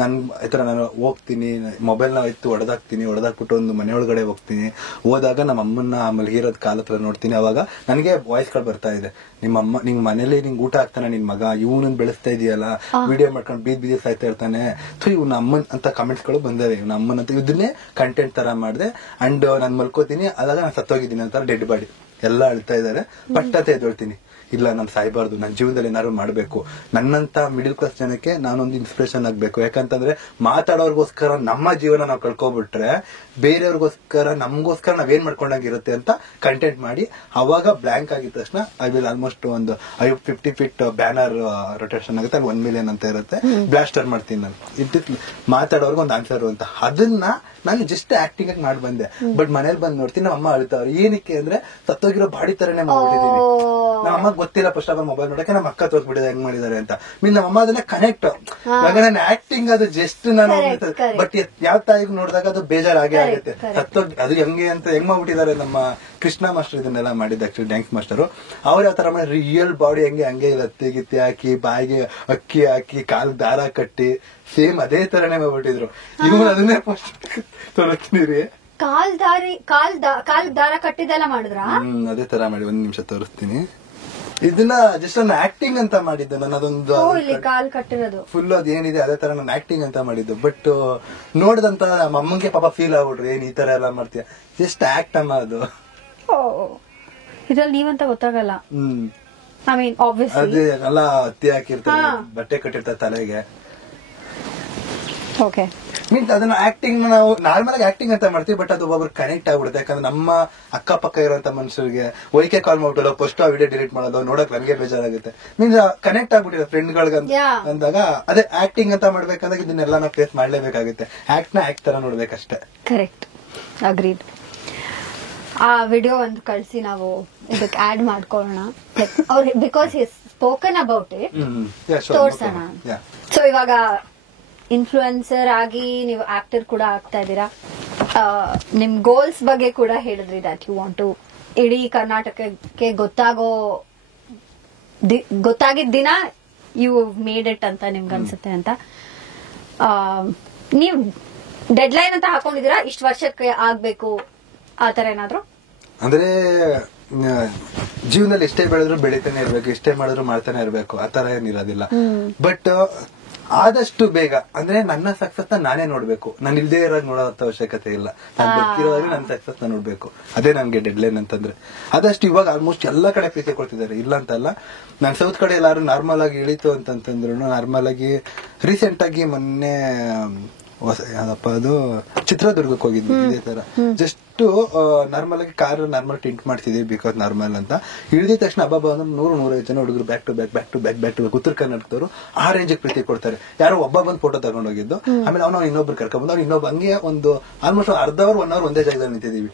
ನಾನು ಹೋಗ್ತೀನಿ, ಮೊಬೈಲ್ ನ ಎತ್ತು ಹೊಡೆದಾಕ್ಬಿಟ್ಟು ಒಂದು ಮನೆ ಒಳಗಡೆ ಹೋಗ್ತೀನಿ. ಹೋದಾಗ ನಮ್ಮ ಅಮ್ಮನ್ನ ಮಲಗಿರೋದ್ ಕಾಲ ಹತ್ರ ನೋಡ್ತೀನಿ. ಅವಾಗ ನನಗೆ ವಾಯ್ಸ್ ಗಳು ಬರ್ತಾ ಇದೆ, ನಿಮ್ಮಮ್ಮ ನಿಂಗ್ ಮನೇಲಿ ನಿಂಗೆ ಊಟ ಆಗ್ತಾನೆ ನಿನ್ ಮಗ, ಇವನನ್ನ ಬೆಳೆಸ್ತಾ ಇದೆಯಲ್ಲ, ವಿಡಿಯೋ ಮಾಡ್ಕೊಂಡು ಬೀದಿ ಸಾಯ್ತಾ ಇರ್ತಾನೆ, ಇವ್ನ ಅಮ್ಮನ್ ಅಂತ ಕಮೆಂಟ್ಸ್ ಗಳು ಬಂದವೆ. ಇವ್ನ ಅಮ್ಮನ್ ಅಂತ ಇದನ್ನೇ ಕಂಟೆಂಟ್ ತರ ಮಾಡಿದೆ. ಅಂಡ್ ನಾನು ಮಲ್ಕೋತೀನಿ, ಅದಾಗ ನಾನು ಸತ್ತೋಗಿದ್ದೀನಿ ಅಂತ ಡೆಡ್ ಬಾಡಿ ಎಲ್ಲ ಅಳ್ತಾ ಇದಾರೆ. ಪಟ್ ಅಂತ ಎದ್ದೊಳ್ತೀನಿ, ಇಲ್ಲ ನಾನು ಸಾಯ್ಬಾರ್ದು, ನನ್ನ ಜೀವನದಲ್ಲಿ ಏನಾದ್ರು ಮಾಡ್ಬೇಕು, ನನ್ನಂತ ಮಿಡಿಲ್ ಕ್ಲಾಸ್ ಜನಕ್ಕೆ ನಾನೊಂದು ಇನ್ಸ್ಪಿರೇಷನ್ ಆಗ್ಬೇಕು. ಯಾಕಂತಂದ್ರೆ ಮಾತಾಡೋರ್ಗೋಸ್ಕರ ನಮ್ಮ ಜೀವನ ನಾವು ಕಳ್ಕೊಬಿಟ್ರೆ ಬೇರೆಯವ್ರಿಗೋಸ್ಕರ ನಮ್ಗೋಸ್ಕರ ನಾವೇನ್ ಮಾಡ್ಕೊಂಡಂಗಿರುತ್ತೆ ಅಂತ ಕಂಟೆಂಟ್ ಮಾಡಿ ಅವಾಗ ಬ್ಲಾಂಕ್ ಆಗಿದ ತಕ್ಷಣ ಐ ವಿಲ್ ಆಲ್ಮೋಸ್ಟ್ ಒಂದು 50 feet ಬ್ಯಾನರ್ ರೊಟೇಷನ್ ಆಗುತ್ತೆ. 1 million ಅಂತ ಇರುತ್ತೆ. ಬ್ಲಾಸ್ಟರ್ ಮಾಡ್ತೀನಿ ನಾನು. ಮಾತಾಡೋರ್ಗೆ ಒಂದು ಆನ್ಸರ್ ಅಂತ. ಅದನ್ನ ನಾನು ಜಸ್ಟ್ ಆಕ್ಟಿಂಗ್ ಆಗಿ ಮಾಡಿ ಬಂದೆ. ಬಟ್ ಮನೇಲಿ ಬಂದ್ ನೋಡ್ತೀನಿ, ನಮ್ಮ ಅಮ್ಮ ಅಳ್ತಾವ್ರು. ಏನಕ್ಕೆ ಅಂದ್ರೆ ಸತ್ತೋಗಿರೋ ಬಾಡಿ ತರನೇ ಮಾಡ್ಬಿಟ್ಟಿದೀನಿ. ನಮ್ಮ ಅಮ್ಮ ಗೊತ್ತಿಲ್ಲ ಫಸ್ಟ್ ಆಫ್ ಆಲ್ ಮೊಬೈಲ್ ನೋಡಕ್ಕೆ, ನಮ್ಮ ಅಕ್ಕ ತೋರ್ಸ್ಬಿಟ್ಟಿದೆ ಹೆಂಗ್ ಮಾಡಿದಾರೆ ಅಂತ. ನಮ್ಮ ಅಮ್ಮ ಅದನ್ನ ಕನೆಕ್ಟ್. ಇವಾಗ ನಾನು ಆಕ್ಟಿಂಗ್ ಅದು ಜಸ್ಟ್ ನಾನು, ಬಟ್ ಯಾವ ತಾಯಿಗೆ ನೋಡಿದಾಗ ಅದು ಬೇಜಾರಾಗೇ ಆಗುತ್ತೆ. ಅದು ಹೆಂಗೆ ಅಂತ ಹೆಂಗ್ ಮಾಡ್ಬಿಟ್ಟಿದ್ದಾರೆ ನಮ್ಮ ಕೃಷ್ಣ ಮಾಸ್ಟರ್ ಇದನ್ನೆಲ್ಲ ಮಾಡಿದ್ದು. ಆಕ್ಚುಲಿ ಡ್ಯಾನ್ಸ್ ಮಾಸ್ಟರ್ ಅವ್ರು ಯಾವ ತರ ಮಾಡಿ ರಿಯಲ್ ಬಾಡಿ ಹಂಗೆ ಲತ್ತಿ ಗಿತ್ತಿ ಹಾಕಿ, ಬಾಯಿಗೆ ಅಕ್ಕಿ ಹಾಕಿ, ಕಾಲ್ ದಾರ ಕಟ್ಟಿ, ಸೇಮ್ ಅದೇ ತರನೇ ಮಾಡ್ಬಿಟ್ಟಿದ್ರು. ಇವ್ರು ಅದನ್ನೇ ಫಸ್ಟ್ ತೋರಿಸ್ತೀನಿ ರೀ. ಕಾಲ್ ದಾರ ಕಟ್ಟಿದೆಲ್ಲ ಮಾಡಿದ್ರ? ಅದೇ ತರ ಮಾಡಿ 1 ನಿಮಿಷ ತೋರಿಸ್ತೀನಿ. ಇದನ್ನ ಜಸ್ಟ್ ನಾನು ಆಕ್ಟಿಂಗ್ ಅಂತ ಮಾಡಿದ್ದು. ನಾನು ಅದೊಂದು ಕಾಲ್ ಕಟ್ಟಿರೋದು ಫುಲ್ ಅದೇನಿದೆ ಅದೇ ತರ ನಾನು ಆಕ್ಟಿಂಗ್ ಅಂತ ಮಾಡಿದ್ದು. ಬಟ್ ನೋಡಿದಂತ ನಮ್ಮ ಅಮ್ಮಂಗೆ ಪಾಪ ಫೀಲ್ ಆಗ್ಬಿಟ್ರಿ, ಏನ್ ಈ ತರ ಎಲ್ಲ ಮಾಡ್ತೀಯ, ಜಸ್ಟ್ ಆಕ್ಟ್ ಅಮ್ಮ ಅದು. ಇದ್ರಲ್ಲಿ ನೀವಂತ ಗೊತ್ತಾಗಲ್ಲ. ಐ ಮೀನ್ ಆಬ್ವಿಯಸ್ಲಿ ಅದೇ ಎಲ್ಲ ಹತ್ತಿ ಹಾಕಿರ್ತಾರೆ, ಬಟ್ಟೆ ಕಟ್ಟಿರ್ತಾರೆ ತಲೆಗೆ. ಓಕೆ, ಮೀನ್ಸ್ ಅದನ್ನ ಆಕ್ಟಿಂಗ್ ನಾವು ನಾರ್ಮಲ್ ಆಗಿ ಆಕ್ಟಿಂಗ್ ಅಂತ ಮಾಡ್ತೀವಿ. ಬಟ್ ಅದು ಒಬ್ಬರು ಕನೆಕ್ಟ್ ಆಗ್ಬಿಡುತ್ತೆ. ಯಾಕಂದ್ರೆ ನಮ್ಮ ಅಕ್ಕಪಕ್ಕ ಇರುವಂತ ಮನುಷ್ಯರಿಗೆ ಒಯ್ಕೆ ಕಾಲ್ ಮಾಡ್ಬಿಡಲ್ಲ, ಫಸ್ಟ್ ಆ ವಿಡಿಯೋ ಡಿಲೀಟ್ ಮಾಡೋದು ನೋಡಕ್ ನನಗೆ ಬೇಜಾರಾಗುತ್ತೆ. ಮೀನ್ಸ್ ಕನೆಕ್ಟ್ ಆಗ್ಬಿಟ್ಟಿದೆ ಫ್ರೆಂಡ್ ಗಳಿಗೆ ಅಂದಾಗ ಅದೇ ಆಕ್ಟಿಂಗ್ ಅಂತ ಮಾಡ್ಬೇಕಂದಾಗ ಇದನ್ನೆಲ್ಲ ನಾವು ಫೇಸ್ ಮಾಡ್ಲೇಬೇಕಾಗುತ್ತೆ. ಆಕ್ಟ್ ನ ಆಕ್ಟ್ ತರ ನೋಡ್ಬೇಕಷ್ಟೇ. Correct, agreed. ಆ ವಿಡಿಯೋ ಒಂದು ಕಳ್ಸಿ ನಾವು ಇದಕ್ಕೆ ಆಡ್ ಮಾಡ್ಕೊಳ್ಳೋಣ. ಅವ್ರು because he spoken about it ತೋರ್ಸೋಣ. ಸೊ ಇವಾಗ ಇನ್ಫ್ಲೂಯೆನ್ಸರ್ ಆಗಿ ನೀವು ಆಕ್ಟರ್ ಕೂಡ ಆಗ್ತಾ ಇದ್ದೀರಾ. ನಿಮ್ ಗೋಲ್ಸ್ ಬಗ್ಗೆ ಕೂಡ ಹೇಳಿದ್ರಿ, ದಟ್ ಯು ವಾಂಟ್ ಟು ಇಡೀ ಕರ್ನಾಟಕಕ್ಕೆ ಗೊತ್ತಾಗಿದ್ದ ದಿನ ಯು ಮೇಡ್ ಇಟ್ ಅಂತ ನಿಮ್ಗೆ ಅನ್ಸುತ್ತೆ ಅಂತ. ನೀವು ಡೆಡ್ ಲೈನ್ ಅಂತ ಹಾಕೊಂಡಿದ್ದೀರಾ, ಇಷ್ಟು ವರ್ಷಕ್ಕೆ ಆಗ್ಬೇಕು ಆ ತರ ಏನಾದ್ರು? ಅಂದ್ರೆ ಜೀವನದಲ್ಲಿ ಎಷ್ಟೇ ಬೆಳೆದ್ರು ಬೆಳಿತಾನೆ ಇರ್ಬೇಕು, ಎಷ್ಟೇ ಮಾಡಿದ್ರು ಮಾಡ್ತಾನೆ ಇರ್ಬೇಕು, ಆ ತರ ಏನಿರೋದಿಲ್ಲ. ಬಟ್ ಆದಷ್ಟು ಬೇಗ ಅಂದ್ರೆ ನನ್ನ ಸಕ್ಸಸ್ ನಾನೇ ನೋಡ್ಬೇಕು, ನಾನು ಇಲ್ದೇ ಇರೋದು ನೋಡೋಂತ ಅವಶ್ಯಕತೆ ಇಲ್ಲ. ನಾನು ಬದುಕಿರೋವಾಗ ನನ್ನ ಸಕ್ಸಸ್ ನ ನೋಡ್ಬೇಕು, ಅದೇ ನನ್ಗೆ ಡೆಡ್ ಲೈನ್ ಅಂತಂದ್ರೆ. ಆದಷ್ಟು ಇವಾಗ ಆಲ್ಮೋಸ್ಟ್ ಎಲ್ಲಾ ಕಡೆ ಪ್ರೀತಿ ಕೊಡ್ತಿದ್ದಾರೆ, ಇಲ್ಲ ಅಂತಲ್ಲ. ನಾನು ಸೌತ್ ಕಡೆ ಎಲ್ಲಾರು ನಾರ್ಮಲ್ ಆಗಿ ಇಳಿತು ಅಂತಂದ್ರು, ನಾರ್ಮಲ್ ಆಗಿ ರೀಸೆಂಟ್ ಆಗಿ ಮೊನ್ನೆ ಯಾವ್ದಪ್ಪ ಅದು ಚಿತ್ರದುರ್ಗಕ್ಕೆ ಹೋಗಿದ್ವಿ ಇದೇ ತರ. ಜಸ್ಟ್ ನಾರ್ಮಲ್ ಆಗಿ ಕಾರ್ ನಾರ್ಮಲ್ ಟಿಂಟ್ ಮಾಡ್ತಿದೀವಿ ಬಿಕಾಸ್ ನಾರ್ಮಲ್ ಅಂತ. ಇಳಿದ ತಕ್ಷಣ ಹಬ್ಬ ಅಂದ್ರೆ 100-150 ಜನ ಹುಡುಗರು ಬ್ಯಾಕ್ ಟು ಬ್ಯಾಕ್ ಉತ್ತರ ಕರ್ನಾಟಕದವರು ಆ ರೇಂಜ್ ಪ್ರೀತಿ ಕೊಡ್ತಾರೆ. ಯಾರೋ ಒಬ್ಬ ಬಂದು ಫೋಟೋ ತಗೊಂಡು ಹೋಗಿದ್ದು, ಆಮೇಲೆ ಅವನು ಇನ್ನೊಬ್ರು ಕರ್ಕೊಂಡ್ಬಂದು ಅವ್ನು ಇನ್ನೊಬ್ಬ, ಹಂಗೆ ಒಂದು ಆಲ್ಮೋಸ್ಟ್ ಅರ್ಧ ಅವರ್ 1 ಅವರ್ ಒಂದೇ ಜಾಗದಲ್ಲಿ ನಿಂತಿದೀವಿ.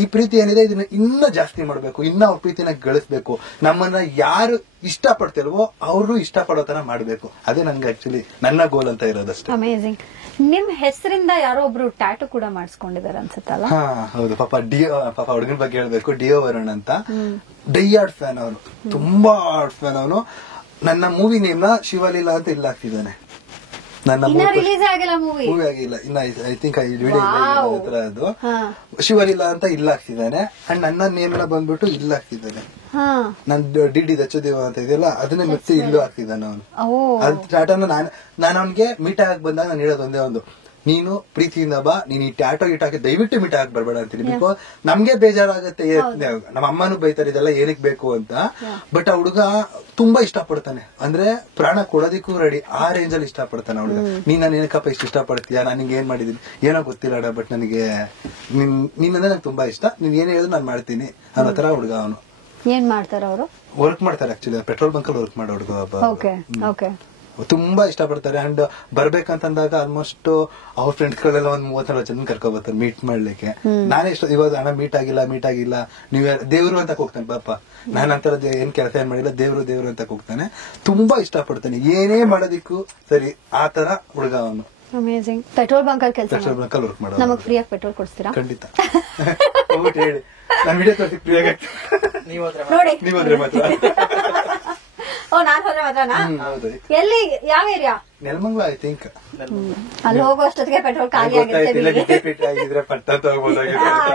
ಈ ಪ್ರೀತಿ ಏನಿದೆ ಇದನ್ನ ಇನ್ನ ಜಾಸ್ತಿ ಮಾಡ್ಬೇಕು, ಇನ್ನ ಅವ್ರ ಪ್ರೀತಿನ ಗಳಿಸ್ಬೇಕು. ನಮ್ಮನ್ನ ಯಾರು ಇಷ್ಟ ಪಡ್ತಿಲ್ವೋ ಅವರು ಇಷ್ಟ ಪಡೋ ತರ ಮಾಡ್ಬೇಕು. ಅದೇ ನನ್ಗೆ ಆಕ್ಚುಲಿ ನನ್ನ ಗೋಲ್ ಅಂತ ಇರೋದಷ್ಟೇ. ಅಮೇಜಿಂಗ್. ನಿಮ್ ಹೆಸರಿಂದ ಯಾರೋ ಒಬ್ರು ಟ್ಯಾಟು ಕೂಡ ಮಾಡಿಸ್ಕೊಂಡಿದ್ದಾರೆ ಅನ್ಸುತ್ತಲ್ಲ? ಹೌದು. ಪಾಪ ಹುಡುಗನ ಬಗ್ಗೆ ಹೇಳ್ಬೇಕು, ಡಿಯೋ ವರುಣ್ ಅಂತ. ಡೈಯಾರ್ಡ್ ಫ್ಯಾನ್ ಅವನು, ತುಂಬಾ ಆರ್ಡ್ ಫ್ಯಾನ್ ಅವನು. ನನ್ನ ಮೂವಿ ನೇಮ್ ನ ಶಿವಲೀಲಾ ಅಂತ ಇಲ್ಲ ಹಾಕ್ತಿದ್ದಾನೆ. ನನ್ನ ರಿಲೀಸ್ ಆಗಿಲ್ಲ ಮೂವಿ ಆಗಿಲ್ಲ ಇನ್ನ, ಐ ಥಿಂಕ್ ಅದು ಶಿವಲೀಲಾ ಅಂತ ಇಲ್ಲ ಹಾಕ್ತಿದ್ದಾನೆ. ಅಂಡ್ ನನ್ನ ನೇಮ್ ನ ಬಂದ್ಬಿಟ್ಟು ಇಲ್ಲ ಹಾಕ್ತಿದ್ದಾನೆ. ನನ್ ಡಿ ದಚ್ಚದೇವ ಅಂತ ಇದೆಯಲ್ಲ ಅದನ್ನೇ ಮತ್ತೆ ಇಲ್ಲೂ ಹಾಕ್ತಿದ್ದಾನೆ ಅವನು. ಅದ್ ಟಾಟೋನ ನಾನು ಅವನ್ಗೆ ಮೀಟ್ ಆಗಕ್ ಬಂದಾಗ ನಾನು ಹೇಳೋದು ಒಂದೇ ಒಂದು, ನೀನು ಪ್ರೀತಿಯಿಂದ ಬಾ, ನೀನ್ ಈ ಟ್ಯಾಟೋ ಹಾಕಿ ದಯವಿಟ್ಟು ಮೀಟ್ ಆಗಕ್ ಬರ್ಬೇಡ ಅಂತೀನಿ. ಬಿಕಾಸ್ ನಮ್ಗೆ ಬೇಜಾರಾಗತ್ತೆ, ನಮ್ಮ ಅಮ್ಮನೂ ಬೈತಾರೆ ಇದೆಲ್ಲ ಏನಕ್ ಬೇಕು ಅಂತ. ಬಟ್ ಆ ಹುಡುಗ ತುಂಬಾ ಇಷ್ಟಪಡ್ತಾನೆ, ಅಂದ್ರೆ ಪ್ರಾಣ ಕೊಡೋದಿಕ್ಕೂ ರೆಡಿ, ಆ ರೇಂಜ್ ಅಲ್ಲಿ ಇಷ್ಟಪಡ್ತಾನೆ ಹುಡುಗ. ನೀನ್ ನಾನು ಏನಕ್ಕಪ್ಪ ಇಷ್ಟ ಇಷ್ಟಪಡ್ತೀಯ, ನಾನು ನಿಂಗೆ ಏನ್ ಮಾಡಿದೀನಿ ಏನೋ ಗೊತ್ತಿಲ್ಲ, ಬಟ್ ನನಗೆ ನೀನಂದ್ರೆ ನಂಗೆ ತುಂಬಾ ಇಷ್ಟ, ನೀನ್ ಏನ್ ಹೇಳಿದ್ರು ನಾನು ಮಾಡ್ತೀನಿ ಅನ್ನೋ ತರ ಹುಡುಗ ಅವನು. ಏನ್ ಮಾಡ್ತಾರ ಅವರು? ವರ್ಕ್ ಮಾಡ್ತಾರೆ ಆಕ್ಚುಲಿ, ಪೆಟ್ರೋಲ್ ಬಂಕ್ ಅಲ್ಲಿ ವರ್ಕ್ ಮಾಡೋ ಹುಡುಗ ಒಬ್ಬ. ತುಂಬಾ ಇಷ್ಟಪಡ್ತಾರೆ. ಅಂಡ್ ಬರ್ಬೇಕಂತಂದಾಗ ಆಲ್ಮೋಸ್ಟ್ ಅವ್ರ ಫ್ರೆಂಡ್ಸ್ ಗಳೆಲ್ಲ ಒಂದ್ 30-40 ಜನ ಕರ್ಕೊಂಡ್ ಬರ್ತಾರೆ ಮೀಟ್ ಮಾಡ್ಲಿಕ್ಕೆ. ನಾನೇ ಇಷ್ಟ ಇವಾಗ ಅಣ್ಣ ಮೀಟ್ ಆಗಿಲ್ಲ ನೀವೇ ದೇವ್ರು ಅಂತ ಹೋಗ್ತಾನೆ. ಪಾಪ ನಾನ್ ಅಂತರದ ಏನ್ ಕೆಲಸ ಏನ್ ಮಾಡಿಲ್ಲ, ದೇವ್ರು ಅಂತ ಹೋಗ್ತಾನೆ. ತುಂಬಾ ಇಷ್ಟಪಡ್ತಾನೆ, ಏನೇ ಮಾಡೋದಿಕ್ಕೂ ಸರಿ ಆ ತರ ಹುಡುಗ ಅವನು. ಅಮೇಜಿಂಗ್. ಪೆಟ್ರೋಲ್ ಬಂಕ್ ಅಲ್ಲಿ ಪೆಟ್ರೋಲ್ ಬಂಕ್ ಅಲ್ಲಿ ವರ್ಕ್ ಮಾಡೋ. ನಮಗ್ ಫ್ರೀ ಆಗಿ ಪೆಟ್ರೋಲ್ ಕೊಡ್ತೀರಾ? ಖಂಡಿತ ಹೇಳಿ, ನಾನು ವಿಡಿಯೋ ತೋರಿಸಿ ಫ್ರೀ ಆಗಿ ನೋಡಿ. ನೀವಾದ್ರೆ ಮಾತ್ರ. ನಾನ್ ಹೋದ್ರೆ ಮಾತ್ರನಾ? ಎಲ್ಲಿ, ಯಾವ ಏರಿಯಾ? Nelamangala I think. ಅಲ್ಲಿ ಹೋಗೋ ಅಷ್ಟೊತ್ತಿಗೆ ಪೆಟ್ರೋಲ್ ಖಾಲಿ ಆಗಿದ್ರೆ ಪಟ್ಟ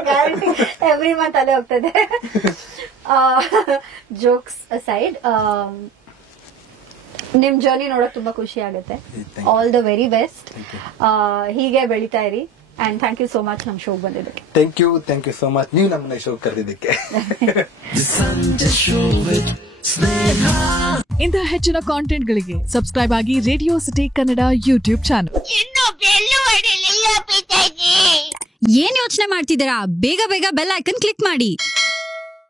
ಗ್ಯಾರಂಟಿ ಎವ್ರಿ ಮಂತ್ ಅಲ್ಲೇ ಹೋಗ್ತದೆ. ಜೋಕ್ಸ್ ಅಸೈಡ್, ನಿಮ್ ಜರ್ನಿ ನೋಡಕ್ ತುಂಬಾ ಖುಷಿ ಆಗುತ್ತೆ. All the very best. ಹೀಗೆ ಬೆಳಿತಾ ಇರಿ. And thank you so much ನಮ್ ಶೋಗ್ ಬಂದಿದ್ದಕ್ಕೆ. ಥ್ಯಾಂಕ್ ಯು ಸೋ ಮಚ್, ನೀವು ನಮ್ಮನ್ನ ಶೋಗ್ ಕರೆದಿದ್ದಕ್ಕೆ. ಇಂತಹ ಹೆಚ್ಚಿನ ಕಾಂಟೆಂಟ್ಗಳಿಗೆ ಸಬ್ಸ್ಕ್ರೈಬ್ ಆಗಿ radio city Kannada YouTube channel. ಏನ್ ಯೋಚನೆ ಮಾಡ್ತಿದ್ದೀರಾ? ಬೇಗ ಬೆಲ್ ಐಕನ್ ಕ್ಲಿಕ್ ಮಾಡಿ.